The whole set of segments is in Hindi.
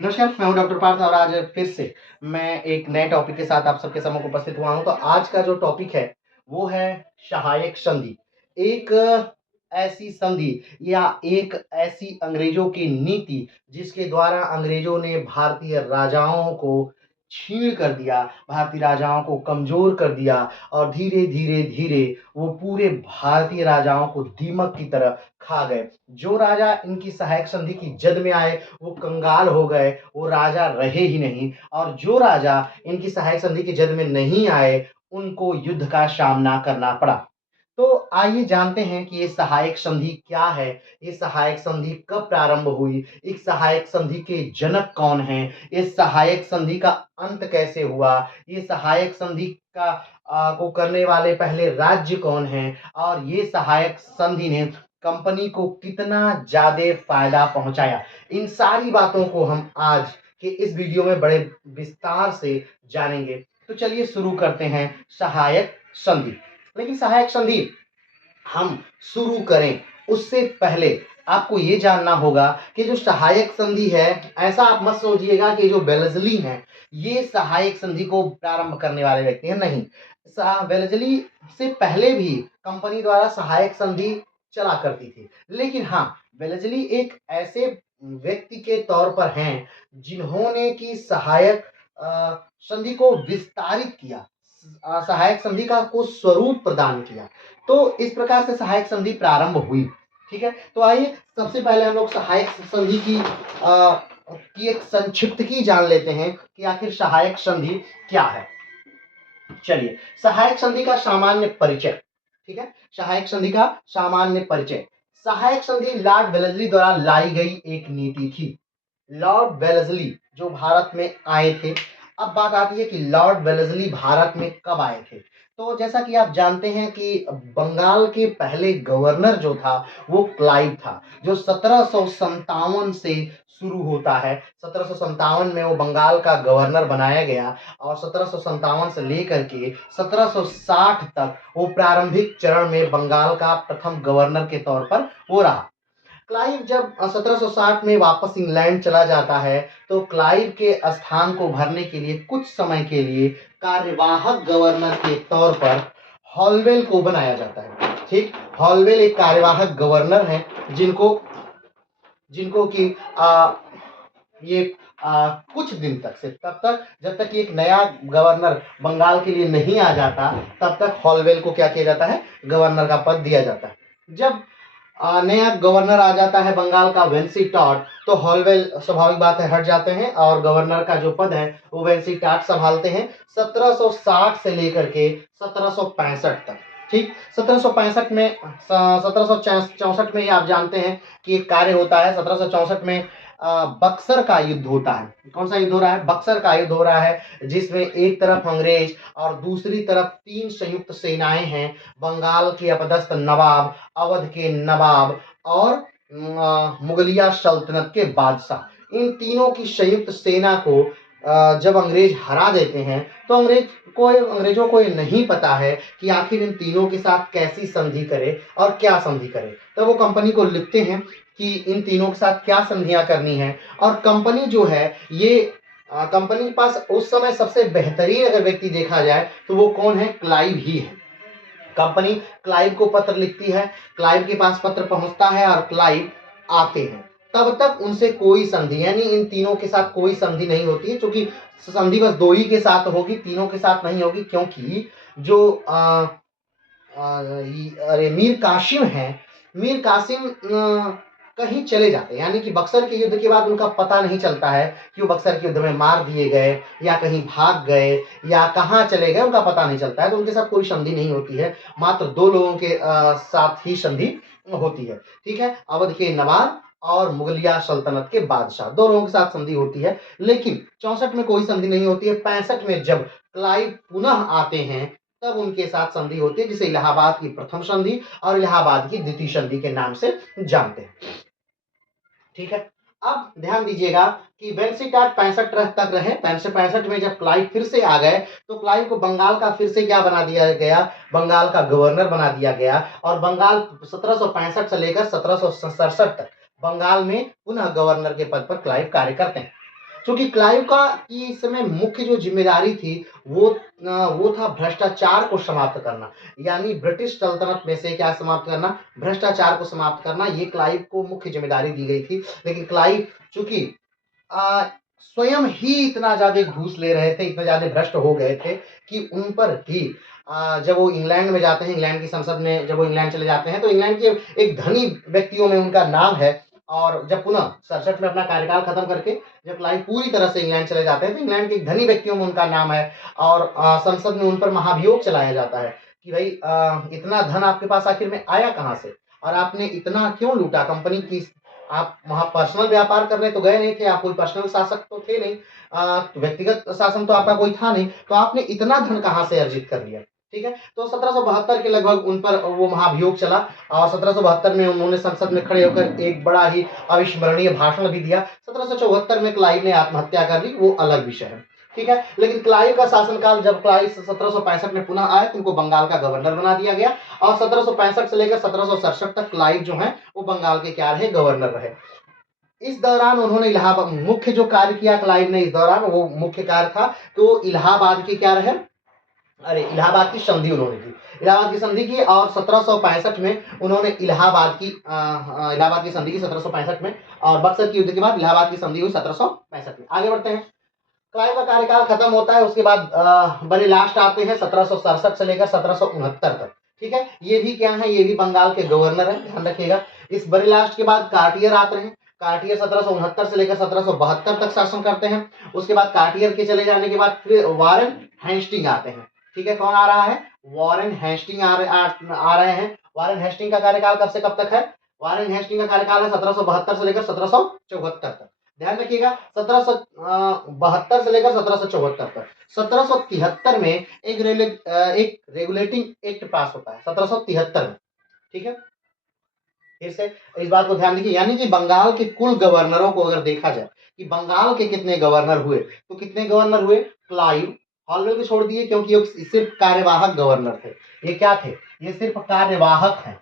नमस्कार, मैं हूं डॉक्टर पार्थ और आज फिर से मैं एक नए टॉपिक के साथ आप सबके सम्मुख उपस्थित हुआ हूं। तो आज का जो टॉपिक है वो है सहायक संधि। एक ऐसी संधि या एक ऐसी अंग्रेजों की नीति जिसके द्वारा अंग्रेजों ने भारतीय राजाओं को छीण कर दिया, भारतीय राजाओं को कमजोर कर दिया और धीरे धीरे धीरे वो पूरे भारतीय राजाओं को दीमक की तरह खा गए। जो राजा इनकी सहायक संधि की जद में आए वो कंगाल हो गए, वो राजा रहे ही नहीं, और जो राजा इनकी सहायक संधि की जद में नहीं आए उनको युद्ध का सामना करना पड़ा। तो आइए जानते हैं कि ये सहायक संधि क्या है, ये सहायक संधि कब प्रारंभ हुई, इस सहायक संधि के जनक कौन हैं, इस सहायक संधि का अंत कैसे हुआ, ये सहायक संधि का को करने वाले पहले राज्य कौन हैं, और ये सहायक संधि ने कंपनी को कितना ज्यादा फायदा पहुंचाया। इन सारी बातों को हम आज के इस वीडियो में बड़े विस्तार से जानेंगे। तो चलिए शुरू करते हैं सहायक संधि। लेकिन सहायक संधि हम शुरू करें उससे पहले आपको ये जानना होगा कि जो सहायक संधि है, ऐसा आप मत सोचिएगा कि जो वेलेस्ली हैं ये सहायक संधि को प्रारंभ करने वाले व्यक्ति हैं, नहीं। वेलेस्ली से पहले भी कंपनी द्वारा सहायक संधि चला करती थी, लेकिन हाँ, वेलेस्ली एक ऐसे व्यक्ति के तौर पर हैं जिन्होंने की सहायक संधि को विस्तारित किया, सहायक संधि का को स्वरूप प्रदान किया। तो इस प्रकार से सहायक संधि प्रारंभ हुई। ठीक है, तो आइए सबसे पहले हम लोग सहायक संधि की एक संक्षिप्त की जान लेते हैं कि आखिर सहायक संधि क्या है। चलिए, सहायक संधि का सामान्य परिचय। ठीक है, सहायक संधि का सामान्य परिचय। सहायक संधि लॉर्ड वेलेस्ली द्वारा लाई गई एक नीति थी। लॉर्ड वेलेस्ली जो भारत में आए थे, अब बात आती है कि लॉर्ड वेलेस्ली भारत में कब आए थे। तो जैसा कि आप जानते हैं कि बंगाल के पहले गवर्नर जो था वो क्लाइव था, जो 1757 से शुरू होता है। 1757 में वो बंगाल का गवर्नर बनाया गया और 1757 से लेकर के 1760 तक वो प्रारंभिक चरण में बंगाल का प्रथम गवर्नर के तौर पर वो रहा। क्लाइव जब 1760 में वापस इंग्लैंड चला जाता है तो क्लाइव के स्थान को भरने के लिए कुछ समय के लिए कार्यवाहक गवर्नर के तौर पर हॉलवेल को बनाया जाता है। ठीक, हॉलवेल एक कार्यवाहक गवर्नर है जिनको कि ये कुछ दिन तक से, तब तक जब तक एक नया गवर्नर बंगाल के लिए नहीं आ जाता तब तक हॉलवेल को क्या किया जाता है, गवर्नर का पद दिया जाता है। जब नया गवर्नर आ जाता है बंगाल का वेंसी टॉड, तो हॉलवेल स्वाभाविक बात है हट जाते हैं और गवर्नर का जो पद है वो वेंसी टॉड संभालते हैं 1760 से लेकर के 1765 तक। ठीक, 1765 में 1764 में आप जानते हैं कि एक कार्य होता है। 1764 में बक्सर का युद्ध होता है। कौन सा युद्ध हो रहा है? बक्सर का युद्ध हो रहा है, जिसमें एक तरफ अंग्रेज और दूसरी तरफ 3 संयुक्त सेनाएं हैं, बंगाल के अपदस्थ नवाब, अवध के नवाब और मुगलिया सल्तनत के बादशाह। इन तीनों की संयुक्त सेना को जब अंग्रेज हरा देते हैं तो अंग्रेजों को ये नहीं पता है कि आखिर इन तीनों के साथ कैसी संधि करे और क्या संधि करे। तो वो कंपनी को लिखते हैं कि इन तीनों के साथ क्या संधियां करनी है। और कंपनी जो है ये कंपनी के पास उस समय सबसे बेहतरीन अगर व्यक्ति देखा जाए तो वो कौन है? क्लाइव ही है। कंपनी क्लाइव को पत्र लिखती है, क्लाइव के पास पत्र पहुंचता है और क्लाइव आते हैं। तब तक उनसे कोई संधि, यानी इन तीनों के साथ कोई संधि नहीं होती है, क्योंकि संधि बस 2 ही के साथ होगी, तीनों के साथ नहीं होगी। क्योंकि जो अरे मीर कासिम है, मीर कासिम कहीं चले जाते हैं, यानी कि बक्सर के युद्ध के बाद उनका पता नहीं चलता है कि वो बक्सर के युद्ध में मार दिए गए या कहीं भाग गए या कहाँ चले गए, उनका पता नहीं चलता है। तो उनके साथ कोई संधि नहीं होती है, मात्र 2 लोगों के साथ ही संधि होती है। ठीक है, अवध के नवाब और मुगलिया सल्तनत के बादशाह, 2 लोगों के साथ संधि होती है। लेकिन 64 में कोई संधि नहीं होती है। 65 में जब क्लाइव पुनः आते हैं तब उनके साथ संधि होती है, जिसे इलाहाबाद की प्रथम संधि और इलाहाबाद की द्वितीय संधि के नाम से जानते हैं। ठीक है, अब ध्यान दीजिएगा कि वेंसिटाट 65 तक रहे। 65 में जब क्लाइव फिर से आ गए तो क्लाइव को बंगाल का फिर से क्या बना दिया गया, बंगाल का गवर्नर बना दिया गया। और बंगाल 1765 से लेकर 1767 तक बंगाल में पुनः गवर्नर के पद पर क्लाइव कार्य करते हैं। क्योंकि क्लाइव का की इस समय मुख्य जो जिम्मेदारी थी वो था भ्रष्टाचार को समाप्त करना, यानी ब्रिटिश सल्तनत में से क्या समाप्त करना, भ्रष्टाचार को समाप्त करना। ये क्लाइव को मुख्य जिम्मेदारी दी गई थी। लेकिन क्लाइव चूंकि स्वयं ही इतना ज्यादा घूस ले रहे थे, इतने ज्यादा भ्रष्ट हो गए थे कि उन पर ही जब वो इंग्लैंड में जाते हैं, इंग्लैंड की संसद में जब वो इंग्लैंड चले जाते हैं तो इंग्लैंड के एक धनी व्यक्तियों में उनका नाम है। और जब पुनः 67 में अपना कार्यकाल खत्म करके जब क्लाइव पूरी तरह से इंग्लैंड चले जाते हैं तो इंग्लैंड के धनी व्यक्तियों में उनका नाम है। और संसद में उन पर महाभियोग चलाया जाता है कि भाई इतना धन आपके पास आखिर में आया कहाँ से, और आपने इतना क्यों लूटा कंपनी की। आप वहां पर्सनल व्यापार करने तो गए नहीं थे, आप कोई पर्सनल शासक तो थे नहीं, व्यक्तिगत शासन तो आपका कोई था नहीं, तो आपने इतना धन कहाँ से अर्जित कर लिया। ठीक है, तो 1772 के लगभग उन पर वो महाभियोग चला और 1772 में उन्होंने संसद में खड़े होकर एक बड़ा ही अविस्मरणीय भाषण भी दिया। 1774 में क्लाइव ने आत्महत्या कर ली, वो अलग विषय है। ठीक है, लेकिन क्लाइव का शासनकाल जब क्लाइव 1765 में पुनः आए तो उनको बंगाल का गवर्नर बना दिया गया और 1765 से लेकर 1767 तक क्लाइव जो है वो बंगाल के क्या रहे, गवर्नर रहे। इस दौरान उन्होंने इलाहाबाद मुख्य जो कार्य किया क्लाइव ने, इस दौरान वो मुख्य कार्य था तो इलाहाबाद के क्या रहे, इलाहाबाद की संधि उन्होंने की, इलाहाबाद की संधि की और 1765 में उन्होंने इलाहाबाद की संधि की 1765 में, और बक्सर की युद्ध के बाद इलाहाबाद की संधि हुई 1765 में। आगे बढ़ते हैं, क्लाइव का कार्यकाल खत्म होता है, उसके बाद बड़े लास्ट आते हैं 1767 से लेकर 1769 तक। ठीक है, ये भी क्या है, ये भी बंगाल के गवर्नर है, ध्यान रखिएगा। इस बड़े लास्ट के बाद कार्टियर आते हैं, कार्टियर 1769 से लेकर 1772 तक शासन करते हैं। उसके बाद कार्टियर के चले जाने के बाद फिर वॉरेन हेस्टिंग आते हैं। ठीक है, कौन आ रहा है, वॉरेन हेस्टिंग आ रहे हैं। वॉरेन हेस्टिंग का कार्यकाल कब से कब तक है, वॉरेन हेस्टिंग का कार्यकाल है 1772 से लेकर 1774 तक। ध्यान रखिएगा 1772 से लेकर 1774 तक। 1773 में एक रेगुलेटिंग एक्ट पास होता है 1773 में। ठीक है, फिर से इस बात को ध्यान दीजिए, यानी कि बंगाल के कुल गवर्नरों को अगर देखा जाए कि बंगाल के कितने गवर्नर हुए, तो कितने गवर्नर हुए, क्लाइव, हॉलवेल को छोड़ दिए क्योंकि ये सिर्फ कार्यवाहक गवर्नर थे। ये क्या थे, ये सिर्फ कार्यवाहक हैं।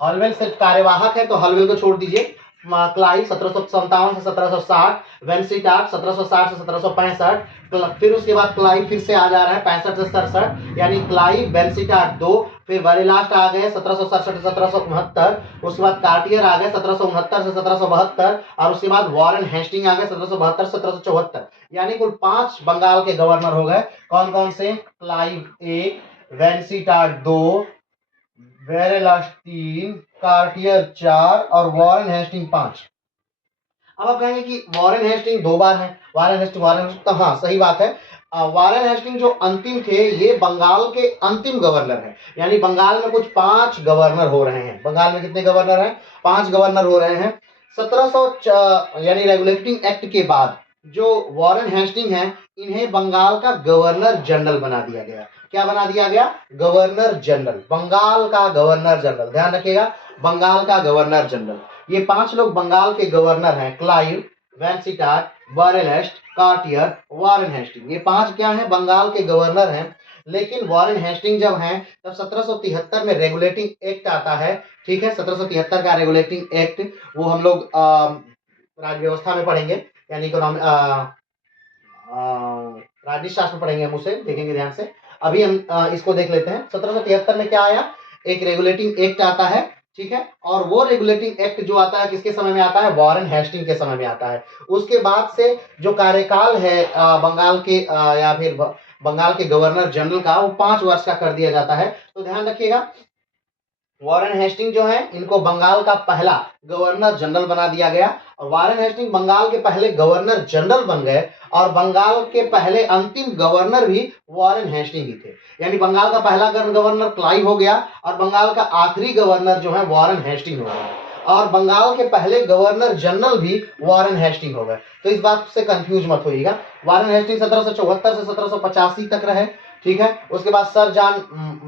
हॉलवेल सिर्फ कार्यवाहक है तो हॉलवेल को छोड़ दीजिए। क्लाइव 1757 से 1760, वेंसिटाट 1760 से 1765, फिर उसके बाद क्लाइव फिर से आ जा रहा है 65 से 67, यानी क्लाइव वेंसिटाट 2, फिर बड़े लास्ट आ गए 1767 से 1769, उसके बाद कार्टियर आ गए 1769 से 1772, और उसके बाद वॉरेन हेस्टिंग आ गए 1772 से 1774। यानी कुल 5 बंगाल के गवर्नर हो गए। कौन कौन से, क्लाइव 1, वेंसिटाट 2, वेरेलास 3, कार्टियर 4 और वॉरेन हेस्टिंग 5। अब आप कहेंगे कि वॉरेन हेस्टिंग 2 बार है, वॉरेन हेस्टिंग तो हाँ सही बात है। वॉरेन हेस्टिंग जो अंतिम थे ये बंगाल के अंतिम गवर्नर हैं, यानी बंगाल में कुछ 5 गवर्नर हो रहे हैं। बंगाल में कितने गवर्नर हैं, 5 गवर्नर हो रहे हैं। 1700 यानी रेगुलेटिंग एक्ट के बाद जो वॉरेन हेस्टिंग है इन्हें बंगाल का गवर्नर जनरल बना दिया गया। क्या बना दिया गया, गवर्नर जनरल, बंगाल का गवर्नर जनरल। ध्यान रखिएगा, बंगाल का गवर्नर जनरल। ये 5 लोग बंगाल के गवर्नर हैं, क्लाइव, वेंसिटाट, बारेलेस्ट, कार्टियर, वॉरेन हेस्टिंग। ये 5 क्या हैं, बंगाल के गवर्नर हैं। लेकिन वॉरेन हेस्टिंग जब हैं तब 1773 में रेगुलेटिंग एक्ट आता है। ठीक है, 1773 का रेगुलेटिंग एक्ट वो हम लोग राज्य व्यवस्था में पढ़ेंगे, यानी इकोनॉमी राजनीति शास्त्र में पढ़ेंगे, हम उसे देखेंगे ध्यान से। अभी हम इसको देख लेते हैं। 1773 में क्या आया, एक रेगुलेटिंग एक्ट आता है। ठीक है, और वो रेगुलेटिंग एक्ट जो आता है किसके समय में आता है, वॉरेन हेस्टिंग के समय में आता है। उसके बाद से जो कार्यकाल है बंगाल के या फिर बंगाल के गवर्नर जनरल का, वो 5 वर्ष का कर दिया जाता है। तो ध्यान रखिएगा, वॉरेन हेस्टिंग जो है इनको बंगाल का पहला गवर्नर जनरल बना दिया गया, और वॉरेन हेस्टिंग बंगाल के पहले गवर्नर जनरल बन गए, और बंगाल के पहले अंतिम गवर्नर भी वॉरेन हेस्टिंग ही थे। यानी बंगाल का पहला गवर्नर क्लाइव हो गया और बंगाल का आखिरी गवर्नर जो है वॉरेन हेस्टिंग हो गया, और बंगाल के पहले गवर्नर जनरल भी वॉरेन हेस्टिंग हो गए। तो इस बात से कंफ्यूज मत होइएगा। वॉरेन हेस्टिंग 1774 से 1785 तक रहे। ठीक है। उसके बाद सर जॉन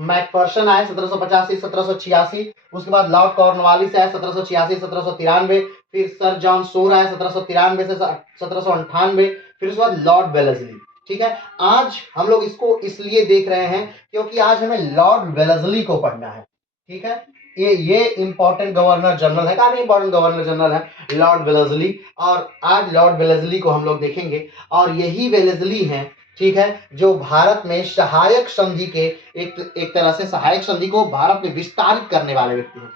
मैकफर्शन आए 1785-1786। उसके बाद लॉर्ड कॉर्नवालिस आए 1786-1793। फिर सर जॉन शोर आए 1793 से 1798। फिर उसके बाद लॉर्ड वेलेस्ली। ठीक है। आज हम लोग इसको इसलिए देख रहे हैं क्योंकि आज हमें लॉर्ड वेलेस्ली को पढ़ना है। ठीक है। ये इंपॉर्टेंट गवर्नर जनरल है, काफी इंपॉर्टेंट गवर्नर जनरल है लॉर्ड वेलेस्ली। और आज लॉर्ड वेलेस्ली को हम लोग देखेंगे और यही वेलेस्ली हैं, ठीक है, जो भारत में सहायक संधि के एक तरह से सहायक संधि को भारत में विस्तारित करने वाले व्यक्ति हैं।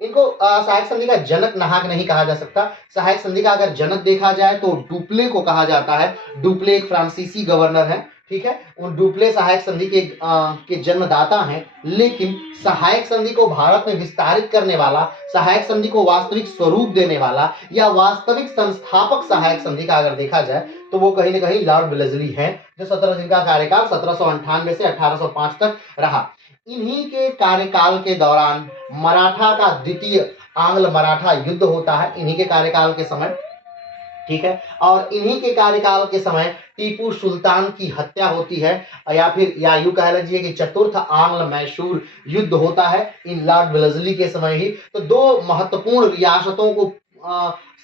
इनको सहायक संधि का जनक नाहक नहीं कहा जा सकता। सहायक संधि का अगर जनक देखा जाए तो डुप्ले को कहा जाता है। डुप्ले एक फ्रांसीसी गवर्नर है। ठीक है। उन डुप्ले सहायक संधि के जन्मदाता हैं। लेकिन सहायक संधि को भारत में विस्तारित करने वाला, सहायक संधि को वास्तविक स्वरूप देने वाला या वास्तविक संस्थापक सहायक संधि का अगर देखा जाए तो वो कहीं ना कहीं लॉर्ड वेलेस्ली हैं, जो 17 दिन का कार्यकाल 1798 से 1805 तक रहा। इन्हीं के कार्यकाल के दौरान मराठा का द्वितीय आंग्ल मराठा युद्ध होता है, इन्हीं के कार्यकाल के समय। ठीक है। और इन्हीं के कार्यकाल के समय टीपू सुल्तान की हत्या होती है, या यूं कह लीजिए कि चतुर्थ आंग्ल मैसूर युद्ध होता है इन लॉर्ड वेलेस्ली के समय ही। तो दो महत्वपूर्ण रियासतों को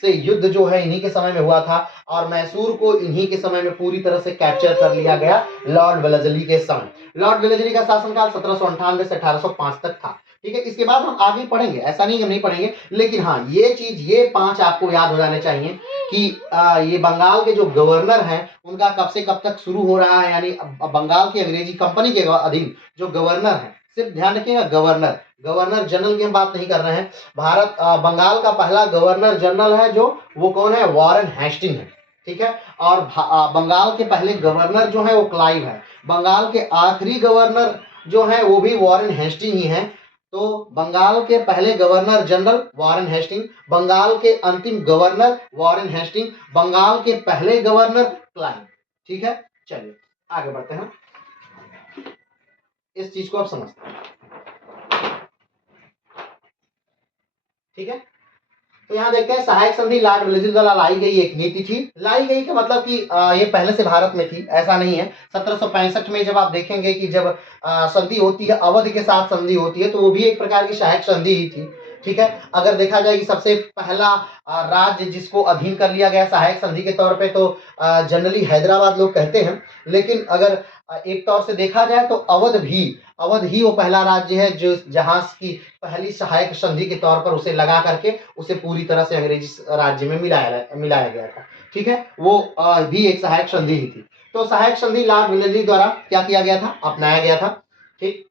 से युद्ध जो है इन्हीं के समय में हुआ था और मैसूर को इन्हीं के समय में पूरी तरह से कैप्चर कर लिया गया लॉर्ड वेलेस्ली के समय। लॉर्ड वेलेस्ली का शासनकाल 1798 से 1805 तक था। ठीक है। इसके बाद हम आगे पढ़ेंगे, ऐसा नहीं हम नहीं पढ़ेंगे, लेकिन हाँ ये 5 आपको याद हो जाने चाहिए कि ये बंगाल के जो गवर्नर हैं उनका कब से कब तक शुरू हो रहा है, यानी बंगाल की अंग्रेजी कंपनी के अधीन जो गवर्नर है, सिर्फ ध्यान रखिएगा गवर्नर जनरल की हम बात नहीं कर रहे हैं। बंगाल का पहला गवर्नर जनरल है जो वो कौन है, वॉरेन हेस्टिंग है। ठीक है। और बंगाल के पहले गवर्नर जो है वो क्लाइव है। बंगाल के आखिरी गवर्नर जो है वो भी वॉरेन हेस्टिंग ही है। तो बंगाल के पहले governor general Warren Hasting, Bengal के अंतिम गवर्नर वॉरेन हेस्टिंग, बंगाल के पहले गवर्नर क्लाइव। ठीक है। चलिए आगे बढ़ते हैं, इस चीज को आप समझते हैं। ठीक है। तो यहाँ देखते हैं सहायक संधि लॉर्ड वेलेस्ली द्वारा लाई गई एक नीति थी। लाई गई का मतलब कि ये पहले से भारत में थी ऐसा नहीं है। 1765 में जब आप देखेंगे कि जब संधि होती है, अवध के साथ संधि होती है, तो वो भी एक प्रकार की सहायक संधि ही थी। ठीक है। अगर देखा जाए कि सबसे पहला राज्य जिसको अधीन कर लिया गया सहायक संधि के तौर पे तो जनरली हैदराबाद लोग कहते हैं, लेकिन अगर एक तौर से देखा जाए तो अवध ही वो पहला राज्य है जो जहां की पहली सहायक संधि के तौर पर उसे लगा करके उसे पूरी तरह से अंग्रेजी राज्य में मिलाया गया था। ठीक है। वो भी एक सहायक संधि ही थी। तो सहायक संधि लॉर्ड वेलेस्ली द्वारा क्या किया गया था, अपनाया गया था। ठीक,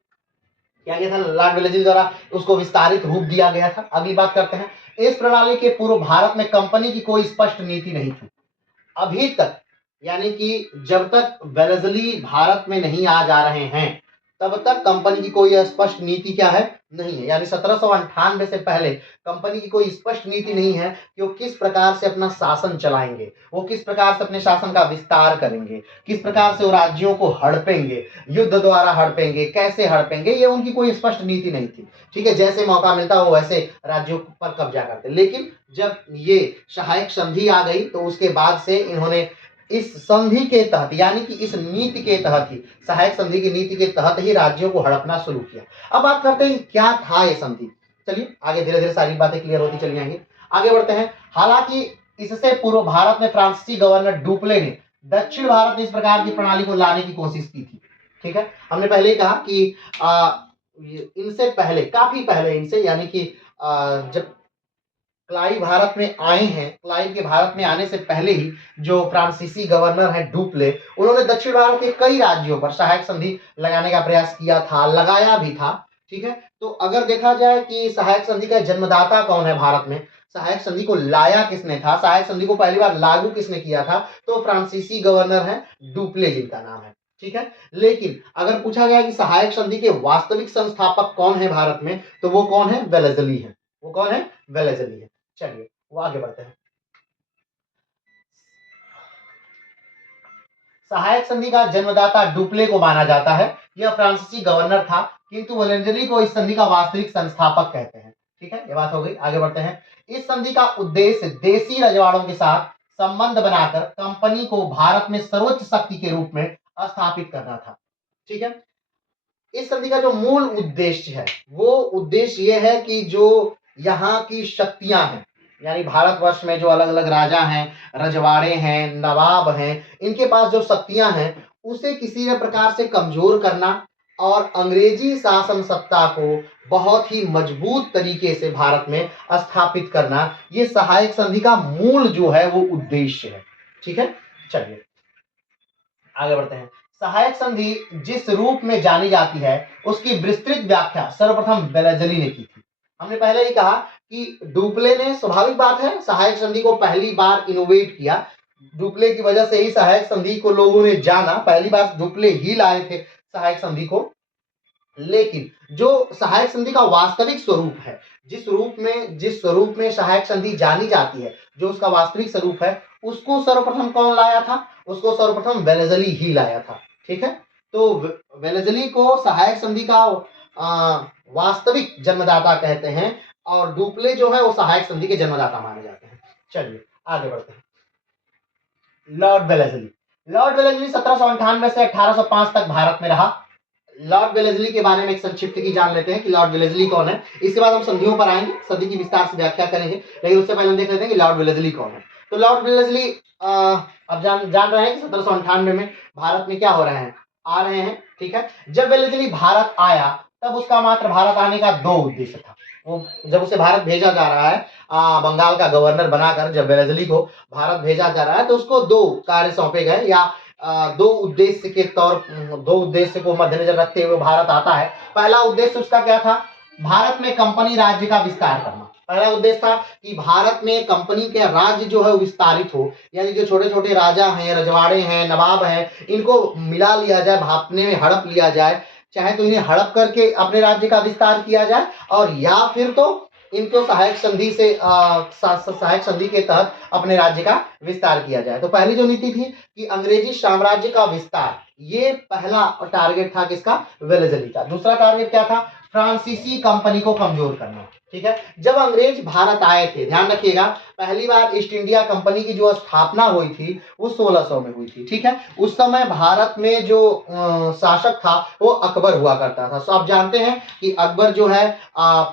क्या गया था लॉर्ड वेलेस्ली द्वारा, उसको विस्तारित रूप दिया गया था। अगली बात करते हैं, इस प्रणाली के पूर्व भारत में कंपनी की कोई स्पष्ट नीति नहीं थी अभी तक, यानी कि जब तक वेलेस्ली भारत में नहीं आ जा रहे हैं तब तक कंपनी की कोई स्पष्ट नीति क्या है, नहीं है। यानी 1798 से पहले कंपनी की कोई स्पष्ट नीति नहीं है कि वो किस प्रकार से अपना शासन चलाएंगे, वो किस प्रकार से अपने शासन का विस्तार करेंगे, किस प्रकार से वो राज्यों को हड़पेंगे, युद्ध द्वारा हड़पेंगे, कैसे हड़पेंगे, ये उनकी कोई स्पष्ट नीति नहीं थी। ठीक है। जैसे मौका मिलता वो वैसे राज्यों पर कब्जा करते। लेकिन जब ये सहायक संधि आ गई तो उसके बाद से इन्होंने इस संधि के तहत, यानी कि इस नीति के तहत ही, सहायक संधि की नीति के तहत ही राज्यों को हड़पना शुरू किया। अब बात करते हैं क्या था ये संधि। चलिए आगे धीरे धीरे सारी बातें क्लियर होती चली जाएंगी। आगे बढ़ते हैं। हालांकि इससे पूर्व भारत में फ्रांसीसी गवर्नर डुप्ले ने दक्षिण भारत में इस प्रकार की प्रणाली को लाने की कोशिश की थी। ठीक है। हमने पहले ही कहा कि इनसे पहले, काफी पहले इनसे, यानी कि जब क्लाइव भारत में आए हैं, क्लाइव के भारत में आने से पहले ही जो फ्रांसीसी गवर्नर है डुप्ले, उन्होंने दक्षिण भारत के कई राज्यों पर सहायक संधि लगाने का प्रयास किया था, लगाया भी था। ठीक है। तो अगर देखा जाए कि सहायक संधि का जन्मदाता कौन है भारत में, सहायक संधि को लाया किसने था, सहायक संधि को पहली बार लागू किसने किया था, तो फ्रांसीसी गवर्नर है डुप्ले जिनका नाम है। ठीक है। लेकिन अगर पूछा गया कि सहायक संधि के वास्तविक संस्थापक कौन है भारत में, तो वो कौन है, वेलेस्ली है। वो कौन है, वेलेस्ली है। चलिए वो आगे बढ़ते हैं। सहायक संधि का जन्मदाता डुप्ले को माना जाता है। यह फ्रांसीसी गवर्नर था, किंतु वेलेस्ली को इस संधि का वास्तविक संस्थापक कहते हैं। ठीक है। ये बात हो गई। आगे बढ़ते हैं। इस संधि का उद्देश्य देसी रजवाड़ों के साथ संबंध बनाकर कंपनी को भारत में सर्वोच्च शक्ति के रूप में स्थापित करना था। ठीक है। इस संधि का जो मूल उद्देश्य है वो उद्देश्य ये है कि जो यहाँ की शक्तियां हैं, यानी भारतवर्ष में जो अलग अलग राजा हैं, रजवाड़े हैं, नवाब हैं, इनके पास जो शक्तियां हैं उसे किसी न प्रकार से कमजोर करना और अंग्रेजी शासन सत्ता को बहुत ही मजबूत तरीके से भारत में स्थापित करना, ये सहायक संधि का मूल जो है वो उद्देश्य है। ठीक है, चलिए आगे बढ़ते हैं। सहायक संधि जिस रूप में जानी जाती है उसकी विस्तृत व्याख्या सर्वप्रथम वेलेज़ली ने की थी। हमने पहले ही कहा कि डुप्ले ने, स्वाभाविक बात है, सहायक संधि को पहली बार इनोवेट किया। डुप्ले की वजह से ही सहायक संधि को लोगों ने जाना, पहली बार डुप्ले ही लाए थे सहायक संधि को। लेकिन जो सहायक संधि का वास्तविक स्वरूप है, जिस स्वरूप में सहायक संधि जानी जाती है, जो उसका वास्तविक स्वरूप है, उसको सर्वप्रथम कौन लाया था? उसको सर्वप्रथम वेलेज़ली ही लाया था। ठीक है, तो वेलेज़ली को सहायक संधि का वास्तविक जन्मदाता कहते हैं और डुप्ले जो है वो सहायक संधि के जन्मदाता माने जाते हैं। चलिए आगे बढ़ते हैं। लॉर्ड वेलेज़ली 1798 से 1805 तक भारत में रहा। लॉर्ड वेलेज़ली के बारे में एक संक्षिप्त की जान लेते हैं कि लॉर्ड वेलेज़ली कौन है। इसके बाद हम संधियों पर आएंगे, संधि की विस्तार से व्याख्या करेंगे, लेकिन उससे पहले हम देख लेते हैं कि लॉर्ड वेलेज़ली कौन है। तो लॉर्ड वेलेज़ली अब जान रहे हैं कि 1798 में भारत में क्या हो रहे हैं, आ रहे हैं। ठीक है, जब वेलेज़ली भारत आया तब उसका मात्र भारत आने का दो उद्देश्य था। वो जब उसे भारत भेजा जा रहा है, बंगाल का गवर्नर बनाकर जब वेलेज़ली को भारत भेजा जा रहा है तो उसको दो कार्य सौंपे गए, या दो उद्देश्य को मद्देनजर रखते हुए भारत आता है। पहला उद्देश्य उसका क्या था? भारत में कंपनी राज्य का विस्तार करना। पहला उद्देश्य था कि भारत में कंपनी के राज्य जो है विस्तारित हो, यानी जो छोटे छोटे राजा हैं, रजवाड़े हैं, नवाब हैं, इनको मिला लिया जाए, भापने में हड़प लिया जाए, चाहे तो इन्हें हड़प करके अपने राज्य का विस्तार किया जाए, और या फिर तो इनको सहायक संधि के तहत अपने राज्य का विस्तार किया जाए। तो पहली जो नीति थी कि अंग्रेजी साम्राज्य का विस्तार, ये पहला टारगेट था किसका? वेलेज़ली का। दूसरा टारगेट क्या था? फ्रांसीसी कंपनी को कमजोर करना। ठीक है, जब अंग्रेज भारत आए थे, ध्यान रखिएगा, पहली बार ईस्ट इंडिया कंपनी की जो स्थापना हुई थी वो 1600 में हुई थी। ठीक है, उस समय भारत में जो शासक था वो अकबर हुआ करता था। तो आप जानते हैं कि अकबर जो है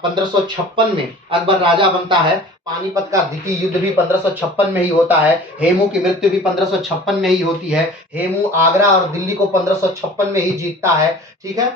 1556 में अकबर राजा बनता है। पानीपत का द्वितीय युद्ध भी 1556 में ही होता है। हेमू की मृत्यु भी 1556 में ही होती है। हेमू आगरा और दिल्ली को 1556 में ही जीतता है। ठीक है,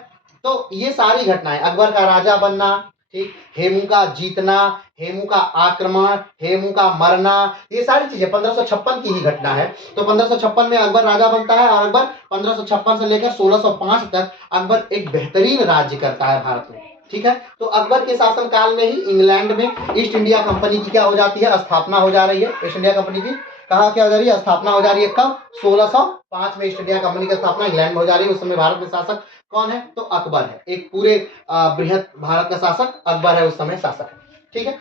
तो ये सारी घटनाएं, अकबर का राजा बनना, ठीक, हेमू का जीतना, हेमू का आक्रमण, हेमू का मरना, ये सारी चीजें 1556 की ही घटना है। तो 1556 में अकबर राजा बनता है और अकबर 1556 से लेकर 1605 तक अकबर एक बेहतरीन राज्य करता है भारत में। ठीक है, तो अकबर के शासनकाल में ही इंग्लैंड में ईस्ट इंडिया कंपनी की क्या हो जाती है? स्थापना हो जा रही है। ईस्ट इंडिया कंपनी की कहाँ क्या हो जा रही है? स्थापना हो जा रही है। कब? 1605 में ईस्ट इंडिया कंपनी की स्थापना इंग्लैंड में हो जा रही है। उस समय भारत में शासक कौन है? तो अकबर है। एक पूरे बृहद भारत का शासक अकबर है, उस समय शासक है। ठीक है,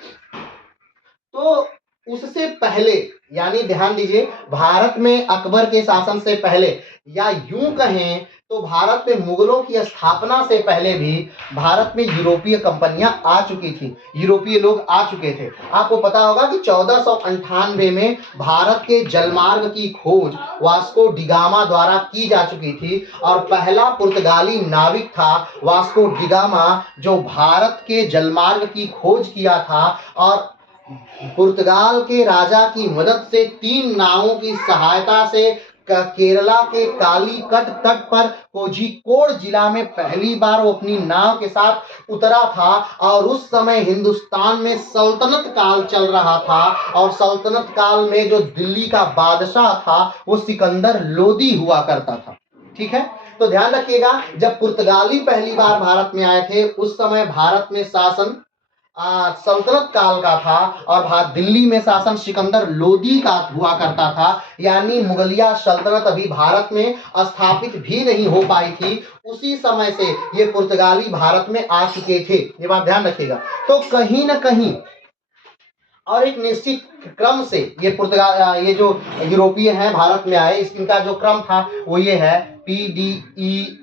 तो उससे पहले, यानी ध्यान दीजिए, भारत में अकबर के शासन से पहले, या यूं कहें तो भारत में मुगलों की स्थापना से पहले भी भारत में यूरोपीय कंपनियां आ चुकी थी, यूरोपीय लोग आ चुके थे। आपको पता होगा कि 1498 में भारत के जलमार्ग की खोज वास्को डिगामा द्वारा की जा चुकी थी, और पहला पुर्तगाली नाविक था वास्को डिगामा जो भारत के जलमार्ग की खोज किया था, और पुर्तगाल के राजा की मदद से 3 नावों की सहायता से केरला के कालीकट तट पर कोझिकोड जिला में पहली बार वो अपनी नाव के साथ उतरा था। और उस समय हिंदुस्तान में सल्तनत काल चल रहा था, और सल्तनत काल में जो दिल्ली का बादशाह था वो सिकंदर लोदी हुआ करता था। ठीक है, तो ध्यान रखिएगा, जब पुर्तगाली पहली बार भारत में आए थे उस समय भारत में शासन सल्तनत काल का था, और दिल्ली में शासन सिकंदर लोदी का हुआ करता था, यानी मुगलिया सल्तनत अभी भारत में स्थापित भी नहीं हो पाई थी। उसी समय से ये पुर्तगाली भारत में आ चुके थे, ये बात ध्यान रखिएगा। तो कहीं ना कहीं और एक निश्चित क्रम से ये जो यूरोपीय हैं भारत में आए, इनका जो क्रम था वो ये है PDEF।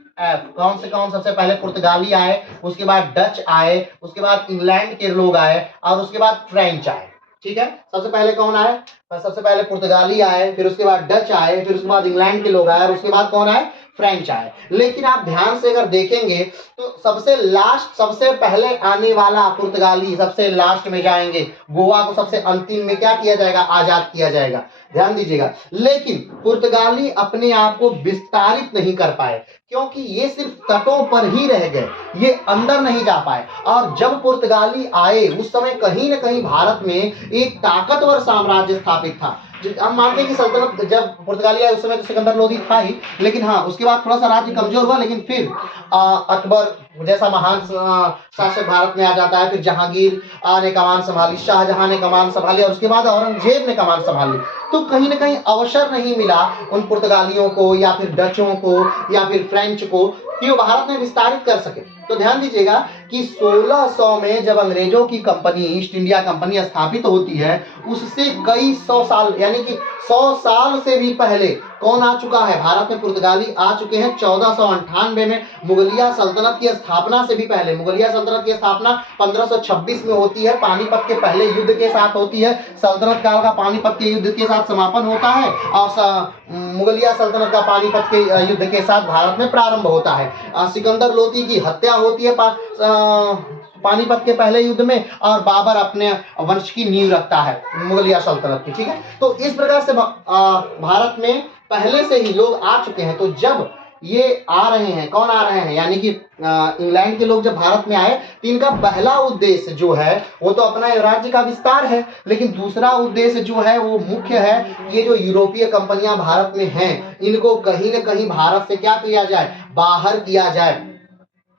कौन से कौन? सबसे पहले पुर्तगाली आए, उसके बाद डच आए, उसके बाद इंग्लैंड के लोग आए, और उसके बाद फ्रेंच आए। ठीक है, सबसे पहले कौन आए? सबसे पहले पुर्तगाली आए, फिर उसके बाद डच आए, फिर उसके बाद इंग्लैंड के लोग आए, और उसके बाद कौन आए? फ्रेंच आए। लेकिन आप ध्यान से अगर देखेंगे तो सबसे लास्ट, सबसे पहले आने वाला पुर्तगाली सबसे लास्ट में जाएंगे। गोवा को सबसे अंतिम में क्या किया जाएगा, आजाद किया जाएगा। ध्यान दीजिएगा। लेकिन पुर्तगाली अपने आप को विस्तारित नहीं कर पाए, क्योंकि ये सिर्फ तटों पर ही रह गए, ये अंदर नहीं जा पाए। और जब पुर्तगाली आए उस समय कहीं ना कहीं भारत में एक ताकतवर साम्राज्य स्थापित था। हम मानते हैं कि सल्तनत जब पुर्तगाली आए उस समय तो सिकंदर लोधी था ही, लेकिन हाँ उसके बाद थोड़ा सा राज्य कमजोर हुआ। लेकिन फिर अकबर जैसा महान शासक भारत में आ जाता है। फिर जहांगीर ने कमान संभाली, शाहजहां ने कमान संभाली, और उसके बाद औरंगजेब ने कमान संभाली। तो कहीं ना कहीं अवसर नहीं मिला उन पुर्तगालियों को या फिर डचों को या फिर फ्रेंच को कि वो भारत में विस्तारित कर सके। तो ध्यान दीजिएगा कि 1600 में जब अंग्रेजों की कंपनी, ईस्ट इंडिया कंपनी स्थापित होती है, उससे कई सौ साल यानी कि 100 साल से भी पहले कौन आ चुका है, भारत में पुर्तगाली आ चुके हैं। 1498 में मुगलिया सल्तनत की स्थापना से भी पहले, मुगलिया सल्तनत की स्थापना 1526 में होती है, पानीपत के पहले युद्ध के साथ होती है। सल्तनत काल का पानीपत के युद्ध के साथ समापन होता है और मुगलिया सल्तनत का पानीपत के युद्ध के साथ भारत में प्रारंभ होता है। सिकंदर लोधी की हत्या होती है पानीपत के पहले युद्ध में, और बाबर अपने वंश की नींव रखता है मुगलिया सल्तनत की। ठीक है, तो इस प्रकार से भारत में पहले से ही लोग आ चुके हैं। तो जब ये आ रहे हैं, कौन आ रहे हैं, यानी कि इंग्लैंड के लोग जब भारत में आए तो इनका पहला उद्देश्य जो है वो तो अपना राज्य का विस्तार है, लेकिन दूसरा उद्देश्य जो है वो मुख्य है, ये जो यूरोपीय कंपनियां भारत में हैं इनको कहीं ना कहीं भारत से क्या किया जाए, बाहर किया जाए।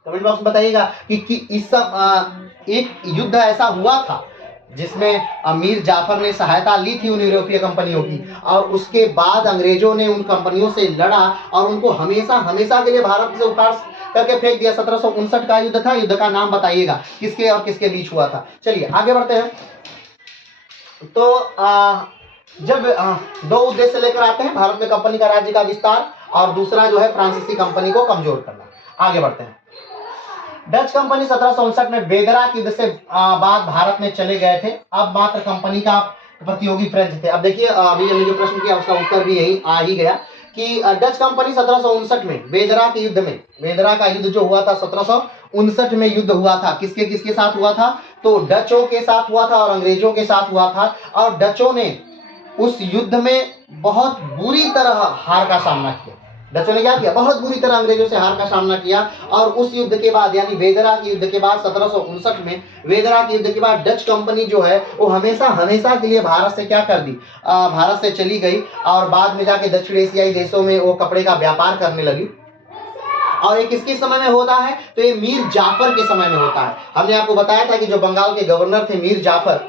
कमेंट बॉक्स में बताइएगा कि इस सब एक युद्ध ऐसा हुआ था जिसमें मीर जाफर ने सहायता ली थी उन यूरोपीय कंपनियों की, और उसके बाद अंग्रेजों ने उन कंपनियों से लड़ा और उनको हमेशा हमेशा के लिए भारत से उखाड़ करके फेंक दिया। 1759 का युद्ध था। युद्ध का नाम बताइएगा किसके और किसके बीच हुआ था। चलिए आगे बढ़ते हैं। तो जब दो उद्देश्य लेकर आते हैं, भारत में कंपनी का राज्य का विस्तार और दूसरा जो है फ्रांसीसी कंपनी को कमजोर करना। आगे बढ़ते हैं। डच कंपनी 1759 में बेदरा युद्ध से बाद भारत में चले गए थे। अब मात्र कंपनी का प्रतियोगी फ्रेंच थे। अब देखिए अभी हमने जो प्रश्न किया उसका उत्तर भी यही आ ही गया कि डच कंपनी 1759 में बेदरा के युद्ध में, बेदरा का युद्ध जो हुआ था 1759 में युद्ध हुआ था, किसके किसके साथ हुआ था, तो डचों के साथ हुआ था और अंग्रेजों के साथ हुआ था। और डचों ने उस युद्ध में बहुत बुरी तरह हार का सामना किया। डचों ने क्या किया, बहुत बुरी तरह अंग्रेजों से हार का सामना किया। और उस युद्ध के बाद यानी वेदरा के युद्ध के बाद 1759 में वेदरा के युद्ध के बाद डच कंपनी जो है वो हमेशा हमेशा के लिए भारत से क्या कर दी, भारत से चली गई और बाद में जाके दक्षिण एशियाई देशों में वो कपड़े का व्यापार करने लगी। और ये किसके समय में होता है, तो ये मीर जाफर के समय में होता है। हमने आपको बताया था कि जो बंगाल के गवर्नर थे मीर जाफर,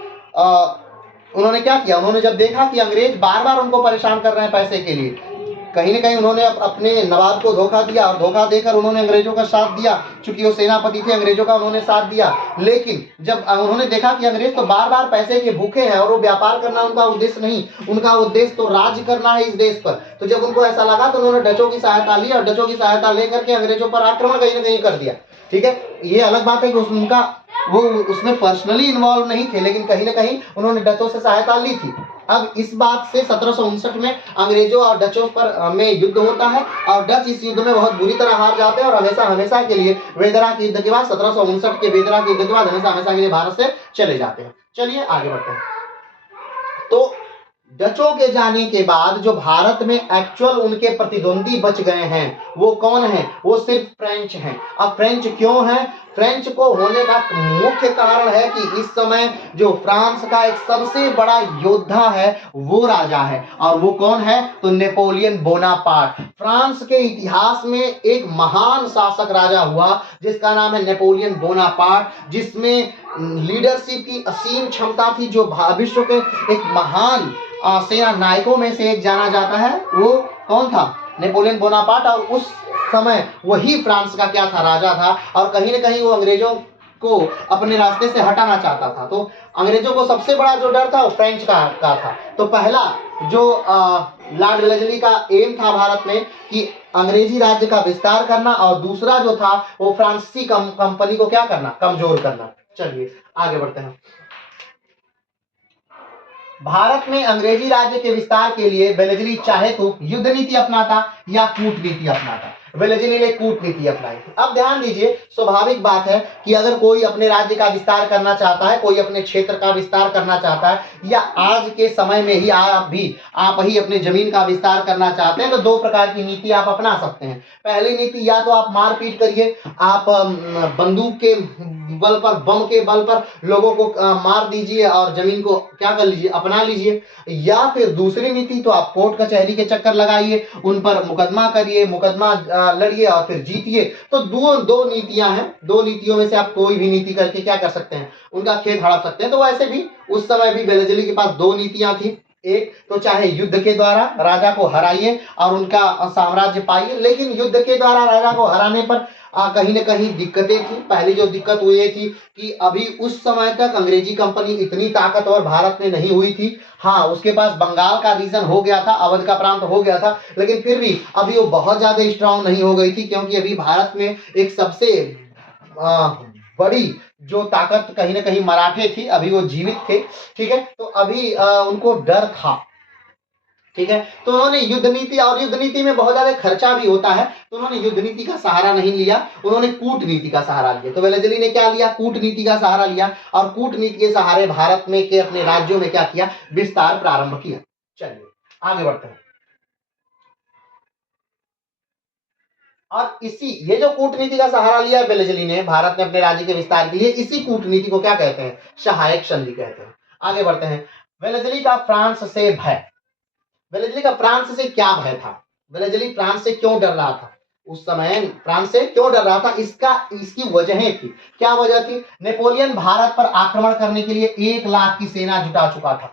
उन्होंने क्या किया, उन्होंने जब देखा कि अंग्रेज बार बार उनको परेशान कर रहे हैं पैसे के लिए, कहीं ना कहीं उन्होंने अपने नवाब को धोखा दिया और धोखा देकर उन्होंने अंग्रेजों का साथ दिया। चूंकि वो सेनापति थे अंग्रेजों का, उन्होंने साथ दिया। लेकिन जब उन्होंने देखा कि अंग्रेज तो बार बार पैसे के भूखे हैं और वो व्यापार करना उनका उद्देश्य नहीं, उनका उद्देश्य तो राज करना है इस देश पर, तो जब उनको ऐसा लगा तो उन्होंने डचों की सहायता ली और डचों की सहायता लेकर के अंग्रेजों पर आक्रमण कहीं ना कहीं कर दिया। ठीक है, ये अलग बात है कि उनका वो उसमें पर्सनली इन्वॉल्व नहीं थे, लेकिन कहीं ना कहीं उन्होंने डचों से सहायता ली थी। अब इस बात से 1759 में अंग्रेजों और डचों पर में युद्ध होता है और डच इस युद्ध में बहुत बुरी तरह हार जाते हैं और हमेशा हमेशा के लिए वेदरा के युद्ध के बाद 1759 के वेदरा के युद्ध के बाद हमेशा हमेशा के लिए भारत से चले जाते हैं। चलिए आगे बढ़ते हैं। तो डचों के जाने के बाद जो भारत में एक्चुअल उनके प्रतिद्वंदी बच गए हैं वो कौन है, वो सिर्फ फ्रेंच हैं। अब फ्रेंच क्यों है, फ्रेंच को होने का मुख्य कारण है कि इस समय जो फ्रांस का एक सबसे बड़ा योद्धा है वो राजा है, और वो कौन है, तो नेपोलियन बोनापार्ट। फ्रांस के इतिहास में एक महान शासक राजा हुआ जिसका नाम है नेपोलियन बोनापार्ट, जिसमें लीडरशिप की असीम क्षमता थी, जो विश्व के एक महान सेना नायकों में से एक जाना जाता है। वो कौन था, नेपोलियन बोनापार्ट। और उस समय वही फ्रांस का क्या था, राजा था, और कहीं ना कहीं वो अंग्रेजों को अपने रास्ते से हटाना चाहता था। तो अंग्रेजों को सबसे बड़ा जो डर था वो फ्रेंच का था। तो पहला जो लॉर्ड वेलेस्ली का एम था भारत में कि अंग्रेजी राज्य का विस्तार करना, और दूसरा जो था वो फ्रांसीसी कंपनी को क्या करना, कमजोर करना। चलिए आगे बढ़ते हैं। भारत में अंग्रेजी राज्य के विस्तार के लिए वेलेजली चाहे तो युद्ध नीति अपनाता या कूटनीति अपनाता। वेलेजली ने कूटनीति अपनाई। अब ध्यान दीजिए, स्वाभाविक बात है कि अगर कोई अपने राज्य का विस्तार करना चाहता है, कोई अपने क्षेत्र का विस्तार करना चाहता है, या आज के समय में ही आप ही अपने जमीन का विस्तार करना चाहते हैं, तो दो प्रकार की नीति आप अपना सकते हैं। पहली नीति, या तो आप मारपीट करिए, आप बंदूक के बल पर, बम के बल पर लोगों को मार दीजिए और जमीन को क्या कर लीजिए, अपना लीजिए। या फिर दूसरी नीति, तो आप कोर्ट कचहरी के चक्कर लगाइए, उन पर मुकदमा करिए, मुकदमा लड़िए और फिर जीतिए। तो दो नीतियां हैं, दो नीतियों में से आप कोई भी नीति करके क्या कर सकते हैं, उनका खेत हड़प सकते हैं। तो वैसे भी उस समय भी वेलेजली के पास दो नीतियां थी। एक तो चाहे युद्ध के द्वारा राजा को हराइए और उनका साम्राज्य पाइए, लेकिन युद्ध के द्वारा राजा को हराने पर कहीं ना कहीं दिक्कतें थी। पहली जो दिक्कत हुई ये थी कि अभी उस समय तक अंग्रेजी कंपनी इतनी ताकतवर भारत में नहीं हुई थी। हाँ, उसके पास बंगाल का रीजन हो गया था, अवध का प्रांत हो गया था, लेकिन फिर भी अभी वो बहुत ज्यादा स्ट्रांग नहीं हो गई थी, क्योंकि अभी भारत में एक सबसे बड़ी जो ताकत कहीं ना कहीं मराठे थी, अभी वो जीवित थे। ठीक है, तो अभी उनको डर था। ठीक है, तो उन्होंने युद्ध नीति, और युद्ध नीति में बहुत ज्यादा खर्चा भी होता है, तो उन्होंने युद्ध नीति का सहारा नहीं लिया, उन्होंने कूटनीति का सहारा लिया। तो वेलेजली ने क्या लिया, कूटनीति का सहारा लिया, और कूटनीति के सहारे भारत में के अपने राज्यों में क्या किया, विस्तार प्रारंभ किया। चलिए आगे बढ़ते हैं। और ये जो कूटनीति का सहारा लिया वेलेजली ने भारत में अपने राज्य के विस्तार के लिए, इसी कूटनीति को क्या कहते हैं, सहायक संधि कहते हैं। आगे बढ़ते हैं। वेलेजली का फ्रांस से भय। वेलेजली का फ्रांस से क्या भय था, वेलेजली फ्रांस से क्यों डर रहा था, उस समय फ्रांस से क्यों डर रहा था, इसकी वजहें थी। क्या वजह थी, नेपोलियन भारत पर आक्रमण करने के लिए 1 लाख की सेना जुटा चुका था।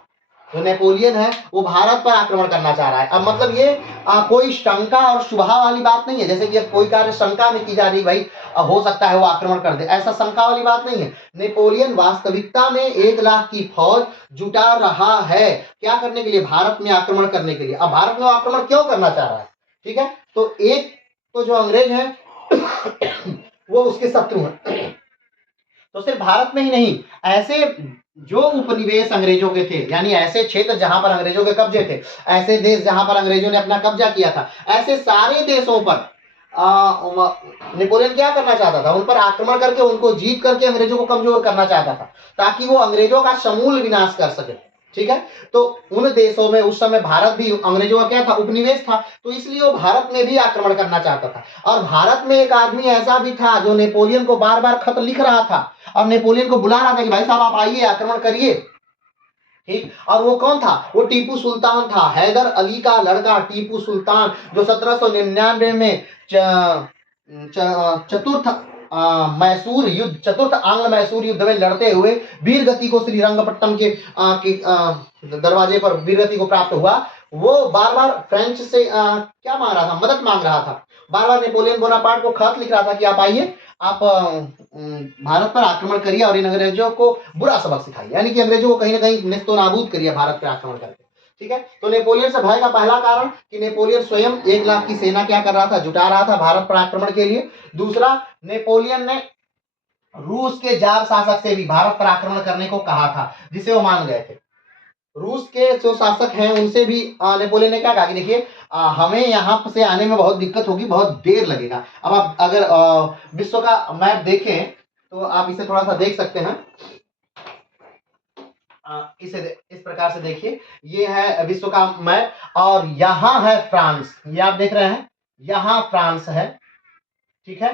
जो नेपोलियन है वो भारत पर आक्रमण करना चाह रहा है। अब मतलब ये कोई शंका और शुभा वाली बात नहीं है, जैसे कि अब कोई कार्य शंका में की जा रही, भाई हो सकता है वो आक्रमण कर दे, ऐसा शंका वाली बात नहीं है। नेपोलियन वास्तविकता में 1 लाख की फौज जुटा रहा है, क्या करने के लिए, भारत में आक्रमण करने के लिए। अब भारत में आक्रमण क्यों करना चाह रहा है, ठीक है, तो एक तो जो अंग्रेज है वो उसके शत्रु है। तो सिर्फ भारत में ही नहीं, ऐसे जो उपनिवेश अंग्रेजों के थे, यानी ऐसे क्षेत्र जहां पर अंग्रेजों के कब्जे थे, ऐसे देश जहां पर अंग्रेजों ने अपना कब्जा किया था, ऐसे सारे देशों पर नेपोलियन क्या करना चाहता था, उन पर आक्रमण करके, उनको जीत करके अंग्रेजों को कमजोर करना चाहता था, ताकि वो अंग्रेजों का समूल विनाश कर सके। ठीक है, तो उन देशों में उस समय भारत भी अंग्रेजों का क्या था, उपनिवेश था, तो इसलिए वो भारत में भी आक्रमण करना चाहता था। और भारत में एक आदमी ऐसा भी था जो नेपोलियन को बार बार खत लिख रहा था और नेपोलियन को बुला रहा था कि भाई साहब आप आइए, आक्रमण करिए। ठीक, और वो कौन था, वो टीपू सुल्तान था, हैदर अली का लड़का टीपू सुल्तान, जो 1799 में चतुर्थ चतुर्थ आंग्ल मैसूर युद्ध में लड़ते हुए वीरगति को श्रीरंगपट्टम के दरवाजे पर वीरगति को प्राप्त हुआ। वो बार बार फ्रेंच से क्या मांग रहा था, मदद मांग रहा था, बार बार नेपोलियन बोनापार्ट को खत लिख रहा था कि आप आइए, आप भारत पर आक्रमण करिए और इन अंग्रेजों को बुरा सबक सिखाइए, यानी कि अंग्रेजों को कहीं ना कहीं नेस्तो नाबूद करिए भारत पर आक्रमण करके। ठीक है, तो नेपोलियन से भय का पहला कारण कि नेपोलियन स्वयं 1 लाख की सेना क्या कर रहा था, जुटा रहा था भारत पर आक्रमण के लिए। दूसरा, नेपोलियन ने रूस के जार शासक से भी भारत पर आक्रमण करने को कहा था, जिसे वो मान गए थे। रूस के जो शासक हैं उनसे भी नेपोलियन ने क्या कहा कि देखिए हमें यहाँ से आने में बहुत दिक्कत होगी, बहुत देर लगेगा। अब आप अगर विश्व का मैप देखें तो आप इसे थोड़ा सा देख सकते हैं, इसे इस प्रकार से देखिए, ये है विश्व का मैप और यहाँ है फ्रांस, ये आप देख रहे हैं, यहाँ फ्रांस है। ठीक है,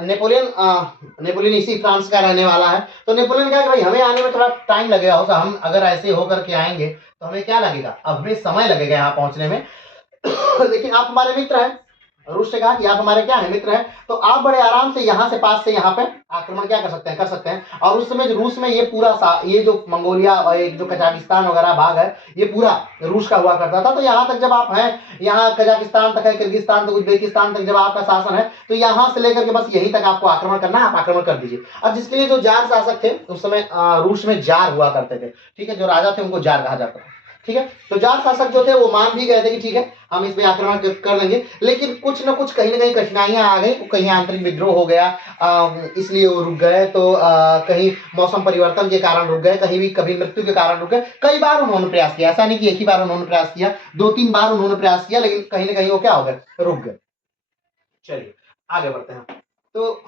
नेपोलियन इसी फ्रांस का रहने वाला है। तो नेपोलियन कहा कि भाई हमें आने में थोड़ा टाइम लगेगा, हो हम अगर ऐसे होकर के आएंगे तो हमें क्या लगेगा, अब हमें समय लगेगा यहाँ पहुंचने में लेकिन आप हमारे मित्र हैं, रूस से कहा कि आप हमारे क्या है, मित्र हैं, तो आप बड़े आराम से यहाँ से पास से यहाँ पे आक्रमण क्या कर सकते हैं। और उस समय रूस में ये पूरा ये जो मंगोलिया और ये जो कजाकिस्तान वगैरह भाग है, ये पूरा रूस का हुआ करता था। तो यहाँ तक जब आप हैं, यहाँ कजाकिस्तान तक है, किर्गिस्तान तक, उज्बेकिस्तान तक जब आपका शासन है, तो यहाँ से लेकर के बस यहीं तक आपको आक्रमण करना है, आप आक्रमण कर दीजिए। अब जिसके लिए जो जार शासक थे उस समय रूस में जार हुआ करते थे, ठीक है, जो राजा थे उनको जार कहा जाता था। ठीक है। तो जाट शासक जो थे वो मान भी गए थे कि ठीक है हम इस पे आक्रमण कर लेंगे, लेकिन कुछ न कुछ कहीं ना कहीं कठिनाइयां आ गई, कहीं आंतरिक विद्रोह हो गया, इसलिए वो रुक गए। तो कहीं मौसम परिवर्तन के कारण रुक गए, कहीं भी कभी मृत्यु के कारण रुक गए। कई बार उन्होंने प्रयास किया, ऐसा नहीं कि एक ही बार उन्होंने प्रयास किया, 2-3 बार उन्होंने प्रयास किया, लेकिन कहीं ना कहीं वो क्या हो गए, रुक गए। चलिए आगे बढ़ते हैं। तो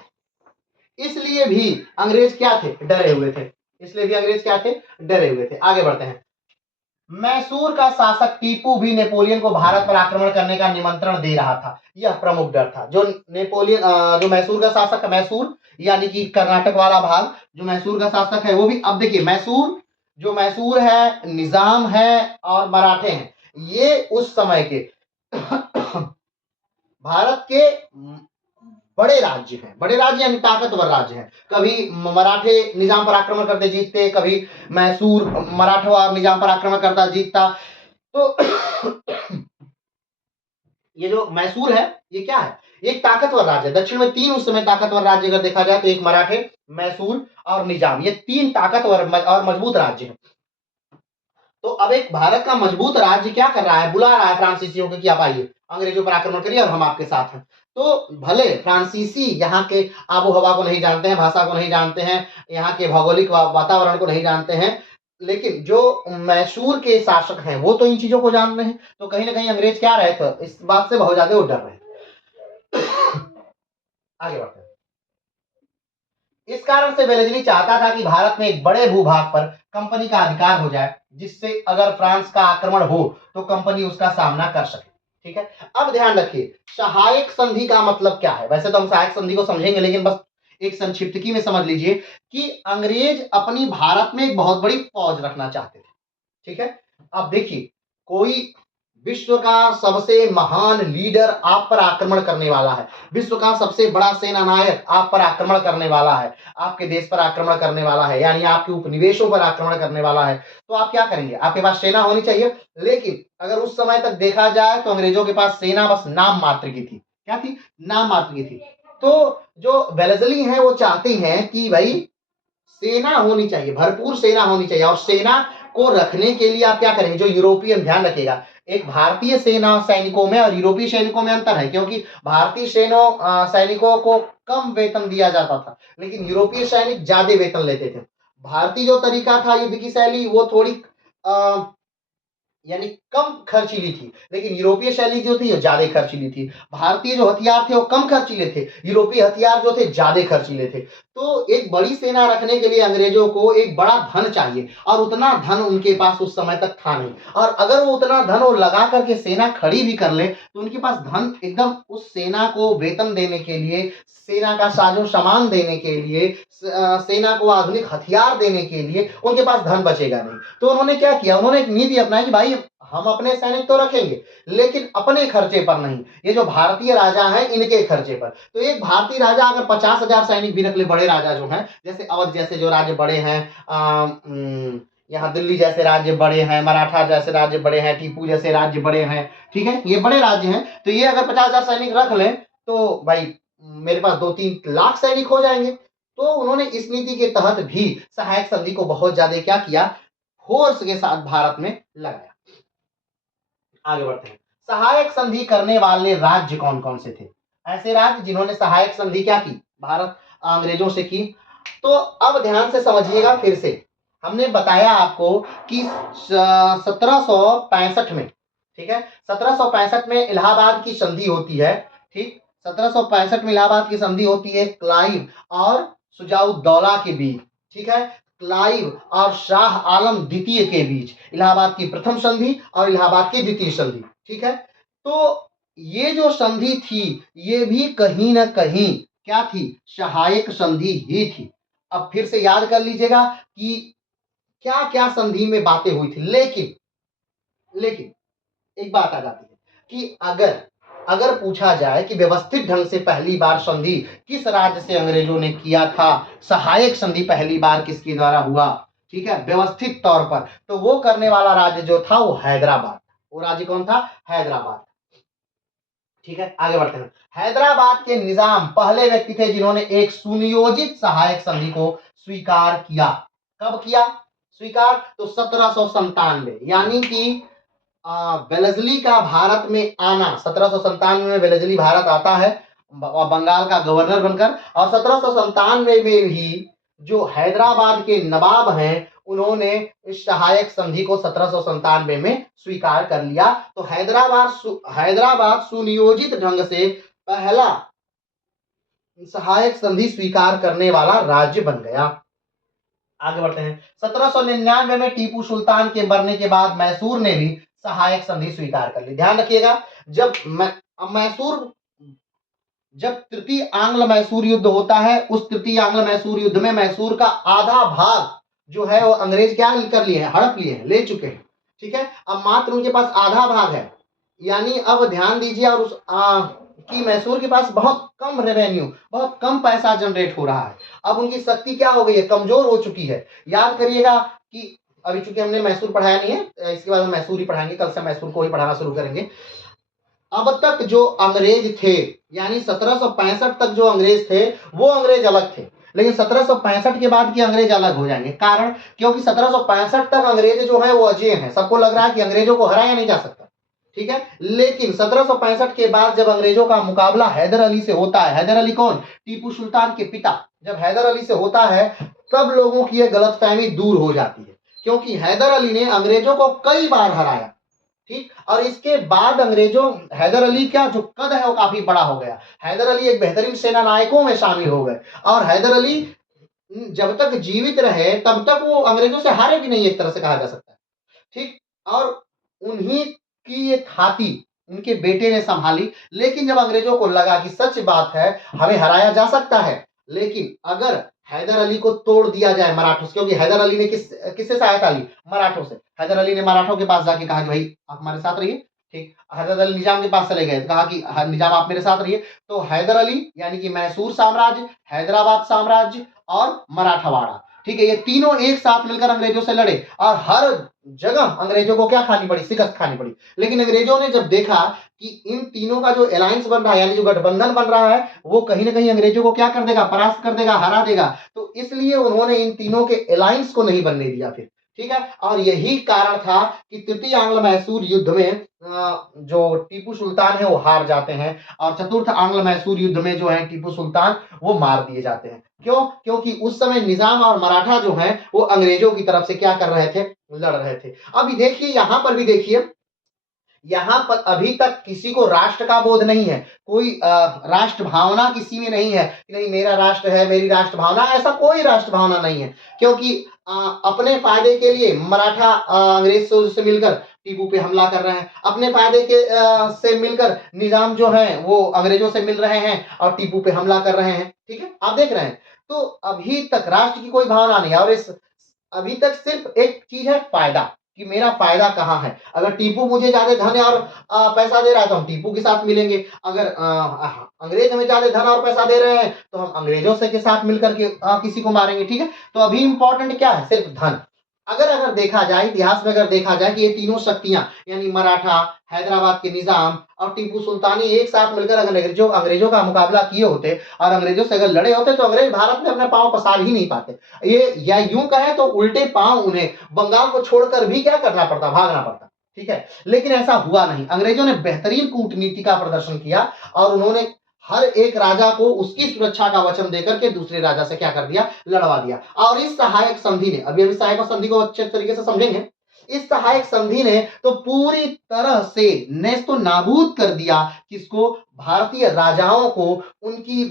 इसलिए भी अंग्रेज क्या थे, डरे हुए थे। इसलिए भी अंग्रेज क्या थे, डरे हुए थे। आगे बढ़ते हैं। मैसूर का शासक टीपू भी नेपोलियन को भारत पर आक्रमण करने का निमंत्रण दे रहा था। यह प्रमुख डर था। जो नेपोलियन जो मैसूर का शासक है, मैसूर यानी कि कर्नाटक वाला भाग, जो मैसूर का शासक है वो भी, अब देखिए मैसूर, जो मैसूर है, निजाम है और मराठे हैं, ये उस समय के भारत के बड़े राज्य हैं। बड़े राज्य यानी ताकतवर राज्य हैं। कभी मराठे निजाम पर आक्रमण करते जीतते, कभी मैसूर मराठा और निजाम पर आक्रमण करता जीतता। तो ये जो मैसूर है ये क्या है, एक ताकतवर राज्य है। दक्षिण में 3 उस समय ताकतवर राज्य अगर देखा जाए तो एक मराठे, मैसूर और निजाम, ये 3 ताकतवर और मजबूत राज्य हैं। तो अब एक भारत का मजबूत राज्य क्या कर रहा है, बुला रहा है फ्रांसीसियों को कि आप आइए अंग्रेजों पर आक्रमण करिए और हम आपके साथ हैं। तो भले फ्रांसीसी यहाँ के आबो हवा को नहीं जानते हैं, भाषा को नहीं जानते हैं, यहाँ के भौगोलिक वातावरण को नहीं जानते हैं, लेकिन जो मैसूर के शासक हैं वो तो इन चीजों को जानते हैं। तो कहीं ना कहीं अंग्रेज क्या रहे थे, इस बात से बहुत ज्यादा वो डर रहे थे। आगे बढ़ते हैं। इस कारण से वेलेज़ली चाहता था कि भारत में एक बड़े भूभाग पर कंपनी का अधिकार हो जाए, जिससे अगर फ्रांस का आक्रमण हो तो कंपनी उसका सामना कर सके। ठीक है। अब ध्यान रखिए, सहायक संधि का मतलब क्या है। वैसे तो हम सहायक संधि को समझेंगे, लेकिन बस एक संक्षिप्तकी में समझ लीजिए कि अंग्रेज अपनी भारत में एक बहुत बड़ी फौज रखना चाहते थे। ठीक है। अब देखिए, कोई विश्व का सबसे महान लीडर आप पर आक्रमण करने वाला है, विश्व का सबसे बड़ा सेना नायक आप पर आक्रमण करने वाला है, आपके देश पर आक्रमण करने वाला है, यानी आपके उपनिवेशों पर आक्रमण करने वाला है, तो आप क्या करेंगे, आपके पास सेना होनी चाहिए। लेकिन अगर उस समय तक देखा जाए तो अंग्रेजों के पास सेना बस नाम मात्र की थी। क्या थी, नाम मात्र की थी। तो जो वेलेज़ली हैं वो चाहते हैं कि भाई सेना होनी चाहिए, भरपूर सेना होनी चाहिए, और सेना को रखने के लिए आप क्या करेंगे, जो यूरोपियन, ध्यान रखिएगा, एक भारतीय सेना सैनिकों में और यूरोपीय सैनिकों में अंतर है, क्योंकि भारतीय सैनिकों को कम वेतन दिया जाता था, लेकिन यूरोपीय सैनिक ज्यादा वेतन लेते थे। भारतीय जो तरीका था युद्ध की शैली वो थोड़ी यानी कम खर्चीली थी, लेकिन यूरोपीय शैली जो थी वो ज्यादा खर्चीली थी। भारतीय जो हथियार थे वो कम खर्चीले थे, यूरोपीय हथियार जो थे ज्यादा खर्चीले थे। तो एक बड़ी सेना रखने के लिए अंग्रेजों को एक बड़ा धन चाहिए, और उतना धन उनके पास उस समय तक था नहीं। और अगर वो उतना धन वो लगा करके सेना खड़ी भी कर ले तो उनके पास धन एकदम उस सेना को वेतन देने के लिए, सेना का साजो सामान देने के लिए, सेना को आधुनिक हथियार देने के लिए उनके पास धन बचेगा नहीं। तो उन्होंने क्या किया, उन्होंने एक नीति अपनाई कि भाई हम अपने सैनिक तो रखेंगे लेकिन अपने खर्चे पर नहीं, ये जो भारतीय राजा हैं इनके खर्चे पर। तो एक भारतीय राजा अगर 50,000 सैनिक भी रख ले, बड़े राजा जो हैं, जैसे अवध जैसे जो राज्य बड़े हैं, यहाँ दिल्ली जैसे राज्य बड़े हैं, मराठा जैसे राज्य बड़े हैं, टीपू जैसे राज्य बड़े हैं, ठीक है, ये बड़े राज्य हैं, तो ये अगर 50,000 सैनिक रख लें तो भाई मेरे पास 2-3 लाख सैनिक हो जाएंगे। तो उन्होंने इस नीति के तहत भी सहायक संधि को बहुत ज्यादा क्या किया, फोर्स के साथ भारत में लगाया। आगे बढ़ते हैं। सहायक संधि करने वाले राज्य कौन कौन से थे, ऐसे राज्य जिन्होंने सहायक संधि क्या की, भारत अंग्रेजों से की। तो अब ध्यान से समझिएगा, फिर से हमने बताया आपको कि 1765 में, ठीक है, 1765 में इलाहाबाद की संधि होती है। ठीक, 1765 में इलाहाबाद की संधि होती है क्लाइव और सुजाउद्दौला के बीच। ठीक है, क्लाइव और शाह आलम द्वितीय के बीच इलाहाबाद की प्रथम संधि और इलाहाबाद की द्वितीय संधि। ठीक है, तो ये जो संधि थी ये भी कहीं ना कहीं क्या थी, सहायक संधि ही थी। अब फिर से याद कर लीजिएगा कि क्या क्या संधि में बातें हुई थी। लेकिन एक बात आ जाती है कि अगर अगर पूछा जाए कि व्यवस्थित ढंग से पहली बार संधि किस राज्य से अंग्रेजों ने किया था, सहायक संधि पहली बार किसके द्वारा हुआ, ठीक है, व्यवस्थित तौर पर, तो वो करने वाला राज्य जो था वो हैदराबाद। वो राज्य कौन था, हैदराबाद। ठीक है, आगे बढ़ते हैं। हैदराबाद के निजाम पहले व्यक्ति थे जिन्होंने एक सुनियोजित सहायक संधि को स्वीकार किया। कब किया, स्वीकार, तो 1797, यानी कि वेलेस्ली का भारत में आना, 1797 में वेलेस्ली भारत आता है बंगाल का गवर्नर बनकर, और 1797 में ही जो हैदराबाद के नवाब हैं उन्होंने इस सहायक संधि को 1797 में स्वीकार कर लिया। तो हैदराबाद सुनियोजित ढंग से पहला सहायक संधि स्वीकार करने वाला राज्य बन गया। आगे बढ़ते हैं। 1799 में टीपू सुल्तान के मरने के बाद मैसूर ने भी सहायक संधि स्वीकार कर ली। ध्यान रखिएगा, मैसूर जब तृतीय आंग्ल मैसूर युद्ध होता है, उस तृतीय आंग्ल मैसूर युद्ध में मैसूर का आधा भाग जो है वो अंग्रेज क्या कर लिए हैं, हड़प लिए हैं, ले चुके हैं। ठीक है, अब मात्र उनके पास आधा भाग है, यानी अब ध्यान दीजिए, और उस कि मैसूर के पास बहुत कम रेवेन्यू, बहुत कम पैसा जनरेट हो रहा है। अब उनकी शक्ति क्या हो गई है, कमजोर हो चुकी है। याद करिएगा कि अभी चूंकि हमने मैसूर पढ़ाया नहीं है, इसके बाद हम मैसूर ही पढ़ाएंगे, कल से मैसूर को ही पढ़ाना शुरू करेंगे। अब तक जो अंग्रेज थे, यानी 1765 तक जो अंग्रेज थे वो अंग्रेज अलग थे, लेकिन 1765 के बाद के अंग्रेज अलग हो जाएंगे। कारण, क्योंकि 1765 तक अंग्रेज जो है वो अजेय हैं, सबको लग रहा है कि अंग्रेजों को हराया नहीं जा सकता। ठीक है, लेकिन 1765 के बाद जब अंग्रेजों का मुकाबला हैदर अली से होता है, हैदर अली कौन, टीपू सुल्तान के पिता, जब हैदर अली से होता है तब लोगों की यह गलतफहमी दूर हो जाती है, क्योंकि हैदर अली ने अंग्रेजों को कई बार हराया। ठीक, और इसके बाद अंग्रेजों, हैदर अली का जो कद है वो काफी बड़ा हो गया, हैदर अली एक बेहतरीन सेना नायकों में शामिल हो गए, और हैदर अली जब तक जीवित रहे तब तक वो अंग्रेजों से हारे भी नहीं, एक तरह से कहा जा सकता है। ठीक, और उन्हीं की ये थाती उनके बेटे ने संभाली, लेकिन जब अंग्रेजों को लगा कि सच बात है, हमें हराया जा सकता है, लेकिन अगर हैदर अली को तोड़ दिया जाए मराठों से, क्योंकि हैदर अली ने किससे सहायता ली, मराठों से। हैदर अली ने मराठों के पास जाके कहा कि भाई आप हमारे साथ रहिए। ठीक, हैदर अली निजाम के पास चले गए, तो कहा कि निजाम आप मेरे साथ रहिए। तो हैदर अली यानी कि मैसूर साम्राज्य, हैदराबाद साम्राज्य और मराठवाड़ा, ठीक है, ये तीनों एक साथ मिलकर अंग्रेजों से लड़े, और हर जगह अंग्रेजों को क्या खानी पड़ी, शिकस्त खानी पड़ी। लेकिन अंग्रेजों ने जब देखा कि इन तीनों का जो अलायंस बन रहा है, यानी जो गठबंधन बन रहा है, वो कहीं ना कहीं अंग्रेजों को क्या कर देगा, परास्त कर देगा, हरा देगा, तो इसलिए उन्होंने इन तीनों के अलायंस को नहीं बनने दिया फिर। ठीक है, और यही कारण था कि तृतीय आंग्ल मैसूर युद्ध में जो टीपू सुल्तान है वो हार जाते हैं, और चतुर्थ आंग्ल मैसूर युद्ध में जो है टीपू सुल्तान वो मार दिए जाते हैं। क्यों, क्योंकि उस समय निजाम और मराठा जो है वो अंग्रेजों की तरफ से क्या कर रहे थे, लड़ रहे थे। अभी देखिए, यहां पर भी देखिए, यहां पर अभी तक किसी को राष्ट्र का बोध नहीं है, कोई राष्ट्र भावना किसी में नहीं है कि नहीं मेरा राष्ट्र है, मेरी राष्ट्र भावना, ऐसा कोई राष्ट्र भावना नहीं है। क्योंकि अपने फायदे के लिए मराठा अंग्रेज से मिलकर टीपू पे हमला कर रहे हैं, अपने फायदे के से मिलकर निजाम जो है वो अंग्रेजों से मिल रहे हैं और टीपू पे हमला कर रहे हैं। ठीक है, आप देख रहे हैं, तो अभी तक राष्ट्र की कोई भावना नहीं है, और इस अभी तक सिर्फ एक चीज है, फायदा, कि मेरा फायदा कहाँ है। अगर टीपू मुझे ज्यादा धन और पैसा दे रहा है तो हम टीपू के साथ मिलेंगे, अगर अंग्रेज हमें ज्यादा धन और पैसा दे रहे हैं तो हम अंग्रेजों से के साथ मिलकर के किसी को मारेंगे। ठीक है, तो अभी इंपॉर्टेंट क्या है, सिर्फ धन। अगर देखा जाए, इतिहास में अगर देखा जाए कि ये तीनों शक्तियां, यानी मराठा, हैदराबाद के निजाम और टीपू सुल्तानी एक साथ मिलकर अगर अंग्रेजों का मुकाबला किए होते और अंग्रेजों से अगर लड़े होते, तो अंग्रेज भारत में अपने पांव पसार ही नहीं पाते। ये या यूं कहें तो उल्टे पांव उन्हें बंगाल को छोड़कर भी क्या करना पड़ता, भागना पड़ता। ठीक है, लेकिन ऐसा हुआ नहीं, अंग्रेजों ने बेहतरीन कूटनीति का प्रदर्शन किया, और उन्होंने हर एक राजा को उसकी सुरक्षा का वचन देकर के दूसरे राजा से क्या कर दिया, लड़वा दिया। और इस सहायक संधि ने, अभी सहायक संधि को अच्छे तरीके से समझेंगे, इस सहायक संधि ने तो पूरी तरह से नेस्तो नाबूद कर दिया किसको, भारतीय राजाओं को, उनकी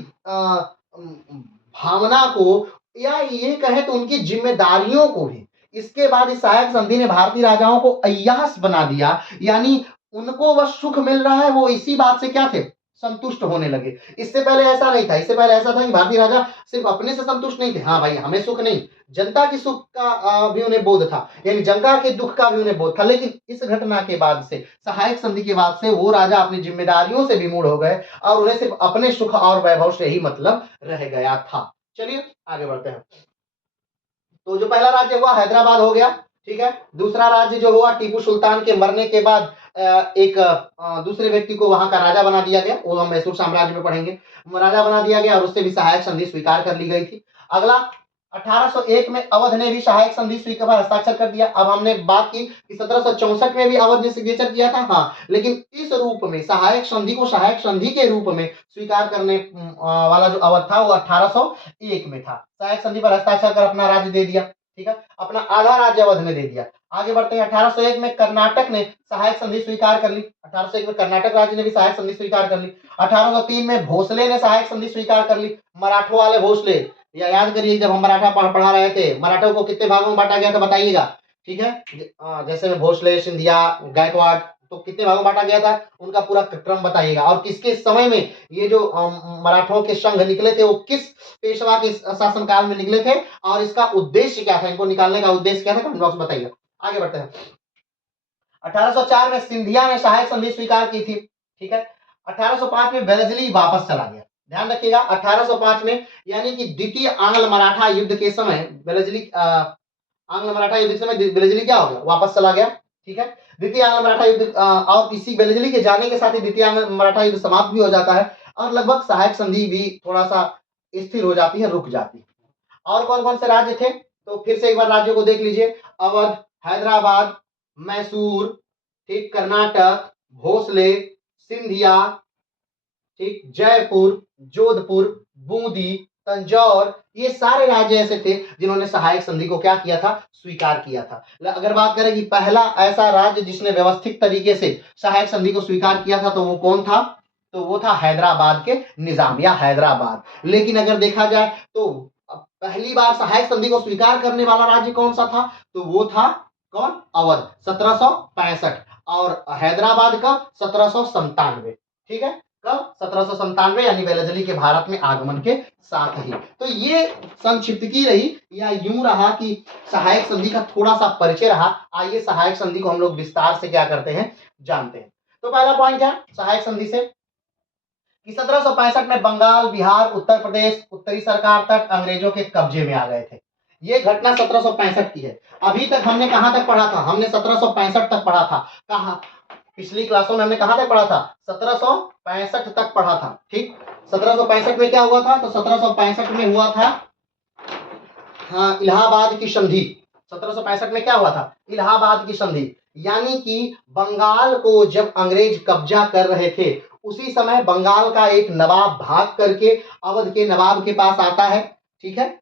भावना को, या ये कहे तो उनकी जिम्मेदारियों को भी। इसके बाद इस सहायक संधि ने भारतीय राजाओं को अय्यास बना दिया, यानी उनको बस सुख मिल रहा है, वो इसी बात से क्या थे, संतुष्ट होने लगे। इससे पहले ऐसा नहीं था, इससे पहले ऐसा था कि भारतीय राजा सिर्फ अपने से संतुष्ट नहीं थे, हाँ भाई हमें सुख नहीं, जनता की सुख का भी उन्हें बोध था, यानी जनता के दुख का भी उन्हें बोध था। लेकिन इस घटना के बाद से, सहायक संधि के बाद से, वो राजा अपनी जिम्मेदारियों से विमूढ़ हो गए और उन्हें सिर्फ अपने सुख और वैभव से ही मतलब रह गया था। चलिए आगे बढ़ते हैं। तो जो पहला राज्य हुआ हैदराबाद हो गया, ठीक है। दूसरा राज्य जो हुआ, टीपू सुल्तान के मरने के बाद एक दूसरे व्यक्ति को वहां का राजा बना दिया गया, वो हम मैसूर साम्राज्य में पढ़ेंगे, राजा बना दिया गया और उससे भी सहायक संधि स्वीकार कर ली गई थी। अगला 1801 में अवध ने भी सहायक संधि स्वीकार पर हस्ताक्षर कर दिया। अब हमने बात की कि 1764 में भी अवध ने सिग्नेचर किया था, हाँ, लेकिन इस रूप में सहायक संधि को सहायक संधि के रूप में स्वीकार करने वाला जो अवध था वो 1801 में था। सहायक संधि पर हस्ताक्षर कर अपना राज्य दे दिया, ठीक है, अपना आधा राज्य अवध ने दे दिया। आगे बढ़ते हैं, 1801 में कर्नाटक ने सहायक संधि स्वीकार कर ली। 1801 में कर्नाटक राज्य ने भी सहायक संधि स्वीकार कर ली। 1803 में भोसले ने सहायक संधि स्वीकार कर ली, मराठों वाले भोसले। या याद करिए, जब हम मराठा पढ़ा रहे थे, मराठों को कितने भागों में बांटा गया था बताइएगा, ठीक है। जैसे में भोसले, सिंधिया, गायकवाड़, तो कितने भागों में बांटा गया था, उनका पूरा क्रम बताइएगा। और किसके समय में ये जो मराठों के संघ निकले थे वो किस पेशवा के शासनकाल में निकले थे, और इसका उद्देश्य क्या था, इनको निकालने का उद्देश्य क्या था, कमेंट बॉक्स में बताइएगा। आगे बढ़ते हैं। 1804 में सिंधिया ने सहायक संधि स्वीकार की थी, ठीक है। 1805 में वेलेस्ली वापस चला गया, ध्यान रखिएगा। 1805 में यानी कि द्वितीय आंग्ल मराठा युद्ध के समय वेलेस्ली आंग्ल मराठा युद्ध के समय वेलेस्ली क्या हो गया, वापस चला गया, ठीक है। द्वितीय आंग्ल मराठा युद्ध और इसी वेलेस्ली के जाने के साथ ही द्वितीय आंग्ल मराठा युद्ध समाप्त भी हो जाता है, और लगभग सहायक संधि भी थोड़ा सा स्थिर हो जाती है, रुक जाती है। और कौन कौन से राज्य थे, तो फिर से एक बार राज्यों को देख लीजिए। अवध, हैदराबाद, मैसूर, ठीक, कर्नाटक, भोसले, सिंधिया, ठीक, जयपुर, जोधपुर, बूंदी, तंजौर, ये सारे राज्य ऐसे थे जिन्होंने सहायक संधि को क्या किया था, स्वीकार किया था। अगर बात करें कि पहला ऐसा राज्य जिसने व्यवस्थित तरीके से सहायक संधि को स्वीकार किया था तो वो कौन था, तो वो था हैदराबाद के निजाम या हैदराबाद। लेकिन अगर देखा जाए तो पहली बार सहायक संधि को स्वीकार करने वाला राज्य कौन सा था, तो वो था कौन, अवध, 1765, और हैदराबाद का 1797, ठीक है, कब, 1797, यानी वेलेस्ली के भारत में आगमन के साथ ही। तो ये संक्षिप्त की रही, या यूं रहा कि सहायक संधि का थोड़ा सा परिचय रहा। आइए सहायक संधि को हम लोग विस्तार से क्या करते हैं, जानते हैं। तो पहला पॉइंट है सहायक संधि से कि 1765 में बंगाल, बिहार, उत्तर प्रदेश, उत्तरी सरकार तक अंग्रेजों के कब्जे में आ गए थे। ये घटना 1765 की है। अभी तक हमने कहां तक पढ़ा था, हमने 1765 तक पढ़ा था। कहा पिछली क्लासों में हमने कहां तक पढ़ा था, 1765 तक पढ़ा था, ठीक। 1765 में क्या हुआ था, तो 1765 में हुआ था, हाँ, इलाहाबाद की संधि। 1765 में क्या हुआ था, इलाहाबाद की संधि। यानी कि बंगाल को जब अंग्रेज कब्जा कर रहे थे, उसी समय बंगाल का एक नवाब भाग करके अवध के नवाब के पास आता है, ठीक है।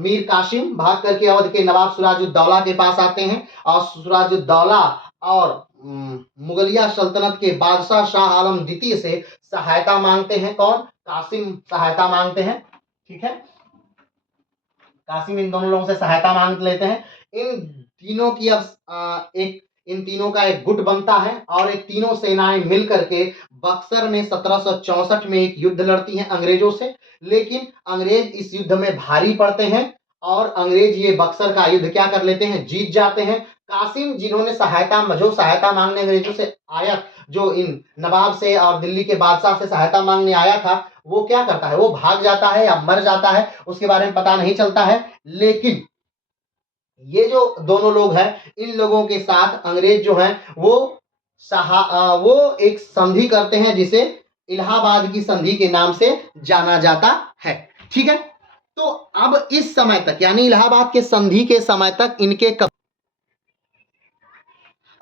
मीर कासिम भाग करके अवध के नवाब सिराजुद्दौला के पास आते हैं, और सिराजुद्दौला और मुगलिया सल्तनत के बादशाह शाह आलम द्वितीय से सहायता मांगते हैं। कौन, कासिम सहायता मांगते हैं, ठीक है। कासिम इन दोनों लोगों से सहायता मांग लेते हैं। इन तीनों की अब इन तीनों का एक गुट बनता है, और एक तीनों सेनाएं मिलकर के बक्सर में 1764 में एक युद्ध लड़ती हैं अंग्रेजों से। लेकिन अंग्रेज इस युद्ध में भारी पड़ते हैं, और अंग्रेज ये बक्सर का युद्ध क्या कर लेते हैं, जीत जाते हैं। कासिम जिन्होंने जो सहायता मांगने अंग्रेजों से आया, जो इन नवाब से और दिल्ली के बादशाह से सहायता मांगने आया था, वो क्या करता है, वो भाग जाता है या मर जाता है, उसके बारे में पता नहीं चलता है। लेकिन ये जो दोनों लोग हैं, इन लोगों के साथ अंग्रेज जो हैं वो एक संधि करते हैं, जिसे इलाहाबाद की संधि के नाम से जाना जाता है, ठीक है। तो अब इस समय तक, यानी इलाहाबाद के संधि के समय तक इनके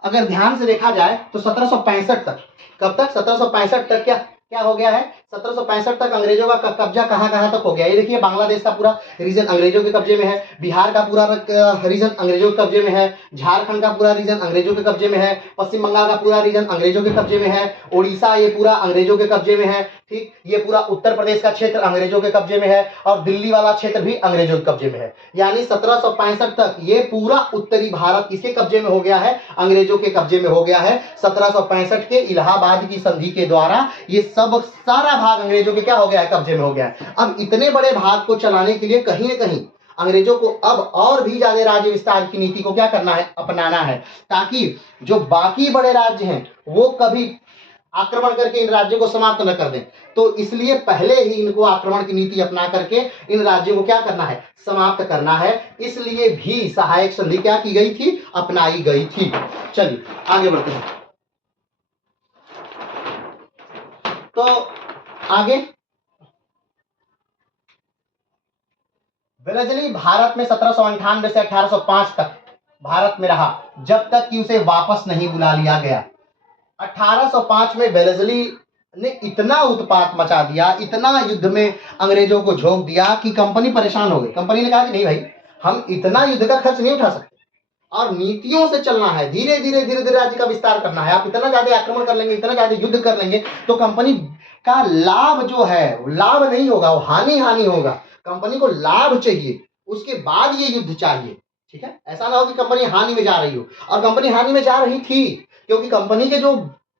अगर ध्यान से देखा जाए तो 1765 तक, कब तक, 1765 तक क्या क्या हो गया है, 1765 तक अंग्रेजों का कब्जा कहां कहां तक हो गया। ये देखिए, बांग्लादेश का पूरा रीजन अंग्रेजों के कब्जे में है, बिहार का पूरा रीजन अंग्रेजों के कब्जे में है, झारखंड का पूरा रीजन अंग्रेजों के कब्जे में है, पश्चिम बंगाल का पूरा रीजन अंग्रेजों के कब्जे में है, उड़ीसा ये पूरा अंग्रेजों के कब्जे में है, ठीक। ये पूरा उत्तर प्रदेश का क्षेत्र अंग्रेजों के कब्जे में है, और दिल्ली वाला क्षेत्र भी अंग्रेजों के कब्जे में है। यानी 1765 तक ये पूरा उत्तरी भारत किसके कब्जे में हो गया है, अंग्रेजों के कब्जे में हो गया है। 1765 के इलाहाबाद की संधि के द्वारा ये सब सारा भाग अंग्रेजों के क्या हो गया है, कब्जे में हो गया है। अब इतने बड़े भाग को चलाने के लिए कहीं न कहीं अंग्रेजों को अब और भी ज्यादा राज्य विस्तार की नीति को क्या करना है, अपनाना है, ताकि जो बाकी बड़े राज्य हैं वो कभी आक्रमण करके इन राज्यों को समाप्त न कर दें। तो इसलिए पहले ही इनको आक्रमण की नीति अपना करके इन राज्यों को क्या करना है, समाप्त करना है। इसलिए भी सहायक संधि क्या की गई थी, अपनाई गई थी। चलिए आगे बढ़ते हैं। तो आगे वेलेज़ली भारत में 1798 से 1805 तक भारत में रहा, जब तक कि उसे वापस नहीं बुला लिया गया। 1805 में वेलेज़ली ने इतना उत्पात मचा दिया, इतना युद्ध में अंग्रेजों को झोंक दिया कि कंपनी परेशान हो गई। कंपनी ने कहा कि नहीं भाई, हम इतना युद्ध का खर्च नहीं उठा सकते और नीतियों से चलना है, धीरे धीरे राज्य का विस्तार करना है। आप इतना ज्यादा आक्रमण कर लेंगे, इतना ज्यादा युद्ध कर लेंगे तो कंपनी का लाभ जो है लाभ नहीं होगा, वो हानि होगा। कंपनी को लाभ चाहिए, उसके बाद ये युद्ध चाहिए। ठीक है, ऐसा ना हो कि कंपनी हानि में जा रही हो। और कंपनी हानि में जा रही थी क्योंकि कंपनी के जो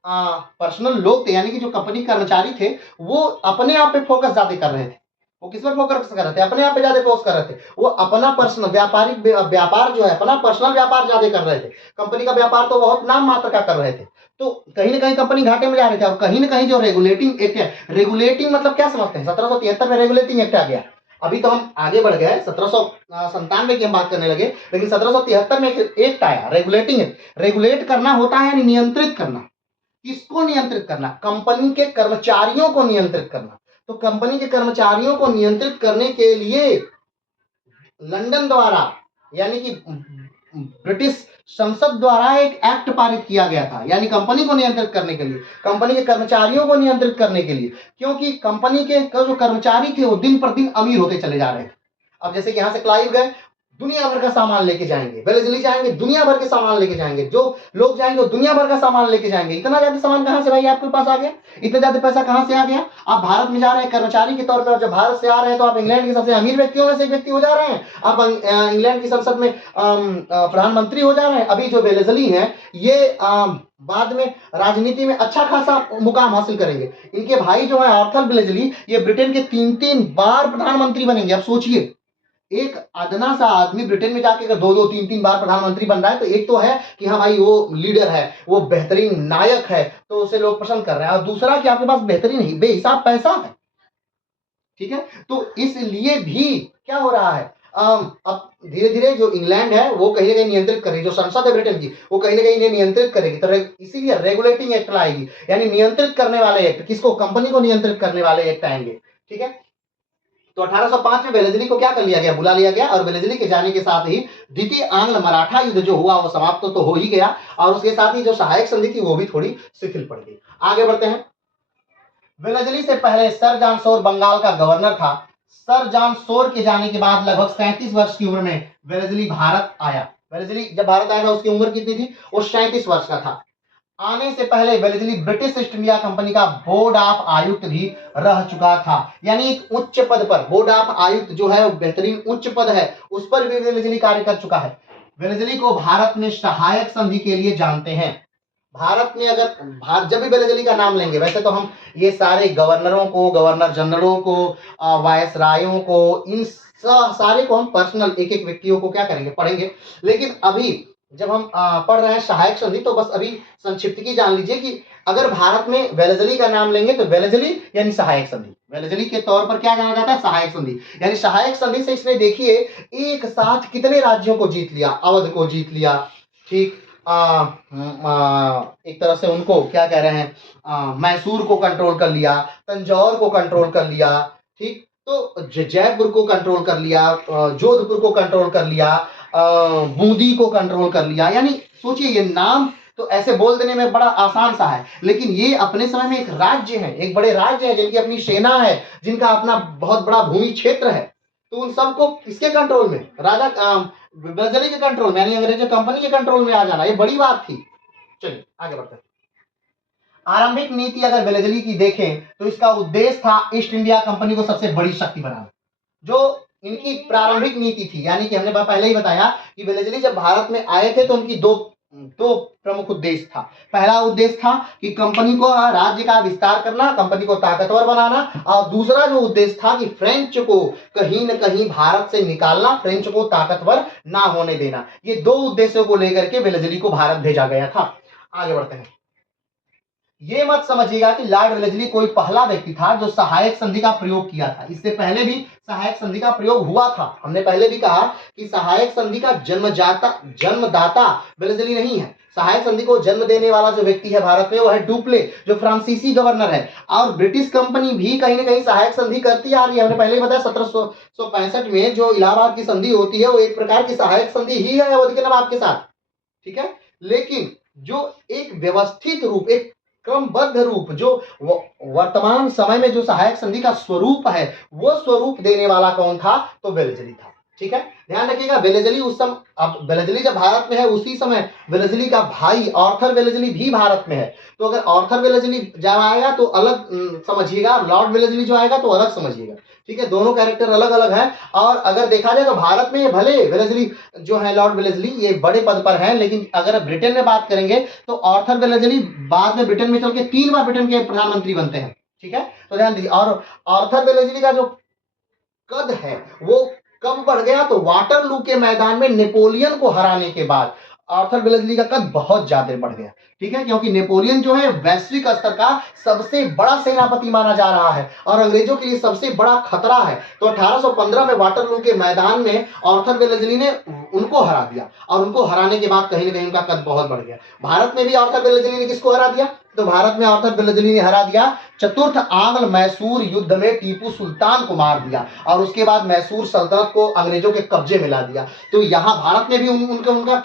पर्सनल लोग थे, यानी कि जो कंपनी कर्मचारी थे, वो अपने आप पे फोकस ज्यादा कर रहे थे। वो किस पर फोकस कर रहे थे? अपने आप पे ज्यादा फोकस कर रहे थे। वो अपना पर्सनल व्यापारिक व्यापार जो है, अपना पर्सनल व्यापार ज्यादा कर रहे थे। कंपनी का व्यापार तो बहुत नाम मात्र का कर रहे थे। तो कहीं ना कहीं कंपनी घाटे में जा रही थी। और कहीं ना कहीं जो रेगुलेटिंग एक्ट है, रेगुलेटिंग मतलब क्या समझते हैं? 1773 में रेगुलेटिंग एक्ट आ गया। अभी तो हम आगे बढ़ गए, 1797 की हम बात करने लगे, लेकिन 1773 में एक एक्ट आया, रेगुलेटिंग एक्ट। रेगुलेट करना होता है नियंत्रित करना। किसको नियंत्रित करना? कंपनी के कर्मचारियों को नियंत्रित करना। तो कंपनी के कर्मचारियों को नियंत्रित करने के लिए लंदन द्वारा, यानी कि ब्रिटिश संसद द्वारा एक एक्ट पारित किया गया था, यानी कंपनी को नियंत्रित करने के लिए, कंपनी के कर्मचारियों को नियंत्रित करने के लिए। क्योंकि कंपनी के जो कर्मचारी थे वो दिन पर दिन अमीर होते चले जा रहे थे। अब जैसे कि यहां से क्लाइव गए, दुनिया भर का सामान लेके जाएंगे, वेलेज़ली जाएंगे, दुनिया भर के सामान लेके जाएंगे, जो लोग जाएंगे वो दुनिया भर का सामान लेके जाएंगे। इतना ज्यादा सामान कहां से भाई आपके पास आ गया? इतना ज्यादा पैसा कहां से आ गया? आप भारत में जा रहे हैं कर्मचारी के तौर पर, और जब भारत से आ रहे हैं तो आप इंग्लैंड के सबसे अमीर व्यक्तियों में से एक व्यक्ति हो जा रहे हैं। आप इंग्लैंड की संसद में प्रधानमंत्री हो जा रहे हैं। अभी जो वेलेज़ली है ये बाद में राजनीति में अच्छा खासा मुकाम हासिल करेंगे। इनके भाई जो है आर्थर वेलेज़ली, ये ब्रिटेन के 3-3 बार प्रधानमंत्री बनेंगे। अब सोचिए, एक अदना सा आदमी ब्रिटेन में जाके अगर 2-2, 3-3 बार प्रधानमंत्री बन रहा है, तो एक तो है कि हाँ भाई वो लीडर है, वो बेहतरीन नायक है, तो उसे लोग पसंद कर रहे हैं। और दूसरा कि आपके पास बेहतरीन ही बेहिसाब पैसा है। ठीक है, तो इसलिए भी क्या हो रहा है, अब धीरे धीरे जो इंग्लैंड है वो कहीं ना कहीं नियंत्रित करेगी, जो संसद है ब्रिटेन की वो कहीं ना कहीं इन्हें नियंत्रित करेगी। तो इसीलिए रेगुलेटिंग एक्ट लाएगी, यानी नियंत्रित करने वाले एक्ट। किसको? कंपनी को नियंत्रित करने वाले एक्ट आएंगे। ठीक है, तो 1805 में वेलेज़ली को क्या कर लिया गया? बुला लिया गया। और वेलेज़ली के जाने के साथ ही द्वितीय आंग्ल मराठा युद्ध जो हुआ वो समाप्त तो हो ही गया, और उसके साथ ही जो सहायक संधि थी वो भी थोड़ी शिथिल पड़ गई। आगे बढ़ते हैं। वेलेज़ली से पहले सर जॉन शोर बंगाल का गवर्नर था। सर जॉन शोर के जाने के बाद लगभग 37 वर्ष की उम्र में वेलेज़ली भारत आया। वेलेज़ली जब भारत आया था उसकी उम्र कितनी थी? वो 37 वर्ष का था। आने से पहले वेलेज़ली ब्रिटिश ईस्ट इंडिया कंपनी का बोर्ड ऑफ आयुक्त भी रह चुका था, यानी एक उच्च पद पर, बोर्ड ऑफ आयुक्त जो है वो बेहतरीन उच्च पद है, उस पर भी वेलेज़ली कार्य कर चुका है। वेलेज़ली को भारत में सहायक संधि के लिए जानते हैं। भारत में अगर जब भी वेलेज़ली का नाम लेंगे, वैसे तो हम ये सारे गवर्नरों को, गवर्नर जनरलों को, वायसरायों को, इन सारे को हम पर्सनल एक एक व्यक्तियों को क्या करेंगे? पढ़ेंगे। लेकिन अभी जब हम पढ़ रहे हैं सहायक संधि, तो बस अभी संक्षिप्त की जान लीजिए कि अगर भारत में वेलेज़ली का नाम लेंगे तो वेलेज़ली यानी सहायक संधि, वेलेज़ली के तौर पर क्या जाना जाता है? सहायक संधि। यानी सहायक संधि से इसने देखिए एक साथ कितने राज्यों को जीत लिया। अवध को जीत लिया, ठीक, एक तरह से उनको क्या कह रहे हैं, मैसूर को कंट्रोल कर लिया, तंजौर को कंट्रोल कर लिया, ठीक, तो जयपुर को कंट्रोल कर लिया, जोधपुर को कंट्रोल कर लिया, बूंदी को कंट्रोल कर लिया। यानी सोचिए, ये नाम तो ऐसे बोल देने में बड़ा आसान सा है, लेकिन ये अपने समय में एक राज्य है, एक बड़े राज्य है, जिनकी अपनी सेना है, जिनका अपना बहुत बड़ा भूमि क्षेत्र है। तो उन सबको किसके कंट्रोल में? राजा वेलेज़ली के कंट्रोल में, यानी अंग्रेजों कंपनी के कंट्रोल में आ जाना, ये बड़ी बात थी। चलिए आगे बढ़ते हैं। आरंभिक नीति अगर वेलेज़ली की देखें तो इसका उद्देश्य था ईस्ट इंडिया कंपनी को सबसे बड़ी शक्ति बनाना। जो इनकी प्रारंभिक नीति थी, यानी कि हमने पहले ही बताया कि वेलेज़ली जब भारत में आए थे तो उनकी दो प्रमुख उद्देश्य था। पहला उद्देश्य था कि कंपनी को राज्य का विस्तार करना, कंपनी को ताकतवर बनाना, और दूसरा जो उद्देश्य था कि फ्रेंच को कहीं न कहीं भारत से निकालना, फ्रेंच को ताकतवर ना होने देना। ये दो उद्देश्यों को लेकर के वेलेज़ली को भारत भेजा गया था। आगे बढ़ते हैं। ये मत समझिएगा कि लॉर्ड वेलेस्ली कोई पहला व्यक्ति था जो सहायक संधि का प्रयोग किया था। इससे पहले भी सहायक संधि का प्रयोग हुआ था। हमने पहले भी कहा कि सहायक संधि का जन्मदाता वेलेस्ली नहीं है। सहायक संधि को जन्म देने वाला जो व्यक्ति है भारत में वो है डुप्ले, जो फ्रांसीसी गवर्नर है। और ब्रिटिश कंपनी भी कहीं ना कहीं सहायक संधि करती आ रही है। हमने पहले ही बताया 1765 में जो इलाहाबाद की संधि होती है वो एक प्रकार की सहायक संधि ही है अवध के नवाब के साथ, ठीक है। लेकिन जो एक व्यवस्थित रूप, एक क्रमबद्ध रूप, जो वर्तमान समय में जो सहायक संधि का स्वरूप है वो स्वरूप देने वाला कौन था? तो वेलेस्ली था, ठीक है। ध्यान रखिएगा वेलेस्ली उस समय, अब वेलेस्ली जब भारत में है उसी समय वेलेस्ली का भाई आर्थर वेलेस्ली भी भारत में है। तो अगर आर्थर वेलेस्ली जब आएगा तो अलग समझिएगा, लॉर्ड वेलेस्ली जो आएगा तो अलग समझिएगा, ठीक है। दोनों कैरेक्टर अलग अलग हैं। और अगर देखा जाए तो भारत में भले वेलेस्ली जो है, लॉर्ड वेलेस्ली ये बड़े पद पर हैं, लेकिन अगर ब्रिटेन में बात करेंगे तो आर्थर वेलेस्ली बाद में ब्रिटेन में चल के 3 बार ब्रिटेन के प्रधानमंत्री बनते हैं, ठीक है। तो ध्यान दीजिए। और आर्थर वेलेस्ली का जो कद है वो कब बढ़ गया? तो वाटरलू के मैदान में नेपोलियन को हराने के बाद आर्थर वेलेस्ली का कद बहुत ज्यादा बढ़ गया, ठीक है। क्योंकि नेपोलियन जो है वैश्विक स्तर का सबसे बड़ा सेनापति माना जा रहा है और अंग्रेजों के लिए सबसे बड़ा खतरा है। तो 1815 में वाटरलू के मैदान में आर्थर वेलेस्ली ने उनको हरा दिया और उनको हराने के बाद कहीं ना कहीं उनका कद बहुत बढ़ गया। भारत में भी आर्थर वेलेस्ली ने किसको हरा दिया? तो भारत में आर्थर वेलेस्ली ने हरा दिया चतुर्थ आंग्ल मैसूर युद्ध में टीपू सुल्तान को मार दिया और उसके बाद मैसूर सल्तनत को अंग्रेजों के कब्जे में ला दिया। तो यहाँ भारत में भी उनका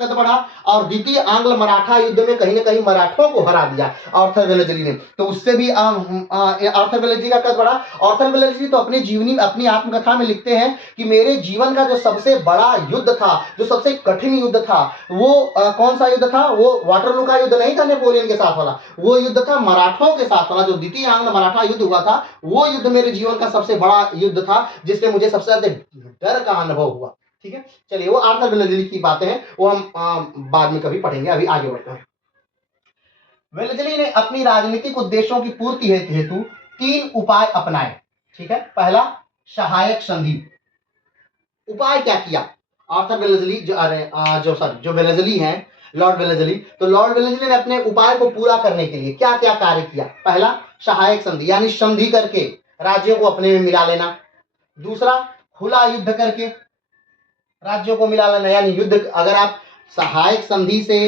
कद बढ़ा और द्वितीय आंग्ल मराठा युद्ध में कहीं ना कहीं मराठों को हरा दिया आर्थर वेलेस्ली ने। तो उससे भी आर्थर वेलेस्ली का कद बढ़ा। आर्थर वेलेस्ली तो अपनी जीवनी, अपनी आत्मकथा में लिखते हैं कि मेरे जीवन का जो सबसे बड़ा युद्ध था, जो सबसे कठिन युद्ध था, वो कौन सा युद्ध था? वो वाटरलू का युद्ध नहीं था नेपोलियन के साथ वाला, वो युद्ध था मराठों के साथ वाला। जो द्वितीय आंग्ल मराठा युद्ध हुआ था वो युद्ध मेरे जीवन का सबसे बड़ा युद्ध था, जिसमें मुझे सबसे ज्यादा डर का अनुभव हुआ, ठीक है। चलिए वो आर्थर वेलेस्ली की बातें हैं, वो हम बाद में कभी पढ़ेंगे। अभी आगे बढ़ते हैं। वेलेस्ली ने अपनी राजनीतिक उद्देश्यों की पूर्ति हेतु 3 उपाय अपनाए, ठीक है। पहला, सहायक संधि। उपाय क्या किया आर्थर वेलेस्ली? जो वेलेस्ली हैं, लॉर्ड वेलेस्ली, तो लॉर्ड वेलेस्ली ने अपने उपाय को पूरा करने के लिए क्या क्या कार्य किया? पहला, सहायक संधि, यानी संधि करके राज्यों को अपने में मिला लेना। दूसरा, खुला युद्ध करके राज्यों को मिला लेना, यानी युद्ध, अगर आप सहायक संधि से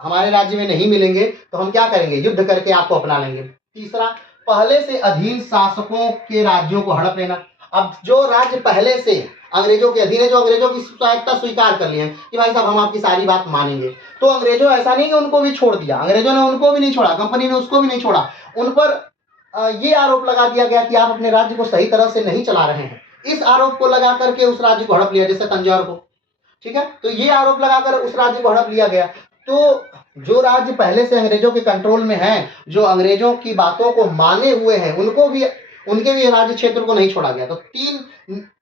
हमारे राज्य में नहीं मिलेंगे तो हम क्या करेंगे? युद्ध करके आपको अपना लेंगे। तीसरा, पहले से अधीन शासकों के राज्यों को हड़प लेना। अब जो राज्य पहले से अंग्रेजों के अधीन है, जो अंग्रेजों की स्वायत्ता स्वीकार कर लिए हैं कि भाई साहब हम आपकी सारी बात मानेंगे, तो अंग्रेजों ऐसा नहीं कि उनको भी छोड़ दिया, अंग्रेजों ने उनको भी नहीं छोड़ा, कंपनी ने उसको भी नहीं छोड़ा। उन पर ये आरोप लगा दिया गया कि आप अपने राज्य को सही तरह से नहीं चला रहे हैं। इस आरोप को लगा करके उस राज्य को हड़प लिया, जैसे तंजौर को, ठीक है। तो ये आरोप लगाकर उस राज्य को हड़प लिया गया। तो जो राज्य पहले से अंग्रेजों के कंट्रोल में हैं, जो अंग्रेजों की बातों को माने हुए हैं, उनके भी राज्य क्षेत्र को नहीं छोड़ा गया। तो 3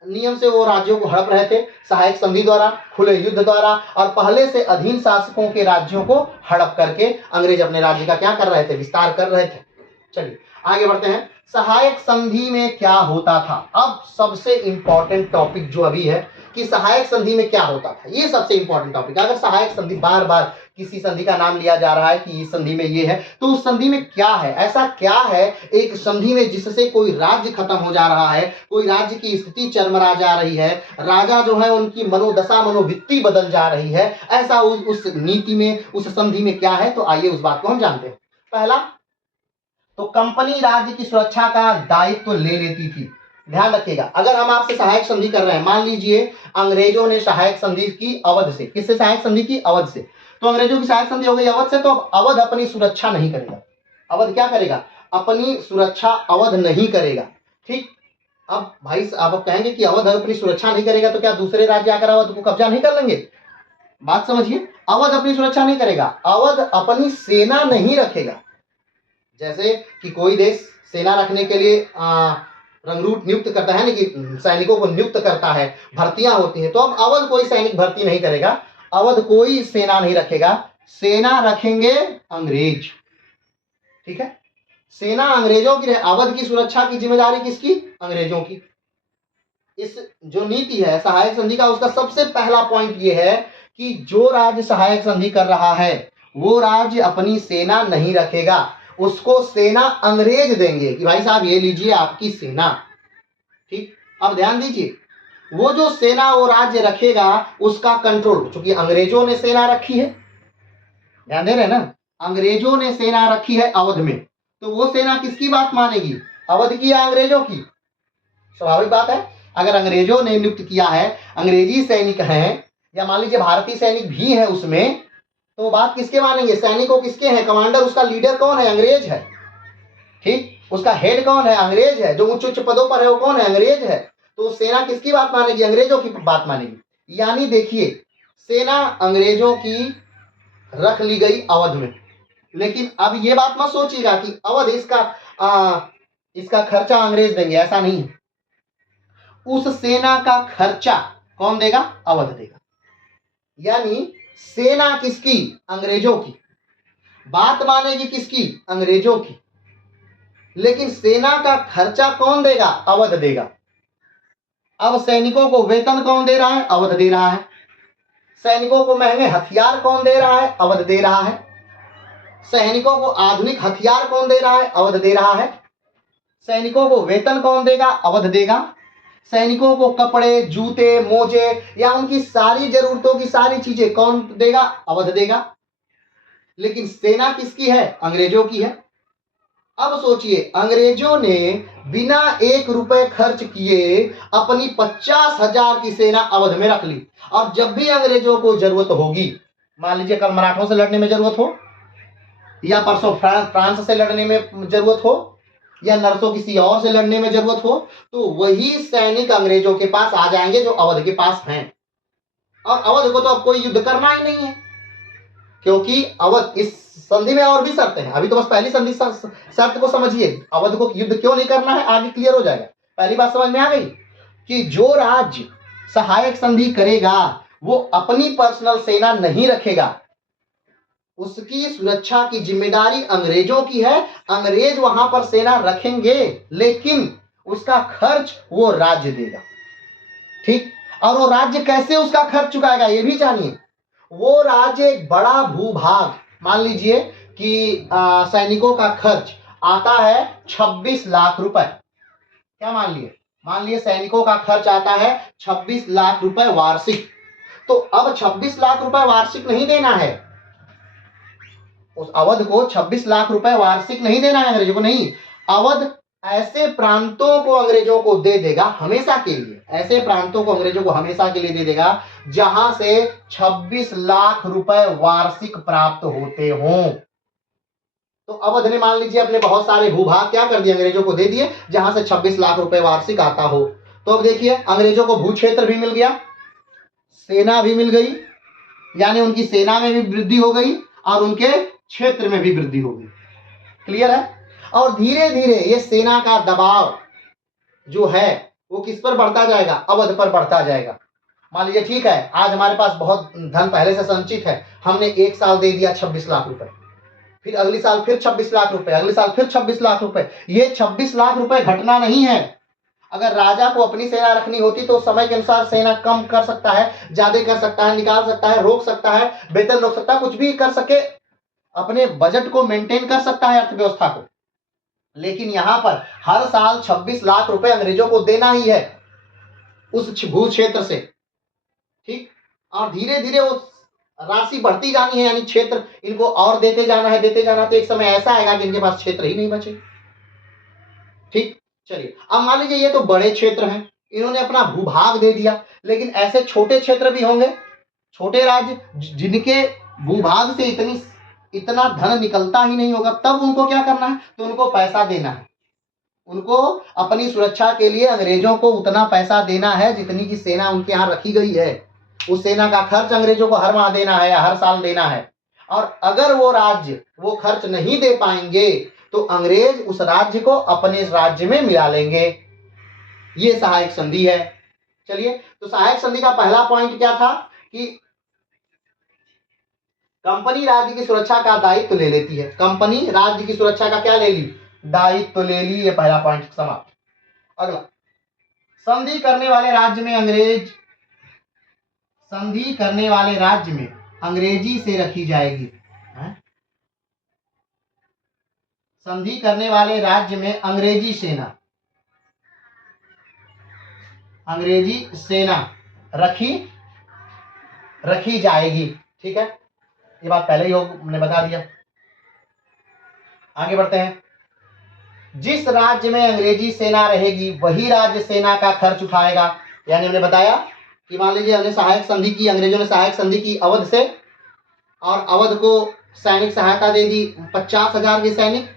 नियम से वो राज्यों को हड़प रहे थे, सहायक संधि द्वारा, खुले युद्ध द्वारा और पहले से अधीन शासकों के राज्यों को हड़प करके अंग्रेज अपने राज्य का क्या कर रहे थे? विस्तार कर रहे थे। चलिए आगे बढ़ते हैं। सहायक संधि में क्या होता था? अब सबसे इंपॉर्टेंट टॉपिक जो अभी है कि सहायक संधि में क्या होता था, ये सबसे इंपॉर्टेंट टॉपिक। अगर सहायक संधि, बार बार किसी संधि का नाम लिया जा रहा है कि इस संधि में ये है, तो उस संधि में क्या है? ऐसा क्या है एक संधि में जिससे कोई राज्य खत्म हो जा रहा है, कोई राज्य की स्थिति चरमरा जा रही है, राजा जो है उनकी मनोदशा, मनोवृत्ति बदल जा रही है, ऐसा उस नीति में, उस संधि में क्या है? तो आइए उस बात को हम जानते हैं। पहला, तो कंपनी राज्य की सुरक्षा का दायित्व ले लेती थी। ध्यान रखिएगा, अगर हम आपसे सहायक संधि कर रहे हैं, मान लीजिए अंग्रेजों ने सहायक संधि की अवध से, किससे सहायक संधि की? अवध से। तो अंग्रेजों की सहायक संधि हो गई अवध से, तो अब अवध अपनी सुरक्षा नहीं करेगा। अवध क्या करेगा? अपनी सुरक्षा अवध नहीं करेगा, ठीक। अब भाई आप कहेंगे कि अवध अपनी सुरक्षा नहीं करेगा, तो क्या दूसरे राज्य आकर अवध को कब्जा नहीं कर लेंगे? बात समझिए, अवध अपनी सुरक्षा नहीं करेगा, अवध अपनी सेना नहीं रखेगा। जैसे कि कोई देश सेना रखने के लिए रंगरूट नियुक्त करता है, लेकिन सैनिकों को नियुक्त करता है, भर्तियां होती हैं, तो अब अवध कोई सैनिक भर्ती नहीं करेगा, अवध कोई सेना नहीं रखेगा, सेना रखेंगे अंग्रेज, ठीक है। सेना अंग्रेजों की, अवध की सुरक्षा की जिम्मेदारी किसकी? अंग्रेजों की। इस जो नीति है सहायक संधि का, उसका सबसे पहला पॉइंट ये है कि जो राज्य सहायक संधि कर रहा है वो राज्य अपनी सेना नहीं रखेगा, उसको सेना अंग्रेज देंगे कि भाई साहब ये लीजिए आपकी सेना। ठीक, अब ध्यान दीजिए, वो जो सेना वो राज्य रखेगा उसका कंट्रोल, क्योंकि अंग्रेजों ने सेना रखी है, ध्यान दे रहे हैं ना, अंग्रेजों ने सेना रखी है अवध में, तो वो सेना किसकी बात मानेगी, अवध की या अंग्रेजों की? स्वाभाविक बात है, अगर अंग्रेजों ने नियुक्त किया है, अंग्रेजी सैनिक हैं, या मान लीजिए भारतीय सैनिक भी है उसमें, तो बात किसके मानेंगे, सैनिकों किसके हैं, कमांडर उसका लीडर कौन है, अंग्रेज है। ठीक, उसका हेड कौन है, अंग्रेज है, जो उच्च उच्च पदों पर है वो कौन है, अंग्रेज है। तो सेना किसकी बात मानेगी, अंग्रेजों की बात मानेगी। यानी देखिए, सेना अंग्रेजों की रख ली गई अवध में, लेकिन अब ये बात मत सोचिएगा कि अवध इसका खर्चा अंग्रेज देंगे, ऐसा नहीं है। उस सेना का खर्चा कौन देगा, अवध देगा। यानी सेना किसकी, अंग्रेजों की, बात मानेगी किसकी, अंग्रेजों की, लेकिन सेना का खर्चा कौन देगा, अवध देगा। अब सैनिकों को वेतन कौन दे रहा है, अवध दे रहा है। सैनिकों को महंगे हथियार कौन दे रहा है, अवध दे रहा है। सैनिकों को आधुनिक हथियार कौन दे रहा है, अवध दे रहा है। सैनिकों को वेतन कौन देगा, अवध देगा। सैनिकों को कपड़े, जूते, मोजे या उनकी सारी जरूरतों की सारी चीजें कौन देगा, अवध देगा। लेकिन सेना किसकी है, अंग्रेजों की है। अब सोचिए, अंग्रेजों ने बिना 1 रुपए खर्च किए अपनी 50,000 की सेना अवध में रख ली, और जब भी अंग्रेजों को जरूरत होगी, मान लीजिए कल मराठों से लड़ने में जरूरत हो, या परसों फ्रांस से लड़ने में जरूरत हो, या नरसों किसी और से लड़ने में जरूरत हो, तो वही सैनिक अंग्रेजों के पास आ जाएंगे जो अवध के पास हैं। और अवध को तो अब कोई युद्ध करना ही नहीं है, क्योंकि अवध इस संधि में और भी शर्तें हैं, अभी तो बस पहली संधि शर्त को समझिए, अवध को युद्ध क्यों नहीं करना है आगे क्लियर हो जाएगा। पहली बात समझ में आ गई कि जो राज्य सहायक संधि करेगा वो अपनी पर्सनल सेना नहीं रखेगा, उसकी सुरक्षा की जिम्मेदारी अंग्रेजों की है। अंग्रेज वहां पर सेना रखेंगे, लेकिन उसका खर्च वो राज्य देगा। ठीक, और वो राज्य कैसे उसका खर्च चुकाएगा ये भी जानिए। वो राज्य एक बड़ा भूभाग, मान लीजिए कि सैनिकों का खर्च आता है 26 लाख रुपए, क्या मान लिए सैनिकों का खर्च आता है 26 लाख रुपए वार्षिक। तो अब 26 लाख रुपए वार्षिक नहीं देना है, उस अवध को 26 लाख रुपए वार्षिक नहीं देना है अंग्रेजों को, नहीं। अवध ऐसे प्रांतों को अंग्रेजों को दे देगा हमेशा के लिए, ऐसे प्रांतों को अंग्रेजों को हमेशा के लिए दे देगा जहां से 26 लाख रुपए वार्षिक प्राप्त होते हों। तो अवध ने मान लीजिए अपने बहुत सारे भूभाग क्या कर दिए, अंग्रेजों को दे दिए जहां से 26 लाख रुपए वार्षिक आता हो। तो अब देखिए, अंग्रेजों को भू क्षेत्र भी मिल गया, सेना भी मिल गई, यानी उनकी सेना में भी वृद्धि हो गई और उनके क्षेत्र में भी वृद्धि हो गई। क्लियर है। और धीरे धीरे ये सेना का दबाव जो है वो किस पर बढ़ता जाएगा, अवध पर बढ़ता जाएगा। मान लीजिए ठीक है, आज हमारे पास बहुत धन पहले से संचित है, हमने एक साल दे दिया 26 लाख रुपए, फिर अगले साल फिर 26 लाख रुपए, अगले साल फिर 26 लाख रुपए। ये 26 लाख रुपए घटना नहीं है। अगर राजा को अपनी सेना रखनी होती तो समय के अनुसार सेना कम कर सकता है, ज्यादा कर सकता है, निकाल सकता है, रोक सकता है, वेतन रोक सकता है, कुछ भी कर सके, अपने बजट को मेंटेन कर सकता है, अर्थव्यवस्था को। लेकिन यहां पर हर साल 26 लाख रुपए अंग्रेजों को देना ही है उस भू क्षेत्र से। ठीक, और धीरे धीरे वो राशि बढ़ती जानी है, यानी क्षेत्र इनको और देते जाना है, देते जाना। तो एक समय ऐसा आएगा कि इनके पास क्षेत्र ही नहीं बचे। ठीक, चलिए अब मान लीजिए ये तो बड़े क्षेत्र हैं, इन्होंने अपना भूभाग दे दिया, लेकिन ऐसे छोटे क्षेत्र भी होंगे, छोटे राज्य जिनके भूभाग से इतना धन निकलता ही नहीं होगा, तब उनको क्या करना है, तो उनको पैसा देना है। उनको अपनी सुरक्षा के लिए अंग्रेजों को उतना पैसा देना है जितनी की सेना उनके यहाँ रखी गई है। उस सेना का खर्च अंग्रेजों को हर माह देना है, हर साल देना है। और अगर वो राज्य वो खर्च नहीं दे पाएंगे तो अंग्रेज उस राज्य को अपने राज्य में मिला लेंगे। ये सहायक संधि है। चलिए, तो सहायक संधि का पहला पॉइंट क्या था कि कंपनी राज्य की सुरक्षा का दायित्व ले लेती है। कंपनी राज्य की सुरक्षा का क्या ले ली, दायित्व ले ली। ये पहला पॉइंट समाप्त। अगला, संधि करने वाले राज्य में संधि करने वाले राज्य में अंग्रेजी से रखी जाएगी। संधि करने वाले राज्य में अंग्रेजी सेना रखी जाएगी। ठीक है, ये बात पहले ही हमने बता दिया। आगे बढ़ते हैं। जिस राज्य में अंग्रेजी सेना रहेगी वही राज्य सेना का खर्च उठाएगा। यानी हमने बताया कि मान लीजिए हमने सहायक संधि की, अंग्रेजों ने सहायक संधि की अवध से, और अवध को सैनिक सहायता दे दी, 50,000 के सैनिक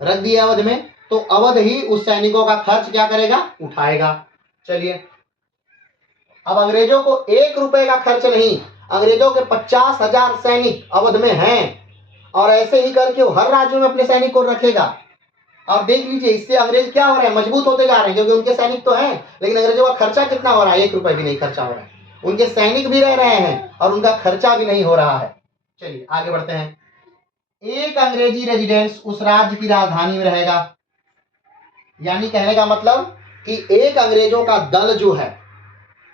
रख दिए अवध में, तो अवध ही उस सैनिकों का खर्च क्या करेगा, उठाएगा। चलिए, अब अंग्रेजों को 1 रुपए का खर्च नहीं, अंग्रेजों के 50,000 सैनिक अवध में हैं, और ऐसे ही करके वो हर राज्य में अपने सैनिक को रखेगा। और देख लीजिए, इससे अंग्रेज क्या हो रहे हैं, मजबूत होते जा रहे हैं, क्योंकि उनके सैनिक तो हैं, लेकिन अंग्रेजों का खर्चा कितना हो रहा है, 1 रुपए भी नहीं खर्चा हो रहा है। उनके सैनिक भी रह रहे हैं और उनका खर्चा भी नहीं हो रहा है। चलिए आगे बढ़ते हैं। एक अंग्रेजी रेजिडेंस उस राज्य की राजधानी में रहेगा। यानी कहने का मतलब कि एक अंग्रेजों का दल जो है,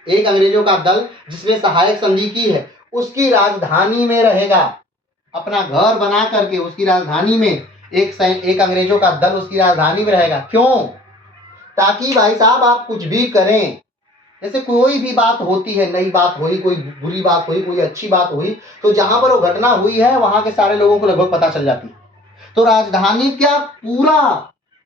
एक अंग्रेजों का दल जिसने सहायक संधि की है, उसकी राजधानी में रहेगा। अपना घर बना करके उसकी राजधानी में एक अंग्रेजों का दल उसकी राजधानी में रहेगा। क्यों? ताकि भाई साहब आप कुछ भी करें, जैसे कोई भी बात होती है, नई बात हुई, कोई बुरी बात हुई, कोई अच्छी बात हुई, तो जहां पर वो घटना हुई है वहां के सारे लोगों को लगभग पता चल जाती है। तो राजधानी क्या पूरा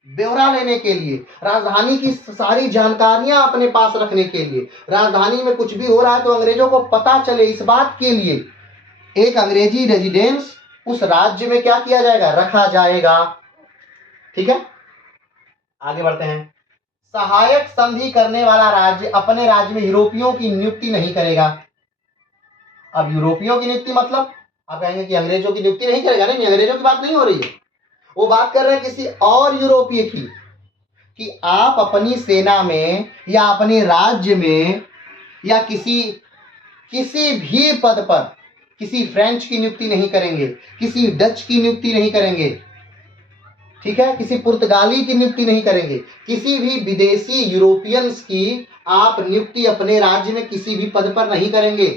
ब्यौरा लेने के लिए, राजधानी की सारी जानकारियां अपने पास रखने के लिए, राजधानी में कुछ भी हो रहा है तो अंग्रेजों को पता चले, इस बात के लिए एक अंग्रेजी रेजिडेंस उस राज्य में क्या किया जाएगा, रखा जाएगा। ठीक है, आगे बढ़ते हैं। सहायक संधि करने वाला राज्य अपने राज्य में यूरोपियों की नियुक्ति नहीं करेगा। अब यूरोपियों की नियुक्ति मतलब आप कहेंगे कि अंग्रेजों की नियुक्ति नहीं करेगा। नहीं, अंग्रेजों की बात नहीं हो रही है, वो बात कर रहे हैं किसी और यूरोपीय की, कि आप अपनी सेना में या अपने राज्य में या किसी भी पद पर किसी फ्रेंच की नियुक्ति नहीं करेंगे, किसी डच की नियुक्ति नहीं करेंगे, ठीक है, किसी पुर्तगाली की नियुक्ति नहीं करेंगे, किसी भी विदेशी यूरोपियंस की आप नियुक्ति अपने राज्य में किसी भी पद पर नहीं करेंगे।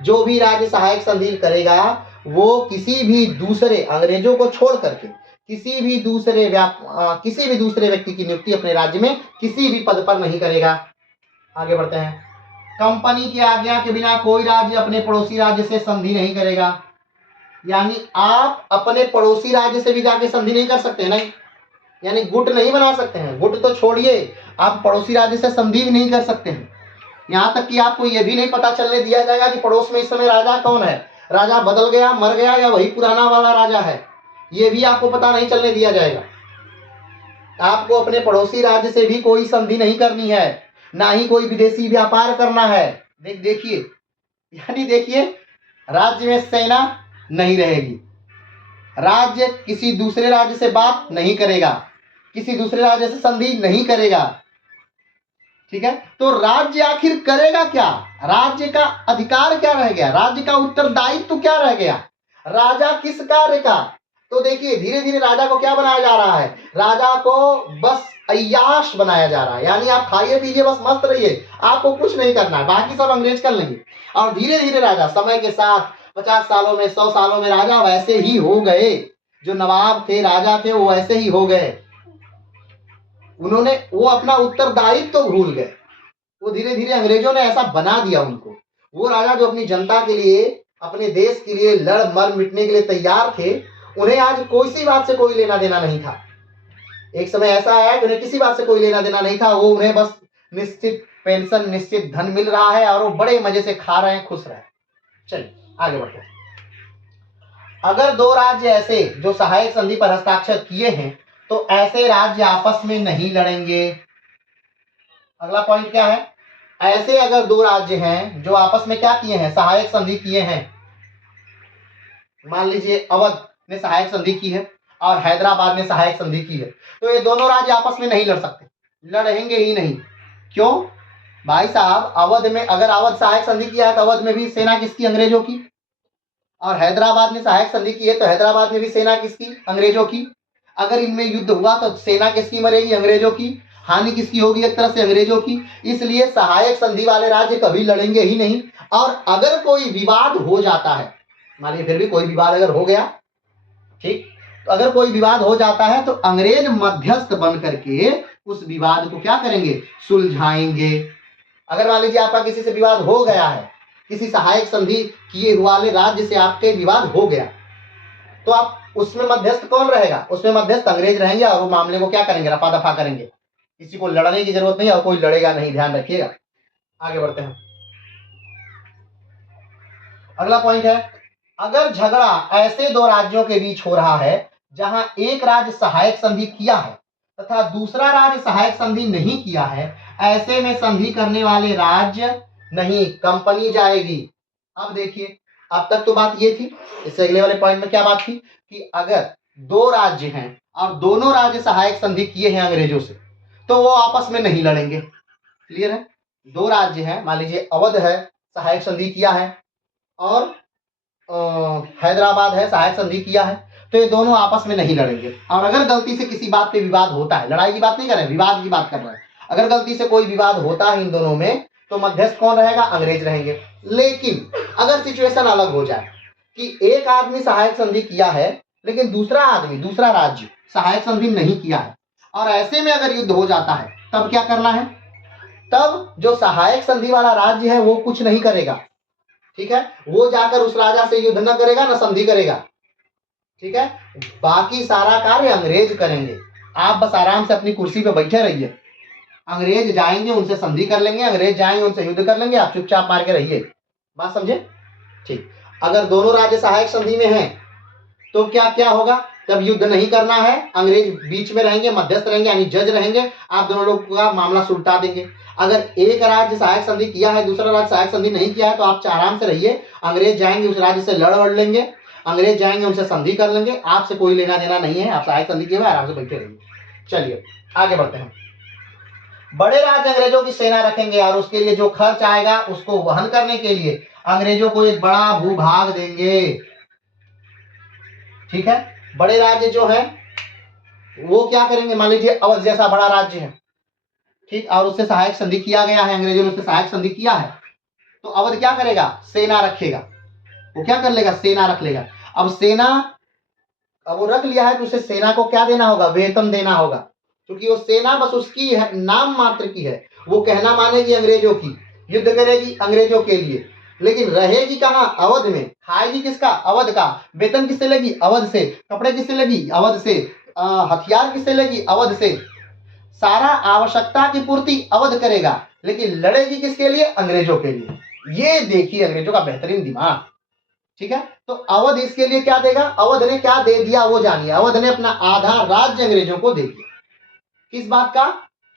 जो भी राज्य सहायक संधि करेगा वो किसी भी दूसरे, अंग्रेजों को छोड़ करके किसी भी दूसरे व्यक्ति की नियुक्ति अपने राज्य में किसी भी पद पर नहीं करेगा। आगे बढ़ते हैं। कंपनी की आज्ञा के बिना कोई राज्य अपने पड़ोसी राज्य से संधि नहीं करेगा। यानी आप अपने पड़ोसी राज्य से भी जाके संधि नहीं कर सकते, नहीं, यानी गुट नहीं बना सकते हैं। गुट तो छोड़िए, आप पड़ोसी राज्य से संधि भी नहीं कर सकते हैं। यहाँ तक कि आपको यह भी नहीं पता चलने दिया जाएगा कि पड़ोस में इस समय राजा कौन है, राजा बदल गया, मर गया, या वही पुराना वाला राजा है, ये भी आपको पता नहीं चलने दिया जाएगा। आपको अपने पड़ोसी राज्य से भी कोई संधि नहीं करनी है, ना ही कोई विदेशी व्यापार करना है। देखिए, यानी देखिए, राज्य में सेना नहीं रहेगी, राज्य किसी दूसरे राज्य से बात नहीं करेगा, किसी दूसरे राज्य से संधि नहीं करेगा। ठीक है, तो राज्य आखिर करेगा क्या, राज्य का अधिकार क्या रह गया, राज्य का उत्तरदायित्व तो क्या रह गया, राजा किस कार्य का। तो देखिए, धीरे धीरे राजा को क्या बनाया जा रहा है, राजा को बस अय्याश बनाया जा रहा है। यानी आप खाइए पीजिए, बस मस्त रहिए, आपको कुछ नहीं करना है, बाकी सब अंग्रेज कर लेंगे। और धीरे धीरे राजा समय के साथ 50 सालों में, 100 सालों में राजा वैसे ही हो गए, जो नवाब थे, राजा थे, वो वैसे ही हो गए। वो अपना उत्तरदायित्व तो भूल गए, वो धीरे धीरे अंग्रेजों ने ऐसा बना दिया उनको। वो राजा जो अपनी जनता के लिए, अपने देश के लिए लड़ मर मिटने के लिए तैयार थे, उन्हें आज कोई सी बात से कोई लेना देना नहीं था। एक समय ऐसा आया कि उन्हें किसी बात से कोई लेना देना नहीं था, वो उन्हें बस निश्चित पेंशन, निश्चित धन मिल रहा है और वो बड़े मजे से खा रहे हैं, खुश रहे। चलिए आगे बढ़ते हैं। अगर दो राज्य ऐसे जो सहायक संधि पर हस्ताक्षर किए हैं तो ऐसे राज्य आपस में नहीं लड़ेंगे। अगला पॉइंट क्या है, ऐसे अगर दो राज्य हैं जो आपस में क्या किए हैं, सहायक संधि किए हैं। मान लीजिए अवध ने सहायक संधि की है और हैदराबाद ने सहायक संधि की है, तो ये दोनों राज्य आपस में नहीं लड़ सकते, लड़ेंगे ही नहीं। क्यों भाई साहब, अवध में अगर अवध सहायक संधि किया है तो अवध में भी सेना किसकी, अंग्रेजों की, और हैदराबाद ने सहायक संधि की है तो हैदराबाद में भी सेना किसकी, अंग्रेजों की। अगर इनमें युद्ध हुआ तो सेना किसकी मरेगी, अंग्रेजों की, हानि किसकी होगी, एक तरह से अंग्रेजों की। इसलिए सहायक संधि वाले राज्य कभी लड़ेंगे ही नहीं। और अगर कोई विवाद हो जाता है, मानिए फिर भी कोई विवाद अगर हो गया, ठीक, तो अगर कोई विवाद हो जाता है तो अंग्रेज मध्यस्थ बन करके उस विवाद को क्या करेंगे, सुलझाएंगे। अगर मान लीजिए आपका किसी से विवाद हो गया है, किसी सहायक संधि किए हुए वाले राज्य से आपके विवाद हो गया, तो आप उसमें मध्यस्थ कौन रहेगा, उसमें मध्यस्थ अंग्रेज रहेंगे और वो मामले को क्या करेंगे, रफा दफा करेंगे। किसी को लड़ने की जरूरत नहीं और कोई लड़ेगा नहीं, ध्यान रखिएगा। आगे बढ़ते हैं। अगला पॉइंट है, अगर झगड़ा ऐसे दो राज्यों के बीच हो रहा है जहां एक राज्य सहायक संधि किया है तथा दूसरा राज्य सहायक संधि नहीं किया है, ऐसे में संधि करने वाले राज्य नहीं, कंपनी जाएगी। अब देखिए, अब तक तो बात ये थी, इससे अगले वाले पॉइंट में क्या बात थी कि अगर दो राज्य हैं और दोनों राज्य सहायक संधि किए हैं अंग्रेजों से, तो वो आपस में नहीं लड़ेंगे। क्लियर है? दो राज्य हैं, मान लीजिए अवध है, सहायक संधि किया है, और हैदराबाद है, सहायक संधि किया है, तो ये दोनों आपस में नहीं लड़ेंगे। और अगर गलती से किसी बात पे विवाद होता है, लड़ाई की बात नहीं कर रहे, विवाद की बात कर रहे हैं, अगर गलती से कोई विवाद होता है इन दोनों में, तो मध्यस्थ कौन रहेगा, अंग्रेज रहेंगे। लेकिन अगर सिचुएशन अलग हो जाए कि एक आदमी सहायक संधि किया है लेकिन दूसरा आदमी, दूसरा राज्य सहायक संधि नहीं किया है, और ऐसे में अगर युद्ध हो जाता है, तब क्या करना है, तब जो सहायक संधि वाला राज्य है वो कुछ नहीं करेगा। ठीक है, वो जाकर उस राजा से युद्ध न करेगा, न संधि करेगा। ठीक है, बाकी सारा कार्य अंग्रेज करेंगे। आप बस आराम से अपनी कुर्सी पे बैठे रहिए, अंग्रेज जाएंगे उनसे संधि कर लेंगे, अंग्रेज जाएंगे उनसे युद्ध कर लेंगे, आप चुपचाप मार के रहिए। बात समझे? ठीक। अगर दोनों राज्य सहायक संधि में हैं तो क्या क्या होगा, जब युद्ध नहीं करना है, अंग्रेज बीच में रहेंगे, मध्यस्थ रहेंगे, यानी जज रहेंगे, आप दोनों लोग का मामला सुलटा देंगे। अगर एक राज्य सहायक संधि किया है, दूसरा राज्य सहायक संधि नहीं किया है, तो आप आराम से रहिए, अंग्रेज जाएंगे उस राज्य से लड़ लेंगे, अंग्रेज जाएंगे उनसे संधि कर लेंगे, आपसे कोई लेना देना नहीं है, आप सहायक संधि किए हुए आराम से बैठे रहिए। चलिए आगे बढ़ते हैं। बड़े राज्य अंग्रेजों की सेना रखेंगे और उसके लिए जो खर्च आएगा उसको वहन करने के लिए अंग्रेजों को एक बड़ा भूभाग देंगे। ठीक है, बड़े राज्य जो है वो क्या करेंगे, मान लीजिए अवध जैसा बड़ा राज्य है, ठीक, और उससे सहायक संधि किया गया है, अंग्रेजों ने उससे सहायक संधि किया है, तो अवध क्या करेगा, सेना रखेगा। वो क्या कर लेगा, सेना रख लेगा। अब सेना, अब वो रख लिया है तो उसे सेना को क्या देना होगा, वेतन देना होगा, क्योंकि वो सेना बस उसकी है, नाम मात्र की है, वो कहना मानेगी अंग्रेजों की, युद्ध करेगी अंग्रेजों के लिए, लेकिन रहेगी कहाँ, अवध में, खाएगी किसका, अवध का, वेतन किससे लेगी, अवध से, कपड़े किससे लेगी, अवध से, हथियार किससे लेगी, अवध से, सारा आवश्यकता की पूर्ति अवध करेगा, लेकिन लड़ेगी किसके लिए, अंग्रेजों के लिए। ये देखिए अंग्रेजों का बेहतरीन दिमाग। ठीक है, तो अवध इसके लिए क्या देगा, अवध ने क्या दे दिया वो जानिए, अवध ने अपना आधा राज्य अंग्रेजों को दे दिया। किस बात का,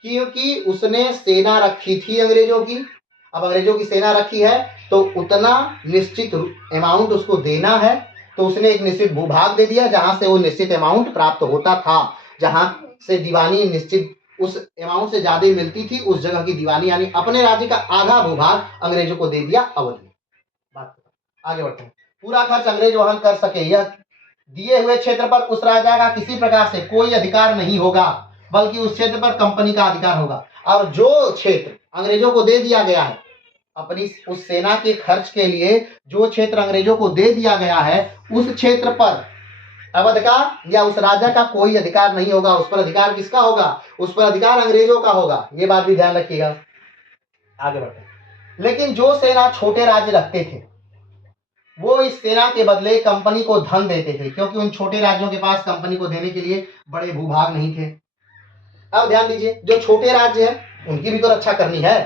क्योंकि उसने सेना रखी थी अंग्रेजों की, अब अंग्रेजों की सेना रखी है तो उतना निश्चित अमाउंट उसको देना है, तो उसने एक निश्चित भूभाग दे दिया जहां से वो निश्चित अमाउंट प्राप्त होता था, जहां से दीवानी निश्चित उस अमाउंट से ज्यादा मिलती थी, उस जगह की दीवानी, यानी अपने राज्य का आधा भूभाग अंग्रेजों को दे दिया अवध ने। बात आगे बढ़ते हैं। पूरा खर्च अंग्रेज वहन कर सके, यह दिए हुए क्षेत्र पर उस राजा का किसी प्रकार से कोई अधिकार नहीं होगा, बल्कि उस क्षेत्र पर कंपनी का अधिकार होगा। और जो क्षेत्र अंग्रेजों को दे दिया गया है, अपनी उस सेना के खर्च के लिए जो क्षेत्र अंग्रेजों को दे दिया गया है, उस क्षेत्र पर अवध का या उस राजा का कोई अधिकार नहीं होगा, उस पर अधिकार किसका होगा, उस पर अधिकार अंग्रेजों का होगा। ये बात भी ध्यान रखिएगा। आगे बढ़ते हैं। लेकिन जो सेना छोटे राज्य रखते थे वो इस सेना के बदले कंपनी को धन देते थे, क्योंकि उन छोटे राज्यों के पास कंपनी को देने के लिए बड़े भूभाग नहीं थे। अब ध्यान दीजिए, जो छोटे राज्य हैं उनकी भी तो रक्षा करनी है,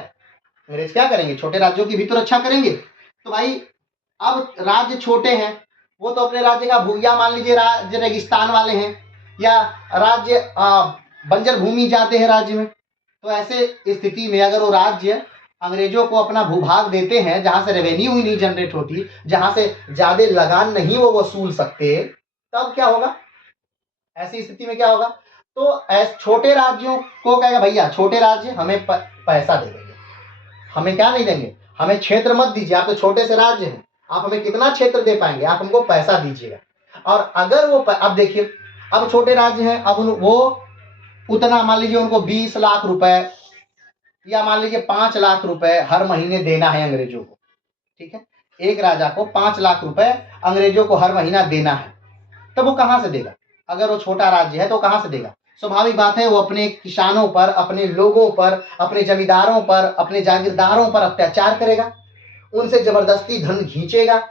अंग्रेज क्या करेंगे, छोटे राज्यों की भी तो रक्षा करेंगे। तो भाई अब राज्य छोटे हैं, वो तो अपने राज्य का या मान लीजिए राज्य रेगिस्तान वाले हैं, या राज्य बंजर भूमि जाते हैं राज्य में, तो ऐसे स्थिति में अगर वो राज्य अंग्रेजों को अपना भूभाग देते हैं जहां से रेवेन्यू ही नहीं जनरेट होती, जहां से ज्यादा लगान नहीं वो वसूल सकते, तब क्या होगा, ऐसी स्थिति में क्या होगा, तो छोटे राज्यों को कहेगा भैया छोटे राज्य हमें पैसा दे देंगे, हमें क्या नहीं देंगे, हमें क्षेत्र मत दीजिए, आप तो छोटे से राज्य हैं, आप हमें कितना क्षेत्र दे पाएंगे, आप हमको पैसा दीजिएगा। और अगर वो अब देखिए, अब छोटे राज्य हैं, अब वो उतना मान लीजिए उनको 20 लाख रुपए या मान लीजिए 5 लाख रुपए हर महीने देना है अंग्रेजों को। ठीक है, एक राजा को 5 लाख रुपए अंग्रेजों को हर महीना देना है, तब वो कहां से देगा, अगर वो छोटा राज्य है तो कहाँ से देगा? स्वाभाविक बात है, वो अपने किसानों पर, अपने लोगों पर, अपने जमींदारों पर, अपने जागीरदारों पर अत्याचार करेगा, उनसे जबरदस्ती धन खींचेगा,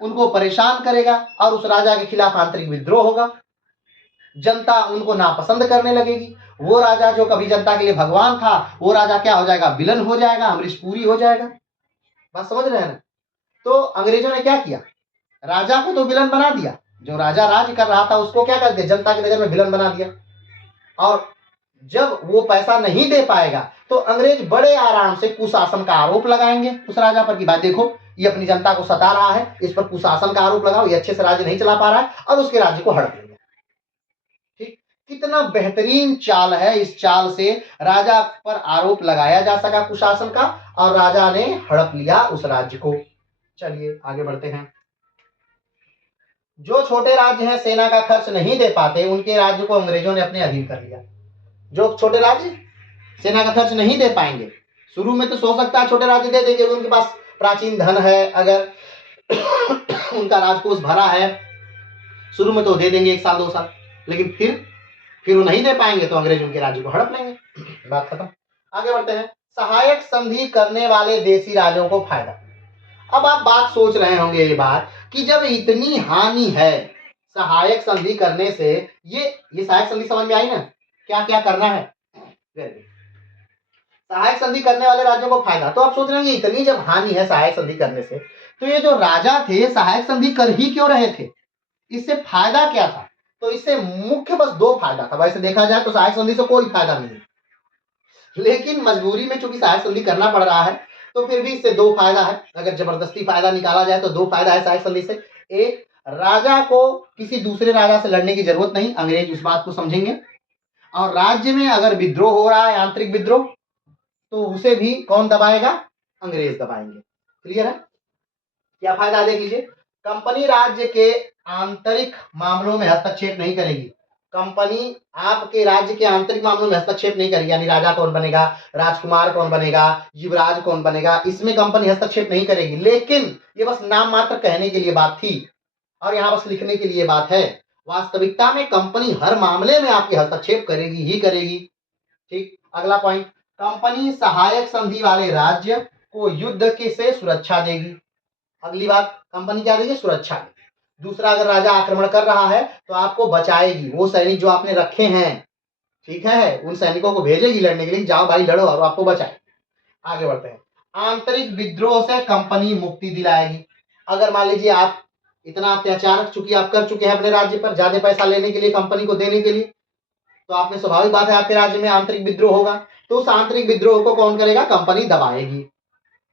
उनको परेशान करेगा और उस राजा के खिलाफ आंतरिक विद्रोह होगा। जनता उनको नापसंद करने लगेगी। वो राजा जो कभी जनता के लिए भगवान था, वो राजा क्या हो जाएगा? विलन हो जाएगा, अमरीश पुरी हो जाएगा। बात समझ रहे हैं ना? तो अंग्रेजों ने क्या किया? राजा को तो विलन बना दिया, जो राजा राज कर रहा था उसको क्या कर दिया? जनता की नजर में विलन बना दिया। और जब वो पैसा नहीं दे पाएगा तो अंग्रेज बड़े आराम से कुशासन का आरोप लगाएंगे उस राजा पर कि भाई देखो, ये अपनी जनता को सता रहा है, इस पर कुशासन का आरोप लगाओ, ये अच्छे से राज्य नहीं चला पा रहा है, और उसके राज्य को हड़प लेंगे। ठीक, कितना बेहतरीन चाल है। इस चाल से राजा पर आरोप लगाया जा सका कुशासन का, और राजा ने हड़प लिया उस राज्य को। चलिए आगे बढ़ते हैं। जो छोटे राज्य हैं, सेना का खर्च नहीं दे पाते, उनके राज्य को अंग्रेजों ने अपने अधीन कर लिया। जो छोटे राज्य सेना का खर्च नहीं दे पाएंगे, शुरू में तो सोच सकता है छोटे राज्य दे देंगे, उनके पास प्राचीन धन है, अगर उनका राजकोष भरा है, शुरू में तो दे देंगे 1 साल 2 साल, लेकिन फिर वो नहीं दे पाएंगे तो अंग्रेज उनके राज्य को हड़प लेंगे। बात खत्म। आगे बढ़ते हैं। सहायक संधि करने वाले देशी राजाओं को फायदा। अब आप बात सोच रहे होंगे ये बात कि जब इतनी हानि है सहायक संधि करने से, ये सहायक संधि समझ में आई ना? क्या क्या करना है? सहायक संधि करने वाले राज्यों को फायदा। तो आप सोच रहे हैं इतनी जब हानि है सहायक संधि करने से, तो ये जो राजा थे सहायक संधि कर ही क्यों रहे थे? इससे फायदा क्या था? तो इससे मुख्य बस 2 फायदा था। वैसे देखा जाए तो सहायक संधि से कोई फायदा नहीं है, लेकिन मजबूरी में चूंकि सहायक संधि करना पड़ रहा है, तो फिर भी इससे 2 फायदा है। अगर जबरदस्ती फायदा निकाला जाए तो 2 फायदा है सहायक संधि से। एक, राजा को किसी दूसरे राजा से लड़ने की जरूरत नहीं, अंग्रेज उस बात को समझेंगे। और राज्य में अगर विद्रोह हो रहा है, आंतरिक विद्रोह, तो उसे भी कौन दबाएगा? अंग्रेज दबाएंगे। क्लियर है? क्या फायदा देख लीजिए। कंपनी राज्य के आंतरिक मामलों में हस्तक्षेप नहीं करेगी। कंपनी आपके राज्य के आंतरिक मामलों में हस्तक्षेप नहीं करेगी, यानी राजा कौन बनेगा, राजकुमार कौन बनेगा, युवराज कौन बनेगा, इसमें कंपनी हस्तक्षेप नहीं करेगी। लेकिन ये बस नाम मात्र कहने के लिए बात थी, और यहाँ बस लिखने के लिए बात है। वास्तविकता में कंपनी हर मामले में आपके हस्तक्षेप करेगी ही करेगी। ठीक, अगला पॉइंट, कंपनी सहायक संधि वाले राज्य को युद्ध के से सुरक्षा देगी। अगली बात, कंपनी क्या देगी? सुरक्षा देगी। दूसरा, अगर राजा आक्रमण कर रहा है तो आपको बचाएगी, वो सैनिक जो आपने रखे हैं, ठीक है, उन सैनिकों को भेजेगी लड़ने के लिए, जाओ भाई लड़ो, और आपको बचाए। आगे बढ़ते हैं। आंतरिक विद्रोह से कंपनी मुक्ति दिलाएगी। अगर मान लीजिए आप इतना अत्याचार चूंकि आप कर चुके हैं अपने राज्य पर, ज्यादा पैसा लेने के लिए, कंपनी को देने के लिए, तो आपने स्वाभाविक बात है आपके राज्य में आंतरिक विद्रोह होगा, तो उस आंतरिक विद्रोह को कौन करेगा? कंपनी दबाएगी।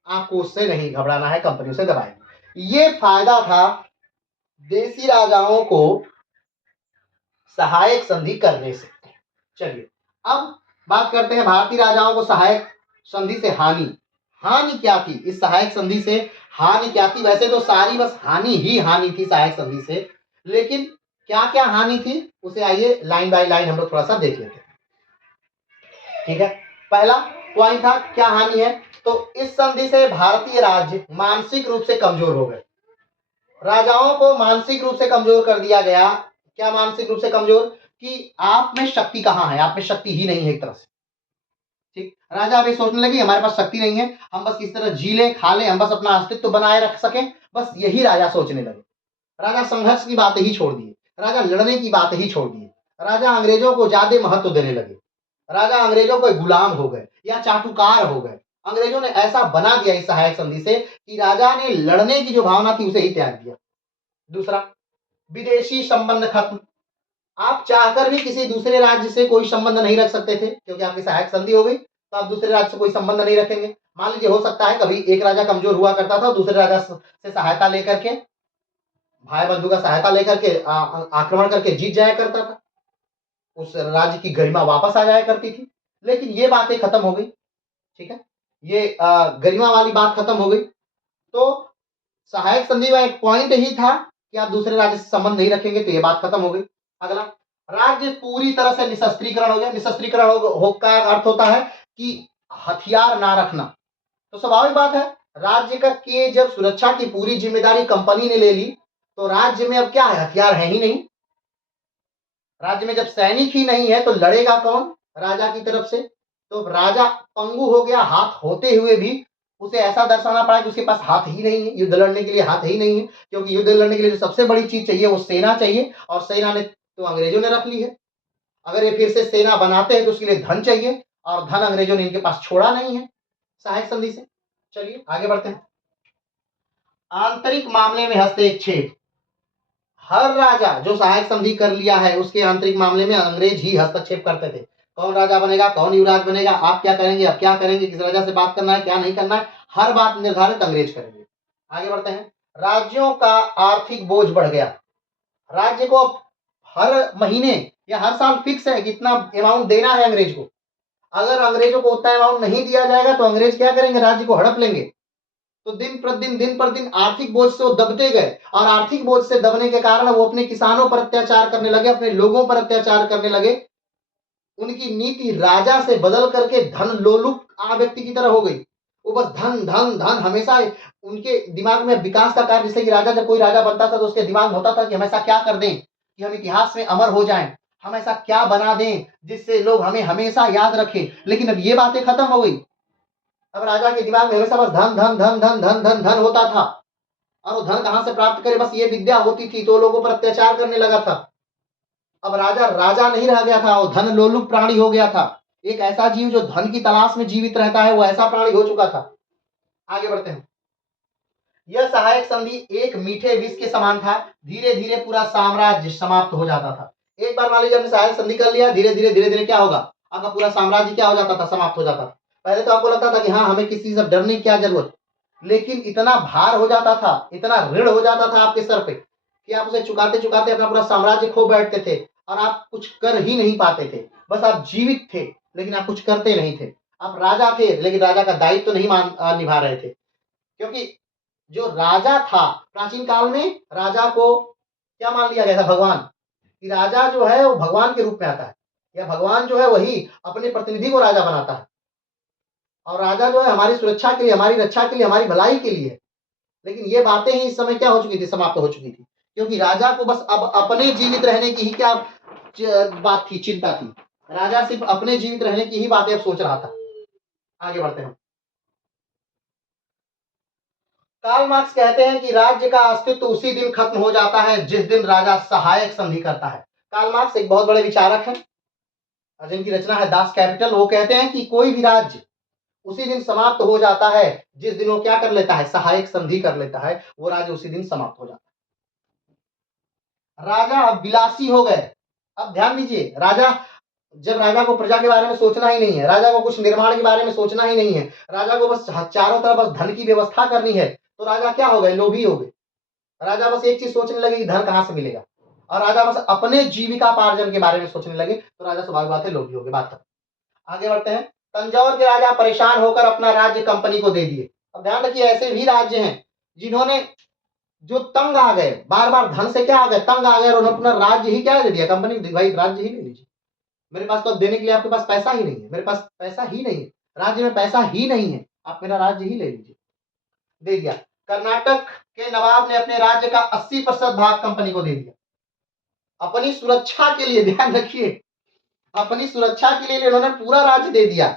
आपको उससे नहीं घबराना है, कंपनी से दबाएगी। ये फायदा था देशी राजाओं को सहायक संधि करने से। चलिए अब बात करते हैं भारतीय राजाओं को सहायक संधि से हानि। हानि क्या थी इस सहायक संधि से? हानि क्या थी? वैसे तो सारी बस हानि ही हानि थी सहायक संधि से, लेकिन क्या क्या हानि थी उसे आइए लाइन बाय लाइन हम लोग थोड़ा सा देख लेते हैं। ठीक है, पहला पॉइंट था क्या हानि है? तो इस संधि से भारतीय राज्य मानसिक रूप से कमजोर हो गए। राजाओं को मानसिक रूप से कमजोर कर दिया गया। क्या मानसिक रूप से कमजोर? कि आप में शक्ति कहाँ है, आप में शक्ति ही नहीं है एक तरह से। ठीक, राजा अभी सोचने लगे हमारे पास शक्ति नहीं है, हम बस किस तरह जी लें, खा लें, हम बस अपना अस्तित्व बनाए रख सकें, बस यही राजा सोचने लगे। राजा संघर्ष की बात ही छोड़ दिए, राजा लड़ने की बात ही छोड़ दिए, राजा अंग्रेजों को ज्यादा महत्व देने लगे, राजा अंग्रेजों को गुलाम हो गए या चाटुकार हो गए। अंग्रेजों ने ऐसा बना दिया इस सहायक संधि से कि राजा ने लड़ने की जो भावना थी उसे ही त्याग दिया। दूसरा, विदेशी संबंध खत्म। आप चाहकर भी किसी दूसरे राज्य से कोई संबंध नहीं रख सकते थे, क्योंकि आपकी सहायक संधि हो गई, तो आप दूसरे राज्य से कोई संबंध नहीं रखेंगे। मान लीजिए हो सकता है कभी एक राजा कमजोर हुआ करता था, दूसरे राजा से सहायता लेकर के, भाई बंधु का सहायता लेकर के आक्रमण करके जीत जाया करता था, उस राज्य की गरिमा वापस आ जाया करती थी। लेकिन ये बातें खत्म हो गई। ठीक है, ये गरिमा वाली बात खत्म हो गई। तो सहायक संधि का एक पॉइंट ही था कि आप दूसरे राज्य से संबंध नहीं रखेंगे, तो ये बात खत्म हो गई। अगला, राज्य पूरी तरह से निशस्त्रीकरण हो गया। निशस्त्रीकरण हो का अर्थ होता है कि हथियार ना रखना। तो स्वाभाविक बात है, राज्य का की जब सुरक्षा की पूरी जिम्मेदारी कंपनी ने ले ली, तो राज्य में अब क्या है? हथियार है ही नहीं। राज्य में जब सैनिक ही नहीं है तो लड़ेगा कौन राजा की तरफ से? तो राजा पंगु हो गया, हाथ होते हुए भी उसे ऐसा दर्शाना पड़ा कि उसके पास हाथ ही नहीं है, युद्ध लड़ने के लिए हाथ ही नहीं है, क्योंकि युद्ध लड़ने के लिए जो सबसे बड़ी चीज चाहिए वो सेना चाहिए, और सेना ने तो अंग्रेजों ने रख ली है। अगर ये फिर से सेना बनाते हैं तो उसके लिए धन चाहिए, और धन अंग्रेजों ने इनके पास छोड़ा नहीं है सहायक संधि से। चलिए आगे बढ़ते हैं। आंतरिक मामले में हस्तक्षेप। हर राजा जो सहायक संधि कर लिया है उसके आंतरिक मामले में अंग्रेज ही हस्तक्षेप करते थे। कौन राजा बनेगा, कौन युवराज बनेगा, आप क्या करेंगे, अब क्या करेंगे, किस राजा से बात करना है, क्या नहीं करना है, हर बात निर्धारित अंग्रेज करेंगे। आगे बढ़ते हैं। राज्यों का आर्थिक बोझ बढ़ गया। राज्य को हर महीने या हर साल फिक्स है कितना अमाउंट देना है अंग्रेज को। अगर अंग्रेजों को उतना अमाउंट नहीं दिया जाएगा तो अंग्रेज क्या करेंगे, राज्य को हड़प लेंगे। तो दिन पर दिन आर्थिक बोझ से वो दबते गए, और आर्थिक बोझ से दबने के कारण वो अपने किसानों पर अत्याचार करने लगे, अपने लोगों पर अत्याचार करने लगे। उनकी नीति राजा से बदल करके धन लोलुप व्यक्ति की तरह हो गई। वो बस धन धन धन हमेशा उनके दिमाग में विकास का कार्य, जैसे कि राजा जब कोई राजा बनता था तो उसके दिमाग में होता था कि हम ऐसा क्या कर दें कि हम इतिहास में अमर हो जाएं, हम ऐसा क्या बना दें जिससे लोग हमें हमेशा याद रखें। लेकिन अब ये बातें खत्म हो गई। अब राजा के दिमाग में हमेशा बस धन धन धन धन धन धन धन होता था, और वो धन कहां से प्राप्त करे, बस ये विद्या होती थी तो लोगों पर अत्याचार करने लगा था। अब राजा राजा नहीं रह गया था, वो धन लोलुप प्राणी हो गया था। एक ऐसा जीव जो धन की तलाश में जीवित रहता है, वो ऐसा प्राणी हो चुका था। आगे बढ़ते हैं। यह सहायक संधि एक मीठे विष के समान था, धीरे धीरे पूरा साम्राज्य समाप्त हो जाता था। एक बार मान लीजिए आपने सहायक संधि कर लिया, धीरे धीरे धीरे धीरे क्या होगा, आपका पूरा साम्राज्य क्या हो जाता था, समाप्त हो जाता था। पहले तो आपको लगता था कि हाँ हमें किसी से डरने की क्या जरूरत, लेकिन इतना भार हो जाता था, इतना ऋण हो जाता था आपके सर पे कि आप उसे चुकाते चुकाते अपना पूरा साम्राज्य खो बैठते थे, और आप कुछ कर ही नहीं पाते थे। बस आप जीवित थे लेकिन आप कुछ करते नहीं थे। आप राजा थे लेकिन राजा का दायित्व तो नहीं निभा रहे थे, क्योंकि जो राजा था प्राचीन काल में, राजा को क्या मान लिया गया था, भगवान। कि राजा जो है वो भगवान के रूप में आता है, या भगवान जो है वही अपने प्रतिनिधि को राजा बनाता है, और राजा जो है हमारी सुरक्षा के लिए, हमारी रक्षा के लिए, हमारी भलाई के लिए। लेकिन ये बातें ही इस समय क्या हो चुकी थी, समाप्त हो चुकी थी, क्योंकि राजा को बस अब अपने जीवित रहने की ही क्या बात थी, चिंता थी। राजा सिर्फ अपने जीवित रहने की ही बातें अब सोच रहा था। आगे बढ़ते हैं। कार्ल मार्क्स कहते हैं कि राज्य का अस्तित्व उसी दिन खत्म हो जाता है जिस दिन राजा सहायक संधि करता है। कार्ल मार्क्स एक बहुत बड़े विचारक हैं, जिनकी रचना है दास कैपिटल। वो कहते हैं कि कोई भी राज्य उसी दिन समाप्त हो जाता है जिस दिन वो क्या कर लेता है, सहायक संधि कर लेता है, वो राज्य उसी दिन समाप्त हो जाता है। राजा अब विलासी हो गए। अब ध्यान दीजिए, राजा जब राजा को प्रजा के बारे में सोचना ही नहीं है, राजा को कुछ निर्माण के बारे में सोचना ही नहीं है, राजा को बस चारों तरफ बस धन की व्यवस्था करनी है, तो राजा क्या हो गए, लोभी हो गए। राजा बस एक चीज सोचने लगे कि धन कहां से मिलेगा, और राजा बस अपने जीविका पार्जन के बारे में सोचने लगे, तो राजा स्वाभाविक बात है लोभी हो गए। बात खत्म। आगे बढ़ते हैं। तंजौर के राजा परेशान होकर अपना राज्य कंपनी को दे दिए। अब ध्यान रखिए, ऐसे भी राज्य हैं जिन्होंने जो तंग आ गए, बार बार धन से क्या आ गए, तंग आ गए, और उन्होंने अपना राज्य ही क्या दे दिया, कंपनी, भाई राज्य ही ले लीजिए, मेरे पास तो अब देने के लिए आपके पास पैसा ही नहीं है, मेरे पास पैसा ही नहीं है, राज्य में पैसा ही नहीं है, आप मेरा राज्य ही ले लीजिए। दे दिया। कर्नाटक के नवाब ने अपने राज्य का 80% भाग कंपनी को दे दिया। अपनी सुरक्षा के लिए, ध्यान रखिए, अपनी सुरक्षा के लिए उन्होंने पूरा राज्य दे दिया।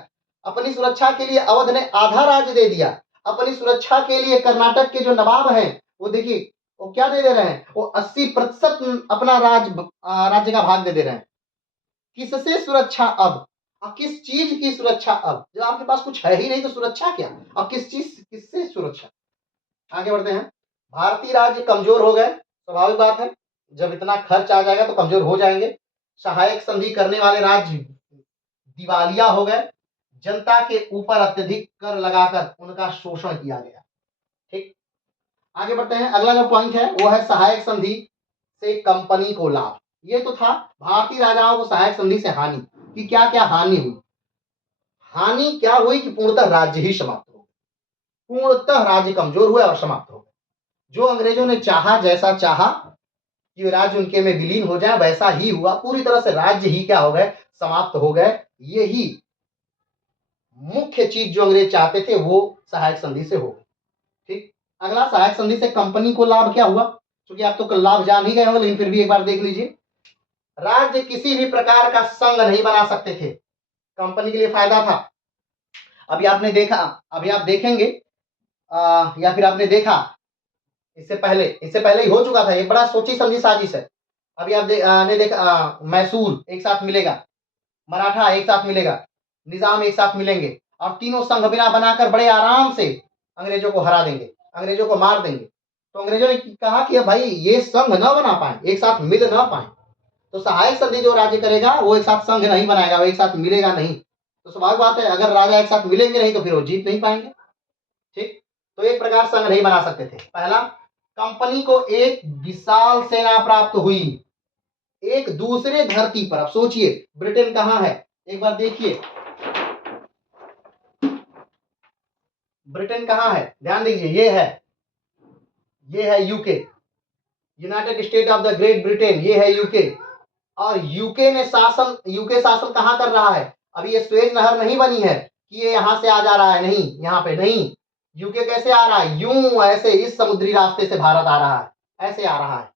अपनी सुरक्षा के लिए अवध ने आधा राज्य दे दिया। अपनी सुरक्षा के लिए कर्नाटक के जो नवाब हैं वो देखिए वो क्या दे रहे हैं, वो 80% अपना राज्य का भाग दे रहे हैं। किससे सुरक्षा अब, किस चीज की सुरक्षा अब, जब आपके पास कुछ है ही नहीं तो सुरक्षा क्या, अब किस चीज, किससे सुरक्षा। आगे बढ़ते हैं। भारतीय राज्य कमजोर हो गए, स्वाभाविक बात है, जब इतना खर्च आ जाएगा तो कमजोर हो जाएंगे। सहायक संधि करने वाले राज्य दिवालिया हो गए। जनता के ऊपर अत्यधिक कर लगाकर उनका शोषण किया गया। ठीक, आगे बढ़ते हैं। अगला जो पॉइंट है वो है सहायक संधि से कंपनी को लाभ। ये तो था भारतीय राजाओं को सहायक संधि से हानि कि क्या क्या हानि हुई। हानि क्या हुई कि पूर्णतः राज्य ही समाप्त हो गए, पूर्णतः राज्य कमजोर हुए और समाप्त हो गए। जो अंग्रेजों ने चाहा, जैसा चाहा कि राज्य उनके में विलीन हो जाए, वैसा ही हुआ। पूरी तरह से राज्य ही क्या हो गए, समाप्त हो गए। यही मुख्य चीज जो अंग्रेज चाहते थे वो सहायक संधि से हो गई। ठीक, अगला सहायक संधि से कंपनी को लाभ क्या हुआ, क्योंकि आप तो लाभ जान ही गए होंगे, लेकिन फिर भी एक बार देख लीजिए। राज्य किसी भी प्रकार का संघ नहीं बना सकते थे, कंपनी के लिए फायदा था। अभी आपने देखा, अभी आप देखेंगे या फिर आपने देखा, इससे पहले ही हो चुका था, ये बड़ा सोची समझी साजिश है। अभी आपने देखा, मैसूर एक साथ मिलेगा, मराठा एक साथ मिलेगा, निजाम एक साथ मिलेंगे और तीनों संघ बिना बनाकर बड़े आराम से अंग्रेजों को हरा देंगे, अंग्रेजों को मार देंगे। तो अंग्रेजों ने कहा कि भाई ये संघ न बना पाए, एक साथ मिल ना पाए, तो सहायक संधि जो राज्य करेगा वो एक साथ संघ नहीं बनाएगा, वो एक साथ मिलेगा नहीं। तो स्वाभाविक बात है, अगर राजा एक साथ मिलेंगे नहीं तो फिर वो जीत नहीं पाएंगे। ठीक, तो एक प्रकार संघ नहीं बना सकते थे। पहला, कंपनी को एक विशाल सेना प्राप्त हुई एक दूसरे धरती पर। अब सोचिए ब्रिटेन कहां है, एक बार देखिए ब्रिटेन कहां है, ध्यान दीजिए, ये है UK, United state of the great Britain, ये है यूके। और यूके शासन कहां कर रहा है? अभी ये स्वेज नहर नहीं बनी है कि ये यहां से आ जा रहा है, नहीं, यहाँ पे नहीं। यूके कैसे आ रहा है? यूं ऐसे इस समुद्री रास्ते से भारत आ रहा है, ऐसे आ रहा है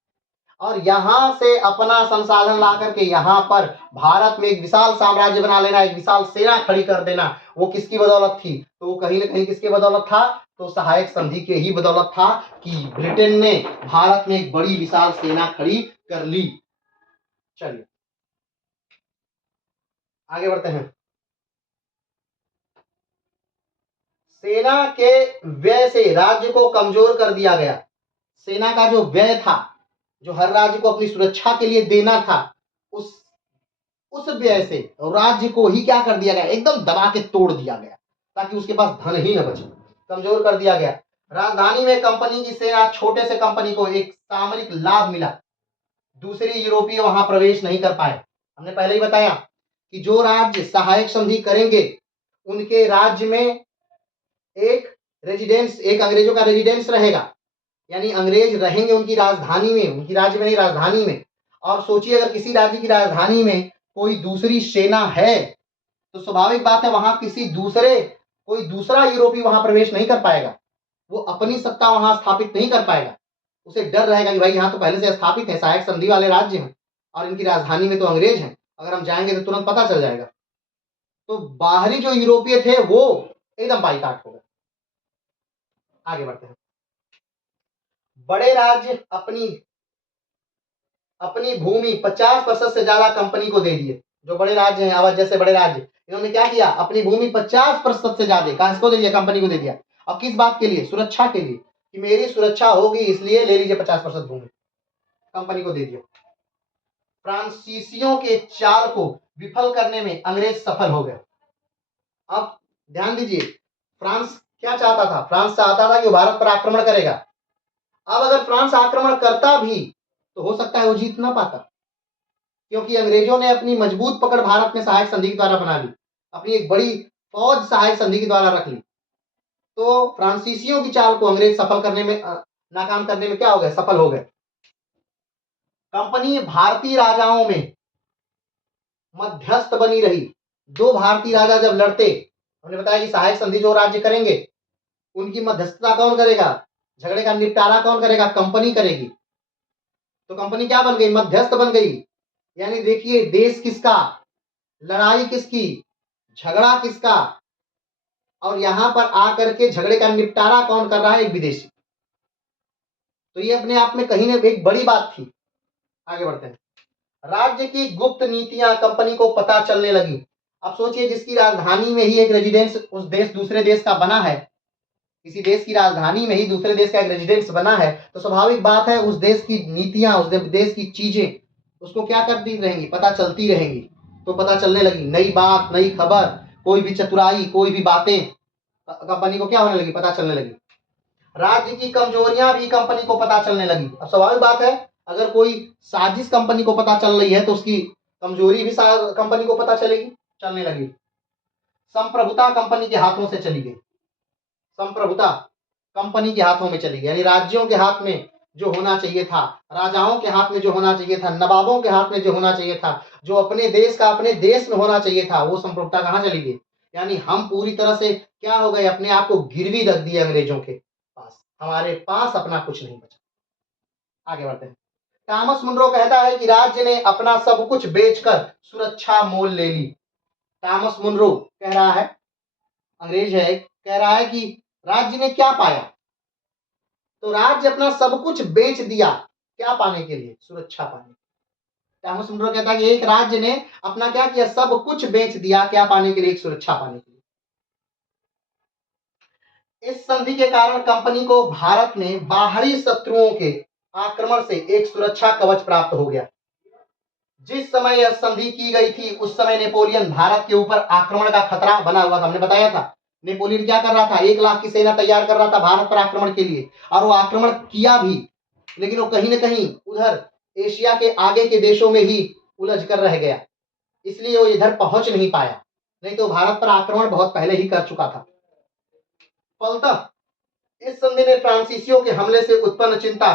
और यहां से अपना संसाधन ला करके यहां पर भारत में एक विशाल साम्राज्य बना लेना, एक विशाल सेना खड़ी कर देना। वो किसकी बदौलत थी? तो वो कहीं ना कहीं किसके बदौलत था? तो सहायक संधि के ही बदौलत था कि ब्रिटेन ने भारत में एक बड़ी विशाल सेना खड़ी कर ली। चलिए आगे बढ़ते हैं। सेना के व्यय से राज्य को कमजोर कर दिया गया। सेना का जो व्यय था, जो हर राज्य को अपनी सुरक्षा के लिए देना था, उस व्यय से राज्य को ही क्या कर दिया गया? एकदम दबा के तोड़ दिया गया, ताकि उसके पास धन ही न बचे, कमजोर कर दिया गया। राजधानी में कंपनी की सेना, छोटे से कंपनी को एक सामरिक लाभ मिला, दूसरी यूरोपीय वहां प्रवेश नहीं कर पाए। हमने पहले ही बताया कि जो राज्य सहायक संधि करेंगे उनके राज्य में एक अंग्रेजों का रेजिडेंस रहेगा, यानी अंग्रेज रहेंगे उनकी राजधानी में, उनकी राज्य में नहीं, राजधानी में। और सोचिए अगर किसी राज्य की राजधानी में कोई दूसरी सेना है तो स्वाभाविक बात है वहां कोई दूसरा यूरोपीय वहां प्रवेश नहीं कर पाएगा, वो अपनी सत्ता वहां स्थापित नहीं कर पाएगा। उसे डर रहेगा कि भाई यहाँ तो पहले से स्थापित है, सहायक संधि वाले राज्य हैं और इनकी राजधानी में तो अंग्रेज हैं, अगर हम जाएंगे तो तुरंत पता चल जाएगा। तो बाहरी जो यूरोपीय थे वो एकदम बाइकाट हो गए। आगे बढ़ते हैं। बड़े राज्य अपनी अपनी भूमि 50% से ज्यादा कंपनी को दे दिए। जो बड़े राज्य हैं, अवध जैसे बड़े राज्य, इन्होंने क्या किया? अपनी भूमि 50% से ज्यादा किसको दे दिया? कंपनी को दे दिया। अब किस बात के लिए? सुरक्षा के लिए, कि मेरी सुरक्षा होगी इसलिए ले लीजिए 50% भूमि, कंपनी को दे दिया। फ्रांसीसियों के चाल को विफल करने में अंग्रेज सफल हो गए। अब ध्यान दीजिए, फ्रांस क्या चाहता था? फ्रांस चाहता था कि वो भारत पर आक्रमण करेगा। अब अगर फ्रांस आक्रमण करता भी तो हो सकता है वो जीत ना पाता, क्योंकि अंग्रेजों ने अपनी मजबूत पकड़ भारत में सहायक संधि के द्वारा बना ली, अपनी एक बड़ी फौज सहायक संधि के द्वारा रख ली। तो फ्रांसीसियों की चाल को अंग्रेज सफल करने में नाकाम करने में क्या हो गए? सफल हो गए। कंपनी भारतीय राजाओं में मध्यस्थ बनी रही। दो भारतीय राजा जब लड़ते, हमने बताया कि सहायक संधि जो राज्य करेंगे उनकी मध्यस्थता कौन करेगा? झगड़े का निपटारा कौन करेगा? कंपनी करेगी। तो कंपनी क्या बन गई? मध्यस्थ बन गई। यानी देखिए, देश किसका, लड़ाई किसकी, झगड़ा किसका, और यहां पर आकर के झगड़े का निपटारा कौन कर रहा है? एक विदेशी। तो ये अपने आप में कहीं ना एक बड़ी बात थी। आगे बढ़ते हैं। राज्य की गुप्त नीतियां कंपनी को पता चलने लगी। अब सोचिए, जिसकी राजधानी में ही एक रेजिडेंस उस देश दूसरे देश का बना है, किसी देश की राजधानी में ही दूसरे देश का एक रेजिडेंस बना है, तो स्वाभाविक बात है उस देश की नीतियां, उस देश की चीजें उसको क्या करती रहेंगी? पता चलती रहेंगी। तो पता चलने लगी, नई बात, नई खबर, कोई भी चतुराई, कोई भी बातें कंपनी को क्या होने लगी? पता चलने लगी। राज्य की कमजोरियां भी कंपनी को पता चलने लगी। अब स्वाभाविक बात है, अगर कोई साजिश कंपनी को पता चल रही है तो उसकी कमजोरी भी कंपनी को पता चलने लगी। संप्रभुता कंपनी के हाथों से चली गई। संप्रभुता कंपनी के हाथों में चली गई, यानी राज्यों के हाथ में जो होना चाहिए था, राजाओं के हाथ में जो होना चाहिए था, नवाबों के हाथ में जो होना चाहिए था, जो अपने देश का अपने देश में होना चाहिए था, वो संप्रभुता कहाँ चली गई? यानी हम पूरी तरह से क्या हो गए? अपने आप को गिरवी रख दिए अंग्रेजों के पास, हमारे पास अपना कुछ नहीं बचा। आगे बढ़ते हैं। टॉमस मुनरो कहता है कि राज्य ने अपना सब कुछ बेचकर सुरक्षा मोल ले ली। टॉमस मुनरो कह रहा है, अंग्रेज है, कह रहा है कि राज्य ने क्या पाया? तो राज्य अपना सब कुछ बेच दिया, क्या पाने के लिए? सुरक्षा पाने। टॉमस मुनरो कहता है कि एक राज्य ने अपना क्या किया? सब कुछ बेच दिया, क्या पाने के लिए? एक सुरक्षा पाने के लिए। इस संधि के कारण कंपनी को भारत में बाहरी शत्रुओं के आक्रमण से एक सुरक्षा कवच प्राप्त हो गया। जिस समय यह संधि की गई थी उस समय नेपोलियन भारत के ऊपर आक्रमण का खतरा बना हुआ था। हमने बताया था नेपोलियन क्या कर रहा था? 1 लाख की सेना तैयार कर रहा था भारत पर आक्रमण के लिए, और वो आक्रमण किया भी, लेकिन वो कहीं ना कहीं उधर एशिया के आगे के देशों में ही उलझ कर रह गया, इसलिए वो इधर पहुंच नहीं पाया, नहीं तो भारत पर आक्रमण बहुत पहले ही कर चुका था। फलतः इस संधि ने फ्रांसीसियों के हमले से उत्पन्न चिंता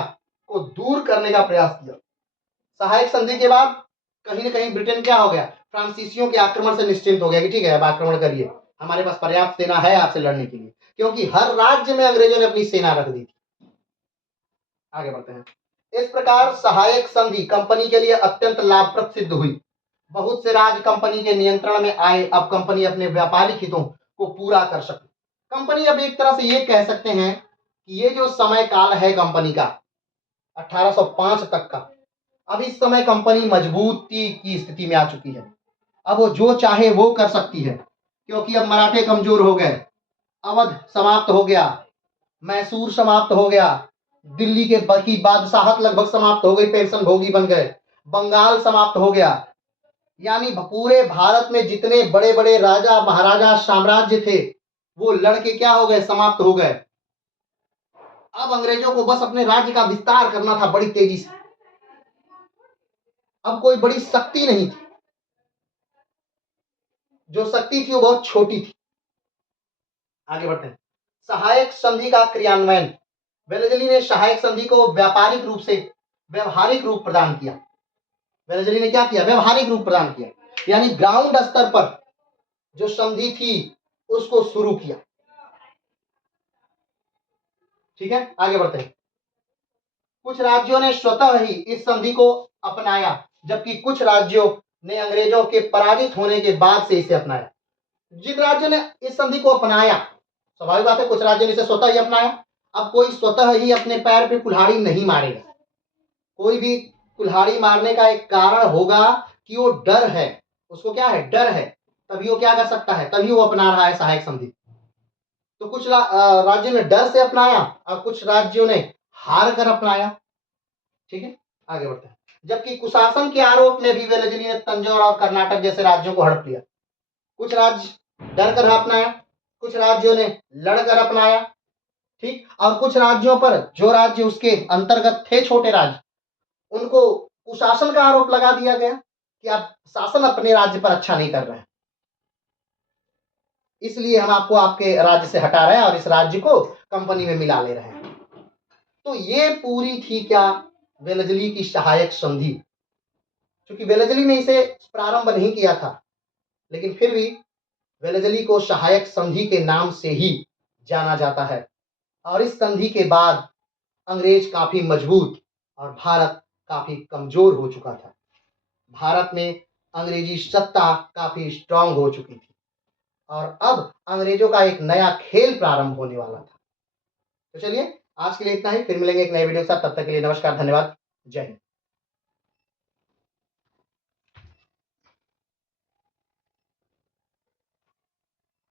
को दूर करने का प्रयास किया। सहायक संधि के बाद कहीं ना कहीं ब्रिटेन क्या हो गया? फ्रांसीसियों के आक्रमण से निश्चिंत हो गया कि ठीक है, अब आक्रमण करिए, हमारे पास पर्याप्त सेना है आपसे लड़ने के लिए, क्योंकि हर राज्य में अंग्रेजों ने अपनी सेना रख दी थी। आगे बढ़ते हैं। इस प्रकार सहायक संधि कंपनी के लिए अत्यंत लाभप्रद सिद्ध हुई। बहुत से राज्य कंपनी के नियंत्रण में आए। अब कंपनी अपने व्यापारिक हितों को पूरा कर सकती। कंपनी अब एक तरह से ये कह सकते हैं कि ये जो समय काल है कंपनी का 1805 तक का, अब इस समय कंपनी मजबूती की स्थिति में आ चुकी है। अब वो जो चाहे वो कर सकती है, क्योंकि अब मराठे कमजोर हो गए, अवध समाप्त हो गया, मैसूर समाप्त हो गया, दिल्ली के बाकी बादशाहत लगभग समाप्त हो गई, पेंशन भोगी बन गए, बंगाल समाप्त हो गया, यानी पूरे भारत में जितने बड़े बड़े राजा महाराजा साम्राज्य थे वो लड़के क्या हो गए? समाप्त हो गए। अब अंग्रेजों को बस अपने राज्य का विस्तार करना था बड़ी तेजी से। अब कोई बड़ी शक्ति नहीं थी, जो शक्ति थी वो बहुत छोटी थी। आगे बढ़ते हैं। सहायक संधि का क्रियान्वयन। वेलेजली ने सहायक संधि को व्यापारिक रूप से व्यवहारिक रूप प्रदान किया। वेलेजली ने क्या किया? व्यवहारिक रूप प्रदान किया, यानी ग्राउंड स्तर पर जो संधि थी उसको शुरू किया। ठीक है, आगे बढ़ते हैं। कुछ राज्यों ने स्वतः ही इस संधि को अपनाया, जबकि कुछ राज्यों ने अंग्रेजों के पराजित होने के बाद से इसे अपनाया। जिन राज्यों ने इस संधि को अपनाया, स्वाभाविक बात है कुछ राज्यों ने इसे स्वतः ही अपनाया। अब कोई स्वतः ही अपने पैर पे कुल्हाड़ी नहीं मारेगा, कोई भी कुल्हाड़ी मारने का एक कारण होगा कि वो डर है, उसको क्या है? डर है, तभी वो क्या कर सकता है, तभी वो अपना रहा है सहायक संधि। तो कुछ राज्यों ने डर से अपनाया और कुछ राज्यों ने हार कर अपनाया। ठीक है, आगे बढ़ते हैं। जबकि कुशासन के आरोप में भी वेलेजली ने तंजौर और कर्नाटक जैसे राज्यों को हड़प लिया। कुछ राज्य डर कर अपनाया, कुछ राज्यों ने लड़कर अपनाया। ठीक, और कुछ राज्यों पर, जो राज्य उसके अंतर्गत थे छोटे राज्य, उनको कुशासन का आरोप लगा दिया गया कि आप शासन अपने राज्य पर अच्छा नहीं कर रहे हैं, इसलिए हम आपको आपके राज्य से हटा रहे हैं और इस राज्य को कंपनी में मिला ले रहे हैं। तो ये पूरी थी क्या? वेलेजली की सहायक संधि। क्योंकि वेलेजली ने इसे प्रारंभ नहीं किया था, लेकिन फिर भी वेलेजली को सहायक संधि के नाम से ही जाना जाता है। और इस संधि के बाद अंग्रेज काफी मजबूत और भारत काफी कमजोर हो चुका था। भारत में अंग्रेजी सत्ता काफी स्ट्रांग हो चुकी थी और अब अंग्रेजों का एक नया खेल प्रारंभ होने वाला था। तो चलिए आज के लिए इतना ही, फिर मिलेंगे एक नए वीडियो के साथ। तब तक के लिए नमस्कार, धन्यवाद, जय हिंद।